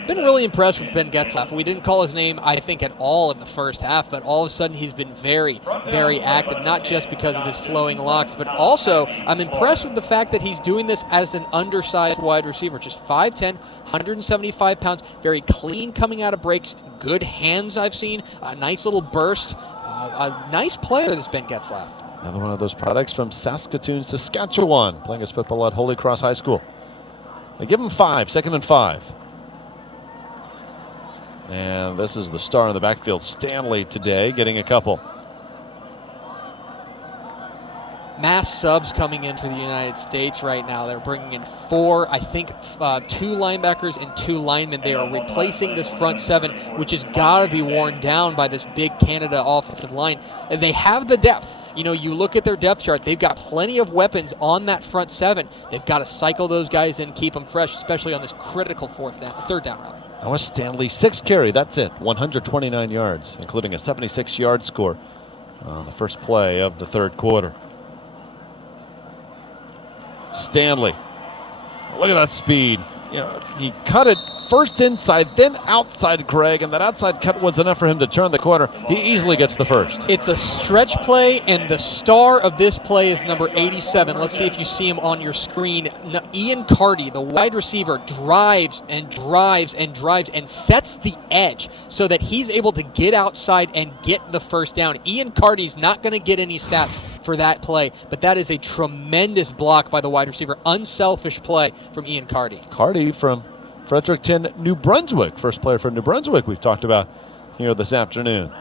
Been really impressed with Ben Getzlaff. We didn't call his name, I think, at all in the first half, but all of a sudden he's been very, very active, not just because of his flowing locks, but also I'm impressed with the fact that he's doing this as an undersized wide receiver, just 5'10", 175 pounds, very clean coming out of breaks, good hands I've seen, a nice little burst, a nice player, this Ben Getzlaff. Another one of those products from Saskatoon, Saskatchewan, playing his football at Holy Cross High School. They give him 5, 2nd and 5. And this is the star in the backfield, Stanley, today, getting a couple. Mass subs coming in for the United States right now. They're bringing in 4, I think 2 linebackers and 2 linemen. They are replacing this front 7, which has got to be worn down by this big Canada offensive line. And they have the depth. You know, you look at their depth chart, they've got plenty of weapons on that front 7. They've got to cycle those guys in, keep them fresh, especially on this critical 3rd down route. That was Stanley, 6 carry, that's it, 129 yards, including a 76-yard score on the first play of the 3rd quarter. Stanley, look at that speed. You know, he cut it first inside, then outside Craig, and that outside cut was enough for him to turn the corner. He easily gets the first. It's a stretch play, and the star of this play is number 87. Let's see if you see him on your screen. Ian Carty, the wide receiver, drives and drives and drives and sets the edge so that he's able to get outside and get the first down. Ian Carty's not going to get any stats for that play, but that is a tremendous block by the wide receiver. Unselfish play from Ian Carty. Carty from Fredericton, New Brunswick. First player from New Brunswick we've talked about here this afternoon.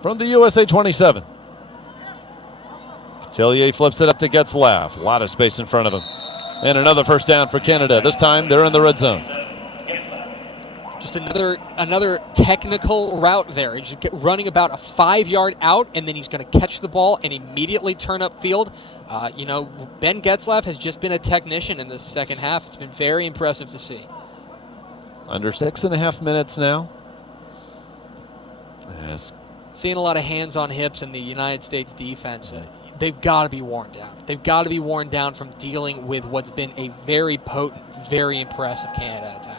From the USA 27. Cotillier flips it up to Getzlaff. A lot of space in front of him. And another first down for Canada. This time they're in the red zone. Just another technical route there. He's running about a 5-yard out, and then he's going to catch the ball and immediately turn upfield. Ben Getzlaff has just been a technician in this second half. It's been very impressive to see. Under 6.5 minutes now. Yes. Seeing a lot of hands on hips in the United States defense. They've got to be worn down. They've got to be worn down from dealing with what's been a very potent, very impressive Canada attack.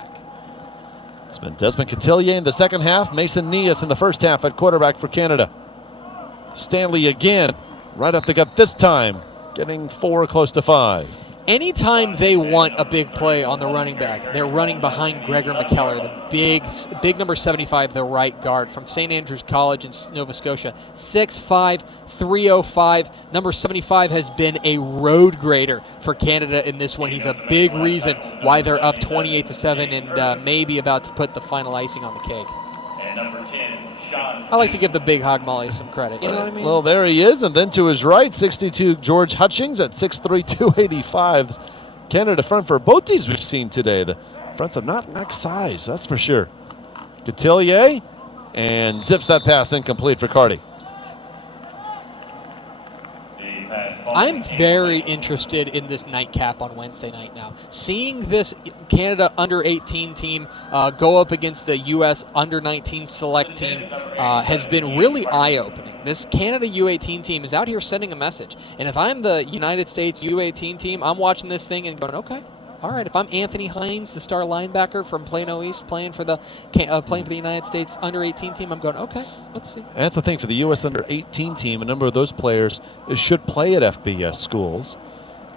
It's been Desmond Cotillier in the second half. Mason Nias in the first half at quarterback for Canada. Stanley again, right up the gut this time, getting 4 close to 5. Anytime they want a big play on the running back, they're running behind Gregor McKellar, the big number 75, the right guard from St. Andrews College in Nova Scotia. 6'5", 305. Number 75 has been a road grader for Canada in this one. He's a big reason why they're up 28-7 and maybe about to put the final icing on the cake. And number 10. I like to give the big hog molly some credit. You know what I mean? Well, there he is. And then to his right, 62 George Hutchings at 6'3", 285. Canada front for both teams we've seen today. The fronts have not lacked size, that's for sure. Cotillier, and zips that pass incomplete for Carty. I'm very interested in this nightcap on Wednesday night now. Seeing this Canada under-18 team go up against the U.S. under-19 select team has been really eye-opening. This Canada U-18 team is out here sending a message. And if I'm the United States U-18 team, I'm watching this thing and going, okay, all right. If I'm Anthony Hines, the star linebacker from Plano East, playing for the United States under-18 team, I'm going, okay, let's see. That's the thing for the U.S. under-18 team. A number of those players should play at FBS schools.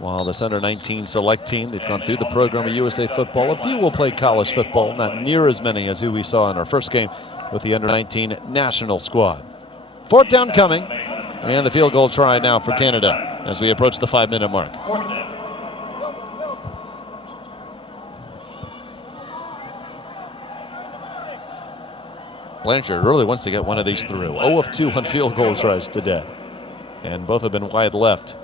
While this under-19 select team, they've gone through the program of USA football. A few will play college football, not near as many as who we saw in our first game with the under-19 national squad. 4th down coming, and the field goal try now for Canada as we approach the 5-minute mark. Blanchard really wants to get one of these through. 0 of 2 on field goal tries today. And both have been wide left.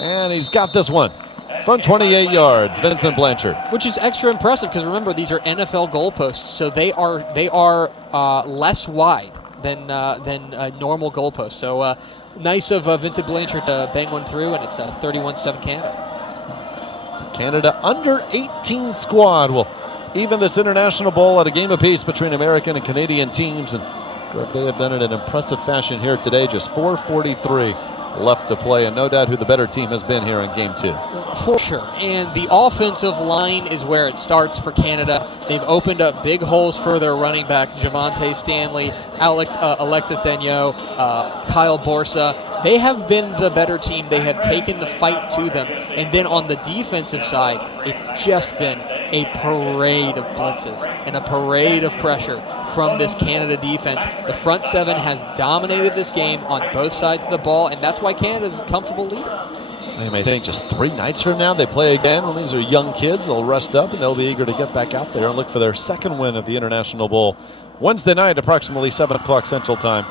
And he's got this one from 28 yards, Vincent Blanchard. Which is extra impressive because remember, these are NFL goalposts, so they are less wide than normal goalposts. So nice of Vincent Blanchard to bang one through, and it's a 31-7 Canada. Canada under-18 squad will even this international bowl at a game apiece between American and Canadian teams. And they have done it in impressive fashion here today. Just 4:43 left to play, and no doubt who the better team has been here in game 2. For sure. And the offensive line is where it starts for Canada. They've opened up big holes for their running backs, Javonte Stanley, Alexis Daigneault, Kyle Borsa. They have been the better team. They have taken the fight to them. And then on the defensive side, it's just been a parade of blitzes and a parade of pressure from this Canada defense. The front seven has dominated this game on both sides of the ball, and that's why Canada's a comfortable leader. You may think just 3 nights from now they play again. When these are young kids, they'll rest up and they'll be eager to get back out there and look for their second win of the International Bowl. Wednesday night, approximately 7 o'clock Central Time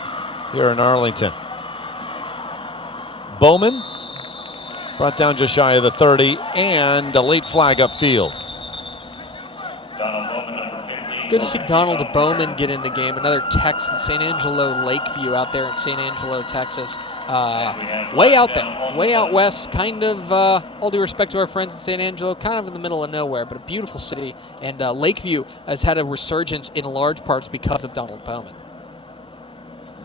here in Arlington. Bowman brought down just shy of the 30, and a late flag upfield. Good to see Donald Bowman get in the game. Another Texan, St. Angelo Lakeview out there in St. Angelo, Texas. Way out there, way out west, kind of, all due respect to our friends in St. Angelo, kind of in the middle of nowhere, but a beautiful city. And Lakeview has had a resurgence in large parts because of Donald Bowman.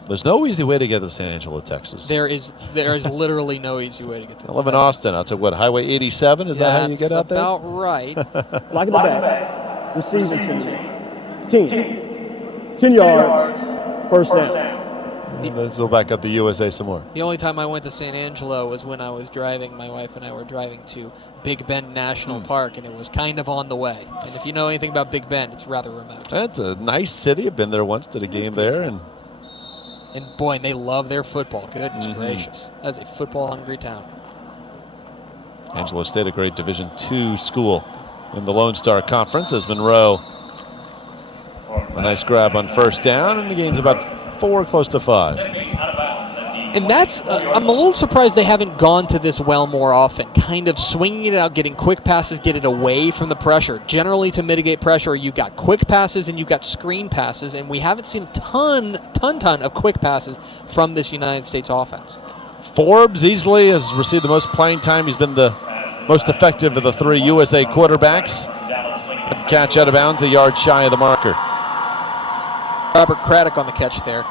There's no easy way to get to San Angelo, Texas. There is literally no easy way to get to. I live in Austin. I'll tell you what, Highway 87. Is that how you get out there? About right. Block in the back. Receiving team. 10 yards. First down. Let's go back up to USA some more. The only time I went to San Angelo was when I was driving. My wife and I were driving to Big Bend National Park, and it was kind of on the way. And if you know anything about Big Bend, it's rather remote. That's a nice city. I've been there once, did a game there, and boy, and they love their football. Goodness gracious, that's a football-hungry town. Angelo State, a great Division II school in the Lone Star Conference, as Monroe. A nice grab on first down, and the gain's about 4, close to 5. And that's, I'm a little surprised they haven't gone to this well more often, kind of swinging it out, getting quick passes, get it away from the pressure. Generally, to mitigate pressure, you've got quick passes and you've got screen passes, and we haven't seen a ton of quick passes from this United States offense. Forbes easily has received the most playing time. He's been the most effective of the 3 USA quarterbacks. Catch out of bounds, a yard shy of the marker. Robert Craddock on the catch there.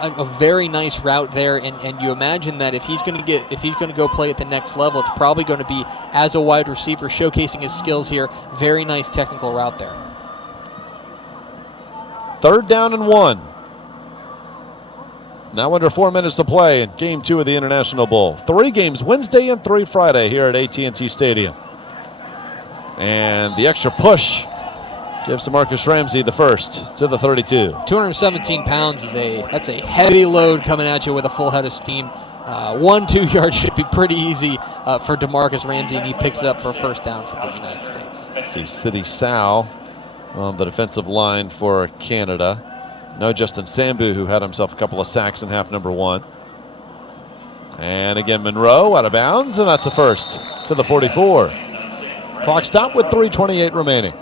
A very nice route there, and you imagine that if he's going to go play at the next level, it's probably going to be as a wide receiver, showcasing his skills here. Very nice technical route there. 3rd down and 1. Now under 4 minutes to play in Game 2 of the International Bowl. 3 games Wednesday and 3 Friday here at AT&T Stadium. And the extra push gives to Marcus Ramsey the first to the 32. 217 pounds that's a heavy load coming at you with a full head of steam. 1-2 yards should be pretty easy for DeMarcus Ramsey, and he picks it up for a first down for the United States. See City Sal on the defensive line for Canada. No Justin Sambu, who had himself a couple of sacks in half number 1. And again, Monroe out of bounds, and that's the first to the 44. Clock stopped with 3:28 remaining.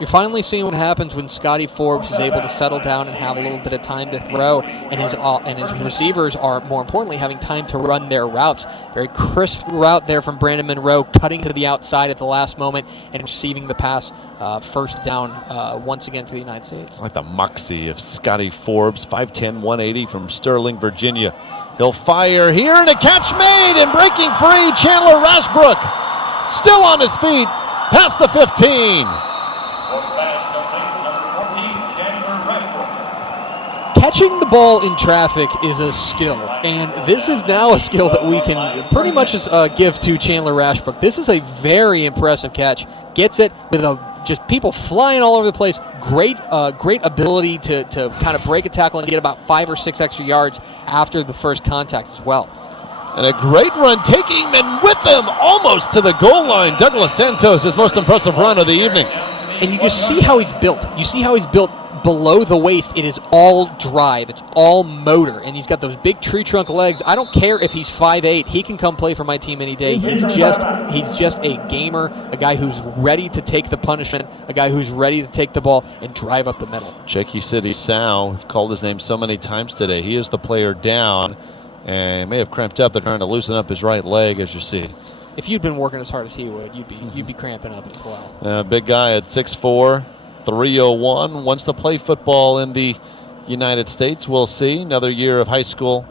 You're finally seeing what happens when Scotty Forbes is able to settle down and have a little bit of time to throw, and his receivers are, more importantly, having time to run their routes. Very crisp route there from Brandon Monroe, cutting to the outside at the last moment and receiving the pass, first down once again for the United States. I like the moxie of Scotty Forbes, 5'10", 180 from Sterling, Virginia. He'll fire here, and a catch made, and breaking free, Chandler Rashbrook. Still on his feet, past the 15. Catching the ball in traffic is a skill, and this is now a skill that we can pretty much give to Chandler Rashbrook. This is a very impressive catch. Gets it with just people flying all over the place. Great ability to kind of break a tackle and get about 5 or 6 extra yards after the first contact as well. And a great run, taking him and with him almost to the goal line. Douglas Santos, his most impressive run of the evening. And you just see how he's built. You see how he's built below the waist. It is all drive. It's all motor. And he's got those big tree trunk legs. I don't care if he's 5'8". He can come play for my team any day. He's just a gamer, a guy who's ready to take the punishment, a guy who's ready to take the ball and drive up the middle. Checky City Sal, we've called his name so many times today. He is the player down, and may have cramped up. They're trying to loosen up his right leg, as you see. If you'd been working as hard as he would, you'd be cramping up as well. Big guy at 6'4", 301. Wants to play football in the United States. We'll see. Another year of high school,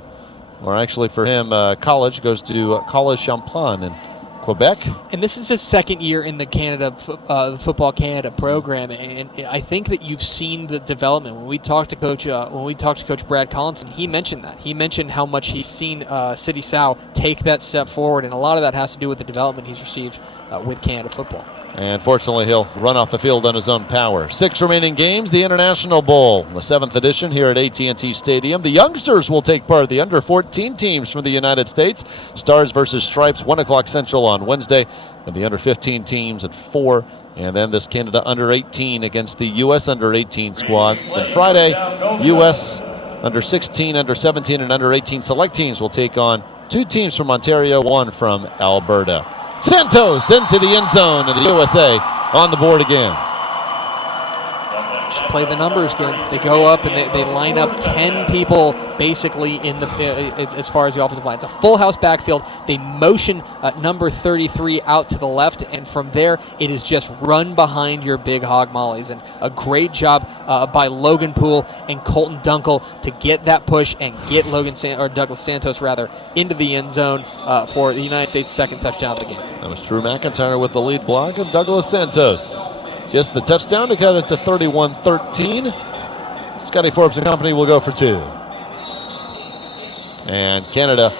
or actually for him, college. Goes to College Champlain in Quebec. And this is his second year in the Football Canada program, and I think that you've seen the development. When we talked to Coach Brad Collinson, he mentioned that. He mentioned how much he's seen City Sal take that step forward, and a lot of that has to do with the development he's received with Canada football. And fortunately, he'll run off the field on his own power. 6 remaining games, the International Bowl, the 7th edition here at AT&T Stadium. The youngsters will take part. The under-14 teams from the United States. Stars versus Stripes, 1 o'clock Central on Wednesday. And the under-15 teams at 4. And then this Canada under-18 against the U.S. under-18 squad. And Friday, U.S. under-16, under-17, and under-18 select teams will take on 2 teams from Ontario, 1 from Alberta. Santos into the end zone, and the USA on the board again. play the numbers game. They go up and they line up 10 people basically in the as far as the offensive line. It's a full house backfield. They motion number 33 out to the left, and from there it is just run behind your big hog mollies. And a great job by Logan Poole and Colton Dunkel to get that push and get Douglas Santos into the end zone for the United States' second touchdown of the game. That was Drew McIntyre with the lead block, and Douglas Santos gets the touchdown to cut it to 31-13. Scotty Forbes and company will go for 2. And Canada,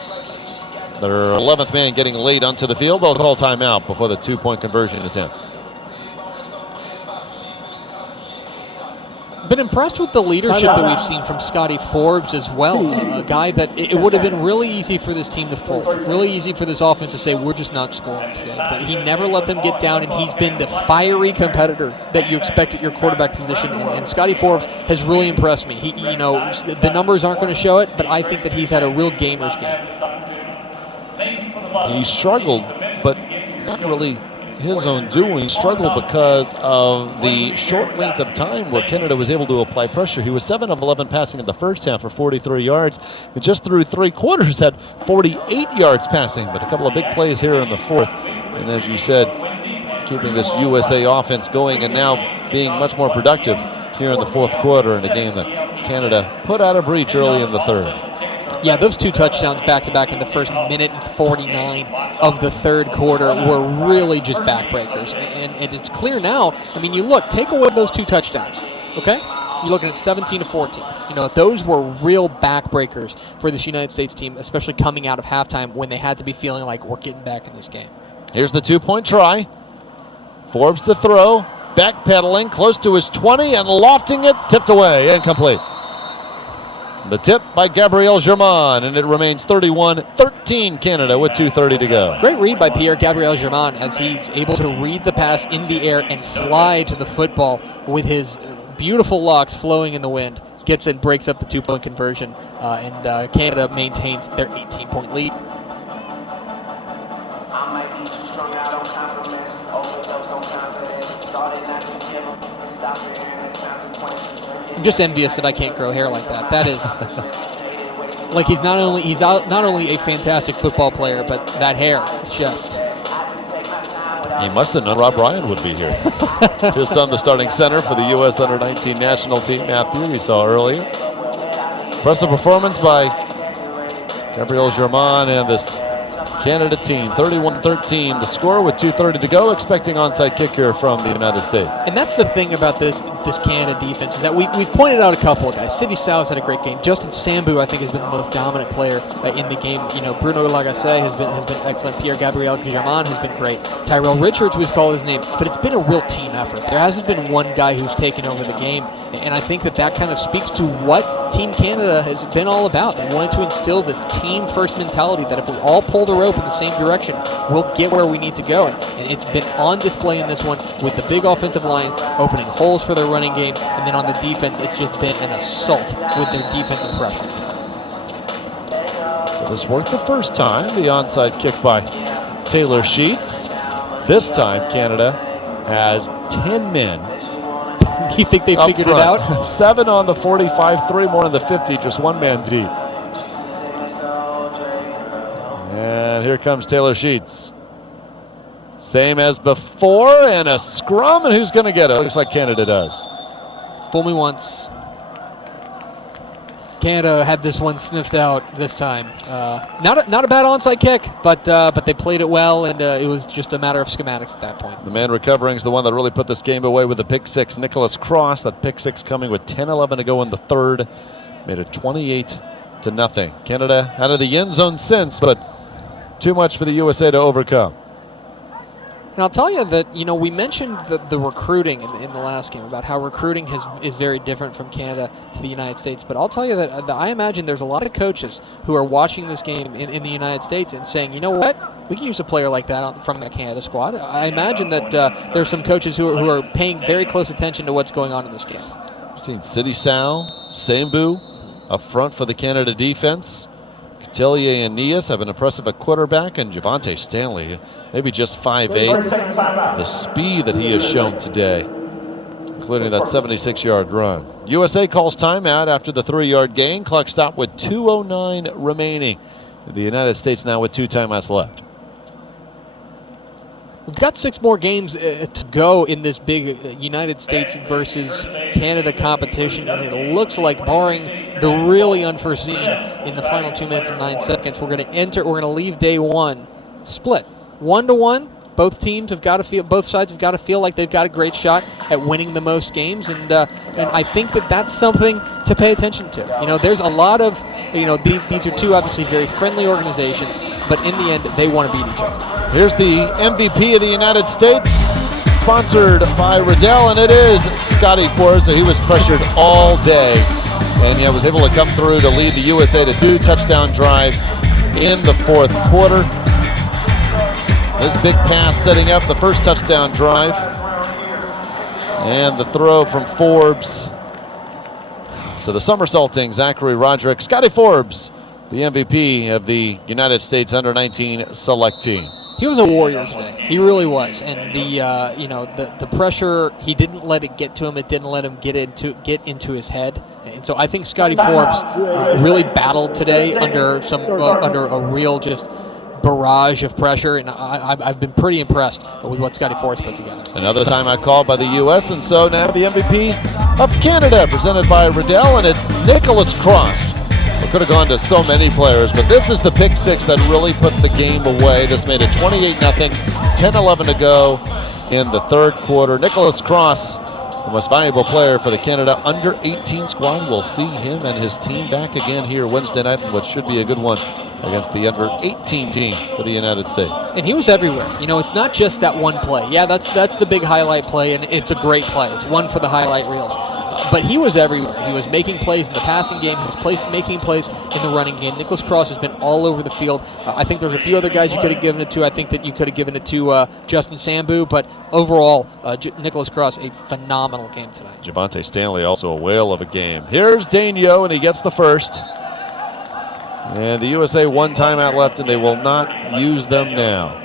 their 11th man getting late onto the field. They'll call timeout before the 2-point conversion attempt. Been impressed with the leadership that we've seen from Scotty Forbes as well. A guy that it would have been really easy for this team to fold. Really easy for this offense to say, we're just not scoring today. But he never let them get down, and he's been the fiery competitor that you expect at your quarterback position. And Scotty Forbes has really impressed me. The numbers aren't going to show it, but I think that he's had a real gamer's game. He struggled, but not really his own doing. Struggled because of the short length of time where Canada was able to apply pressure. He was 7 of 11 passing in the first half for 43 yards, and just through 3 quarters had 48 yards passing, but a couple of big plays here in the fourth. And as you said, keeping this USA offense going and now being much more productive here in the fourth quarter in a game that Canada put out of reach early in the third. Yeah, those 2 touchdowns back-to-back in the first minute and 49 of the third quarter were really just backbreakers. And it's clear now, you look, take away those 2 touchdowns, okay? You're looking at 17-14. Those were real backbreakers for this United States team, especially coming out of halftime when they had to be feeling like we're getting back in this game. Here's the 2-point try. Forbes to throw, backpedaling, close to his 20 and lofting it, tipped away, incomplete. The tip by Gabriel Germain, and it remains 31-13 Canada with 2:30 to go. Great read by Pierre-Gabriel Germain as he's able to read the pass in the air and fly to the football with his beautiful locks flowing in the wind. Gets it, breaks up the 2-point conversion, and Canada maintains their 18-point lead. I'm just envious that I can't grow hair like that. That is like he's not only a fantastic football player, but that hair is just. He must have known Rob Ryan would be here. His son, the starting center for the U.S. Under-19 national team, Matthew, we saw earlier. Impressive performance by Gabriel Germain and this Canada team, 31-13. The score with 2:30 to go, expecting onside kick here from the United States. And that's the thing about this Canada defense is that we've pointed out a couple of guys. Sidney Sau's had a great game. Justin Sambu, I think, has been the most dominant player in the game. Bruno Lagacé has been excellent. Pierre-Gabriel Germain has been great. Tyrell Richards, we've called his name, but it's been a real team effort. There hasn't been one guy who's taken over the game, and I think that kind of speaks to what Team Canada has been all about. They wanted to instill this team-first mentality that if we all pull the rope in the same direction, we'll get where we need to go. And it's been on display in this one with the big offensive line opening holes for their running game, and then on the defense, it's just been an assault with their defensive pressure. So this worked the first time, the onside kick by Taylor Sheets. This time, Canada has 10 men. You think they figured it out? 7 on the 45, 3 more on the 50, just 1 man deep. And here comes Taylor Sheets. Same as before, and a scrum, and who's going to get it? Looks like Canada does. Fool me once. Canada had this one sniffed out this time. Not a bad onside kick, but they played it well, and it was just a matter of schematics at that point. The man recovering is the one that really put this game away with the pick six, Nicholas Cross. That pick six coming with 10-11 to go in the third. Made it 28-0. Canada out of the end zone since, but too much for the USA to overcome. And I'll tell you that, we mentioned the recruiting in the last game about how recruiting is very different from Canada to the United States. But I'll tell you that I imagine there's a lot of coaches who are watching this game in the United States and saying, you know what, we can use a player like that from the Canada squad. I imagine that there's some coaches who are paying very close attention to what's going on in this game. We've seen Sidney Sau, Sambu up front for the Canada defense. Cotillier and Nias have an impressive at quarterback, and Javante Stanley, maybe just 5'8". The speed that he has shown today. including that 76-yard run. USA calls timeout after the 3-yard gain. Clock stopped with 2:09 remaining. The United States now with 2 timeouts left. We've got 6 more games to go in this big United States versus Canada competition, and it looks like, barring the really unforeseen in the final 2 minutes and 9 seconds, we're going to leave day 1 split 1-1. Both sides have got to feel like they've got a great shot at winning the most games, and I think that's something to pay attention to. There's a lot of, these are 2 obviously very friendly organizations, but in the end, they want to beat each other. Here's the MVP of the United States, sponsored by Riddell, and it is Scotty Forbes. So he was pressured all day, and he was able to come through to lead the USA to 2 touchdown drives in the 4th quarter. This big pass setting up the first touchdown drive, and the throw from Forbes to the somersaulting Zachary Roderick. Scotty Forbes, the MVP of the United States Under-19 Select Team. He was a warrior today. He really was, and the pressure, he didn't let it get to him. It didn't let him get into his head, and so I think Scotty Forbes really battled today under a real just barrage of pressure, and I've been pretty impressed with what Scotty Forbes put together. Another timeout called by the U.S., and so now the MVP of Canada, presented by Riddell, and it's Nicholas Cross. It could have gone to so many players, but this is the pick 6 that really put the game away. This made it 28-0, 10-11 to go in the 3rd quarter. Nicholas Cross, the most valuable player for the Canada Under-18 squad. We'll see him and his team back again here Wednesday night, what should be a good one against the Under-18 team for the United States. And he was everywhere. It's not just that one play. Yeah, that's the big highlight play, and it's a great play. It's one for the highlight reels. But he was everywhere. He was making plays in the passing game. He was making plays in the running game. Nicholas Cross has been all over the field. I think there's a few other guys you could have given it to. I think that you could have given it to Justin Sambu. But overall, Nicholas Cross, a phenomenal game tonight. Javante Stanley, also a whale of a game. Here's Daigneault, and he gets the first. And the USA 1 timeout left, and they will not use them now.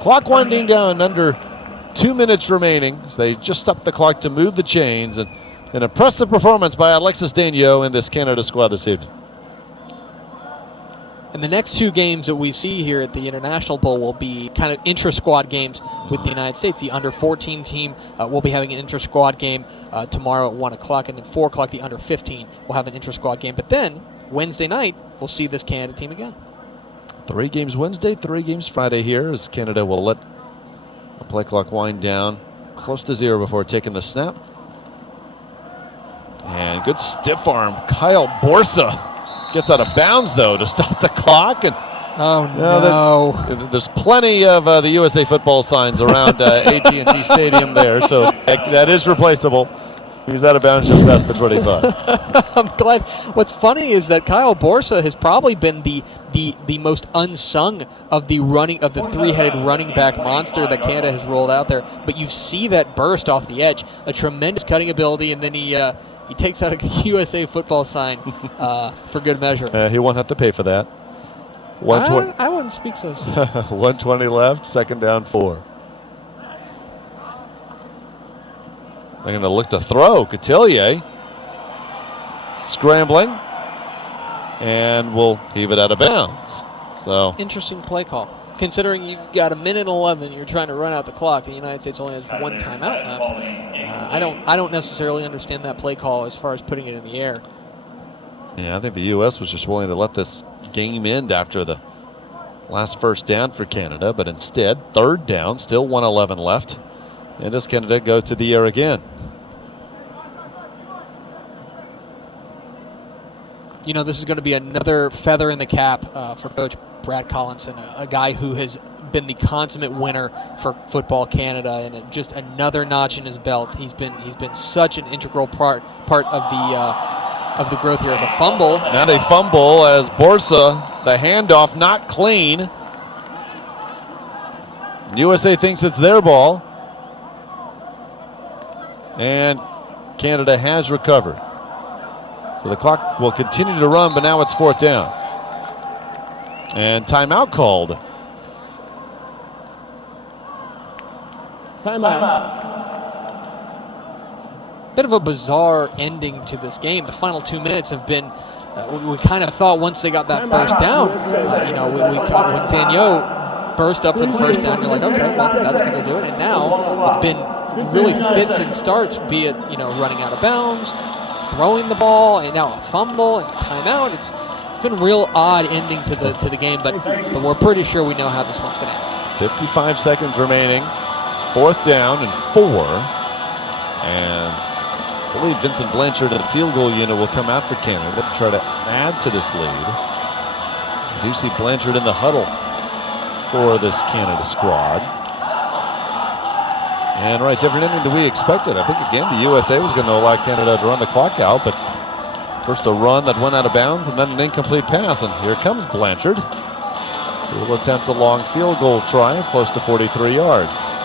Clock winding down, under 2 minutes remaining. So they just stopped the clock to move the chains, and an impressive performance by Alexis Daigneault in this Canada squad this evening. And the next 2 games that we see here at the International Bowl will be kind of intra-squad games with the United States. The Under-14 team will be having an intra-squad game tomorrow at 1 o'clock, and then 4 o'clock the Under-15 will have an intra-squad game. But then, Wednesday night, we'll see this Canada team again. 3 games Wednesday, 3 games Friday here, as Canada will let the play clock wind down close to 0 before taking the snap. And good stiff arm. Kyle Borsa gets out of bounds, though, to stop the clock. And there's plenty of the USA football signs around AT&T Stadium there, so that is replaceable. He's out of bounds just past the 25. I'm glad. What's funny is that Kyle Borsa has probably been the most unsung of the 3-headed running back monster that Canada has rolled out there. But you see that burst off the edge, a tremendous cutting ability, and then he takes out a USA football sign for good measure. He won't have to pay for that. I wouldn't speak so soon. 1:20 left, 2nd down 4. They're going to look to throw. Cotillier scrambling, and will heave it out of bounds. So interesting play call. Considering you've got 1:11, you're trying to run out the clock. The United States only has 1 timeout left. I don't necessarily understand that play call as far as putting it in the air. Yeah, I think the U.S. was just willing to let this game end after the last first down for Canada, but instead, 3rd down, still 1:11 left. And does Canada go to the air again? This is going to be another feather in the cap for Coach Brad Collinson, a guy who has been the consummate winner for Football Canada, and just another notch in his belt. He's been such an integral part of the growth here. As a fumble. Not a fumble as Borsa, the handoff not clean. USA thinks it's their ball. And Canada has recovered. So the clock will continue to run, but now it's 4th down. And timeout called. Timeout. bit of a bizarre ending to this game. The final 2 minutes have been, we kind of thought once they got that first down, when Daniel burst up for the first down, you're like, okay, well, that's going to do it. And now it's been really fits and starts, be it, running out of bounds, throwing the ball, and now a fumble and a timeout. It's been a real odd ending to the game, but we're pretty sure we know how this one's going to end. 55 seconds remaining. 4th down and 4. And I believe Vincent Blanchard and the field goal unit will come out for Canada to try to add to this lead. I do see Blanchard in the huddle for this Canada squad. And right, different ending than we expected. I think, again, the USA was going to allow Canada to run the clock out, but first a run that went out of bounds and then an incomplete pass. And here comes Blanchard. He will attempt a long field goal try of close to 43 yards.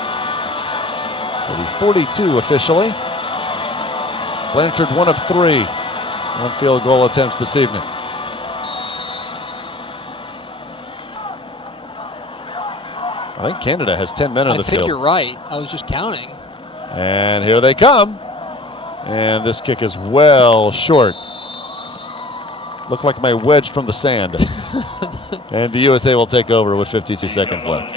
Will be 42 officially. Blanchard 1 of 3 on field goal attempts this evening. I think Canada has 10 men on the field. I think you're right. I was just counting. And here they come. And this kick is well short. Looked like my wedge from the sand. And the USA will take over with 52 seconds left.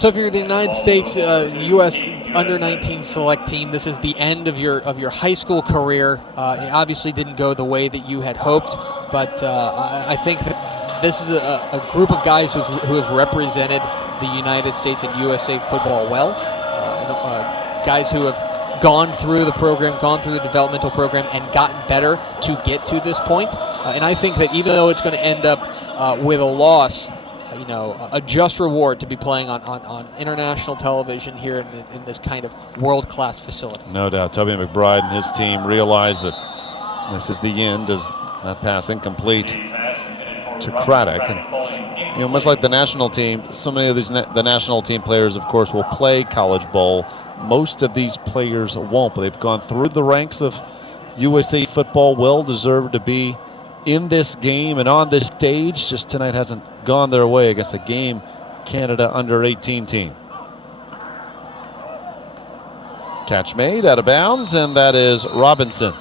So if you're the United States U.S. under-19 select team, this is the end of your high school career. It obviously didn't go the way that you had hoped, but I think that this is a group of guys who have represented the United States and USA football well. Guys who have gone through the program, gone through the developmental program, and gotten better to get to this point. And I think that even though it's going to end up with a loss, a just reward to be playing on international television here in this kind of world-class facility. No doubt. Toby McBride and his team realize that this is the end as that pass incomplete to Craddock. And, much like the national team, so many of the national team players, of course, will play College Bowl. Most of these players won't, but they've gone through the ranks of USA football, well-deserved to be in this game and on this stage. Just tonight hasn't gone their way against a game Canada under-18 team. Catch made out of bounds, and that is Robinson.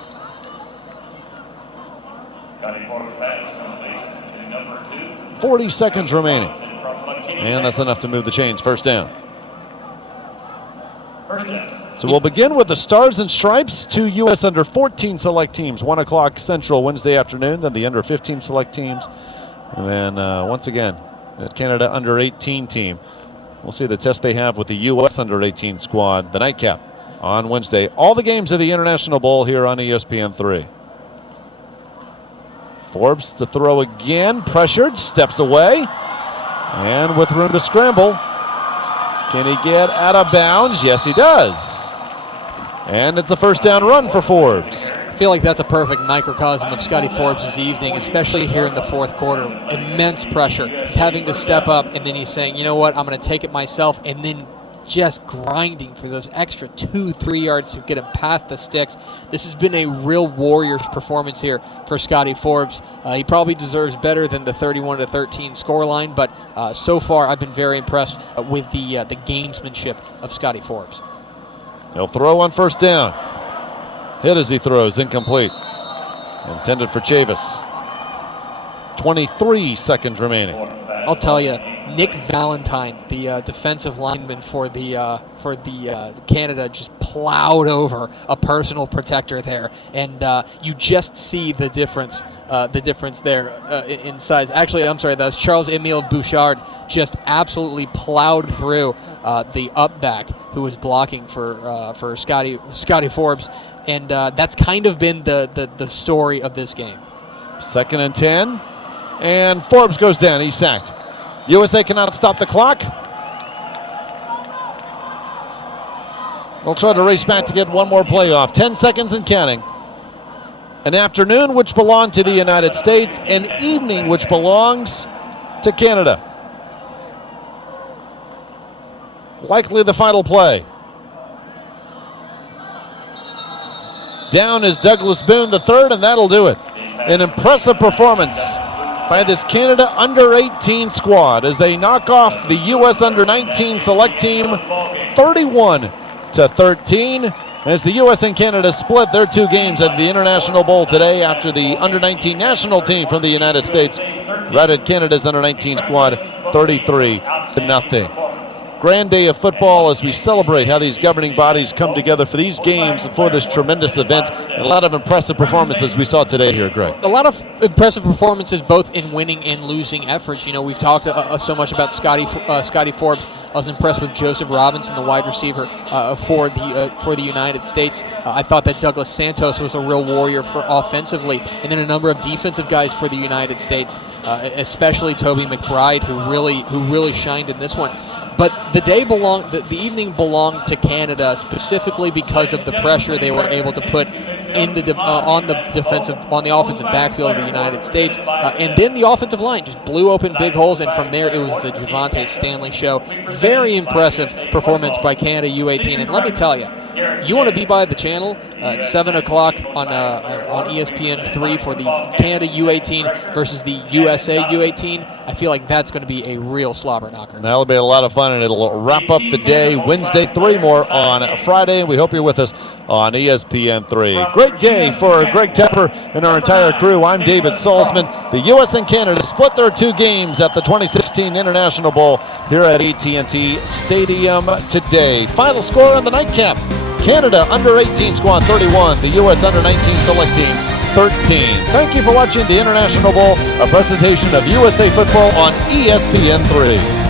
40 seconds remaining. And that's enough to move the chains. First down. So we'll begin with the Stars and Stripes, 2 U.S. under-14 select teams, 1 o'clock Central Wednesday afternoon, then the under-15 select teams. And then once again, the Canada under-18 team. We'll see the test they have with the U.S. under-18 squad, the nightcap, on Wednesday. All the games of the International Bowl here on ESPN3. Forbes to throw again, pressured, steps away, and with room to scramble. Can he get out of bounds? Yes, he does. And it's a first down run for Forbes. I feel like that's a perfect microcosm of Scotty Forbes' evening, especially here in the fourth quarter. Immense pressure. He's having to step up, and then he's saying, you know what, I'm going to take it myself, and then just grinding for those extra 2-3 yards to get him past the sticks. This has been a real Warriors performance here for Scotty Forbes. He probably deserves better than the 31-13 scoreline, but so far I've been very impressed with the gamesmanship of Scotty Forbes. He'll throw on first down. Hit as he throws, incomplete. Intended for Chavis. 23 seconds remaining. I'll tell you, Nick Valentine, the defensive lineman for the Canada, just plowed over a personal protector there, and you just see the difference there in size. Actually, I'm sorry, that's Charles-Emile Bouchard just absolutely plowed through the up back who was blocking for Scotty Forbes, and that's kind of been the story of this game. 2nd and 10, and Forbes goes down. He's sacked. USA cannot stop the clock. They'll try to race back to get one more play off. 10 seconds and counting. An afternoon which belonged to the United States, an evening which belongs to Canada. Likely the final play. Down is Douglas Boone III, and that'll do it. An impressive performance by this Canada under-18 squad as they knock off the U.S. under-19 select team 31-17. 28-13. As the U.S. and Canada split their two games at the International Bowl today after the under-19 national team from the United States routed Canada's under-19 squad 33-0. Grand day of football as we celebrate how these governing bodies come together for these games and for this tremendous event. And a lot of impressive performances we saw today here, Greg. A lot of impressive performances both in winning and losing efforts. You know, we've talked so much about Scotty Forbes. I was impressed with Joseph Robinson, the wide receiver for the United States. I thought that Douglas Santos was a real warrior for offensively, and then a number of defensive guys for the United States, especially Toby McBride, who really shined in this one. But the evening belonged to Canada specifically because of the pressure they were able to put on the offensive backfield of the United States, and then the offensive line just blew open big holes, and from there it was the Javonte Stanley show. Very impressive performance by Canada U18, and let me tell you, you want to be by the channel at 7 o'clock on ESPN3 for the Canada U18 versus the USA U18. I feel like that's going to be a real slobber knocker. That'll be a lot of fun, and it'll wrap up the day. Wednesday, 3 more on Friday, and we hope you're with us on ESPN3. Great day for Greg Tepper and our entire crew. I'm David Salzman. The U.S. and Canada split their two games at the 2016 International Bowl here at AT&T Stadium today. Final score on the nightcap: Canada under-18 squad 31, the U.S. under-19 select team 13. Thank you for watching the International Bowl, a presentation of USA Football on ESPN3.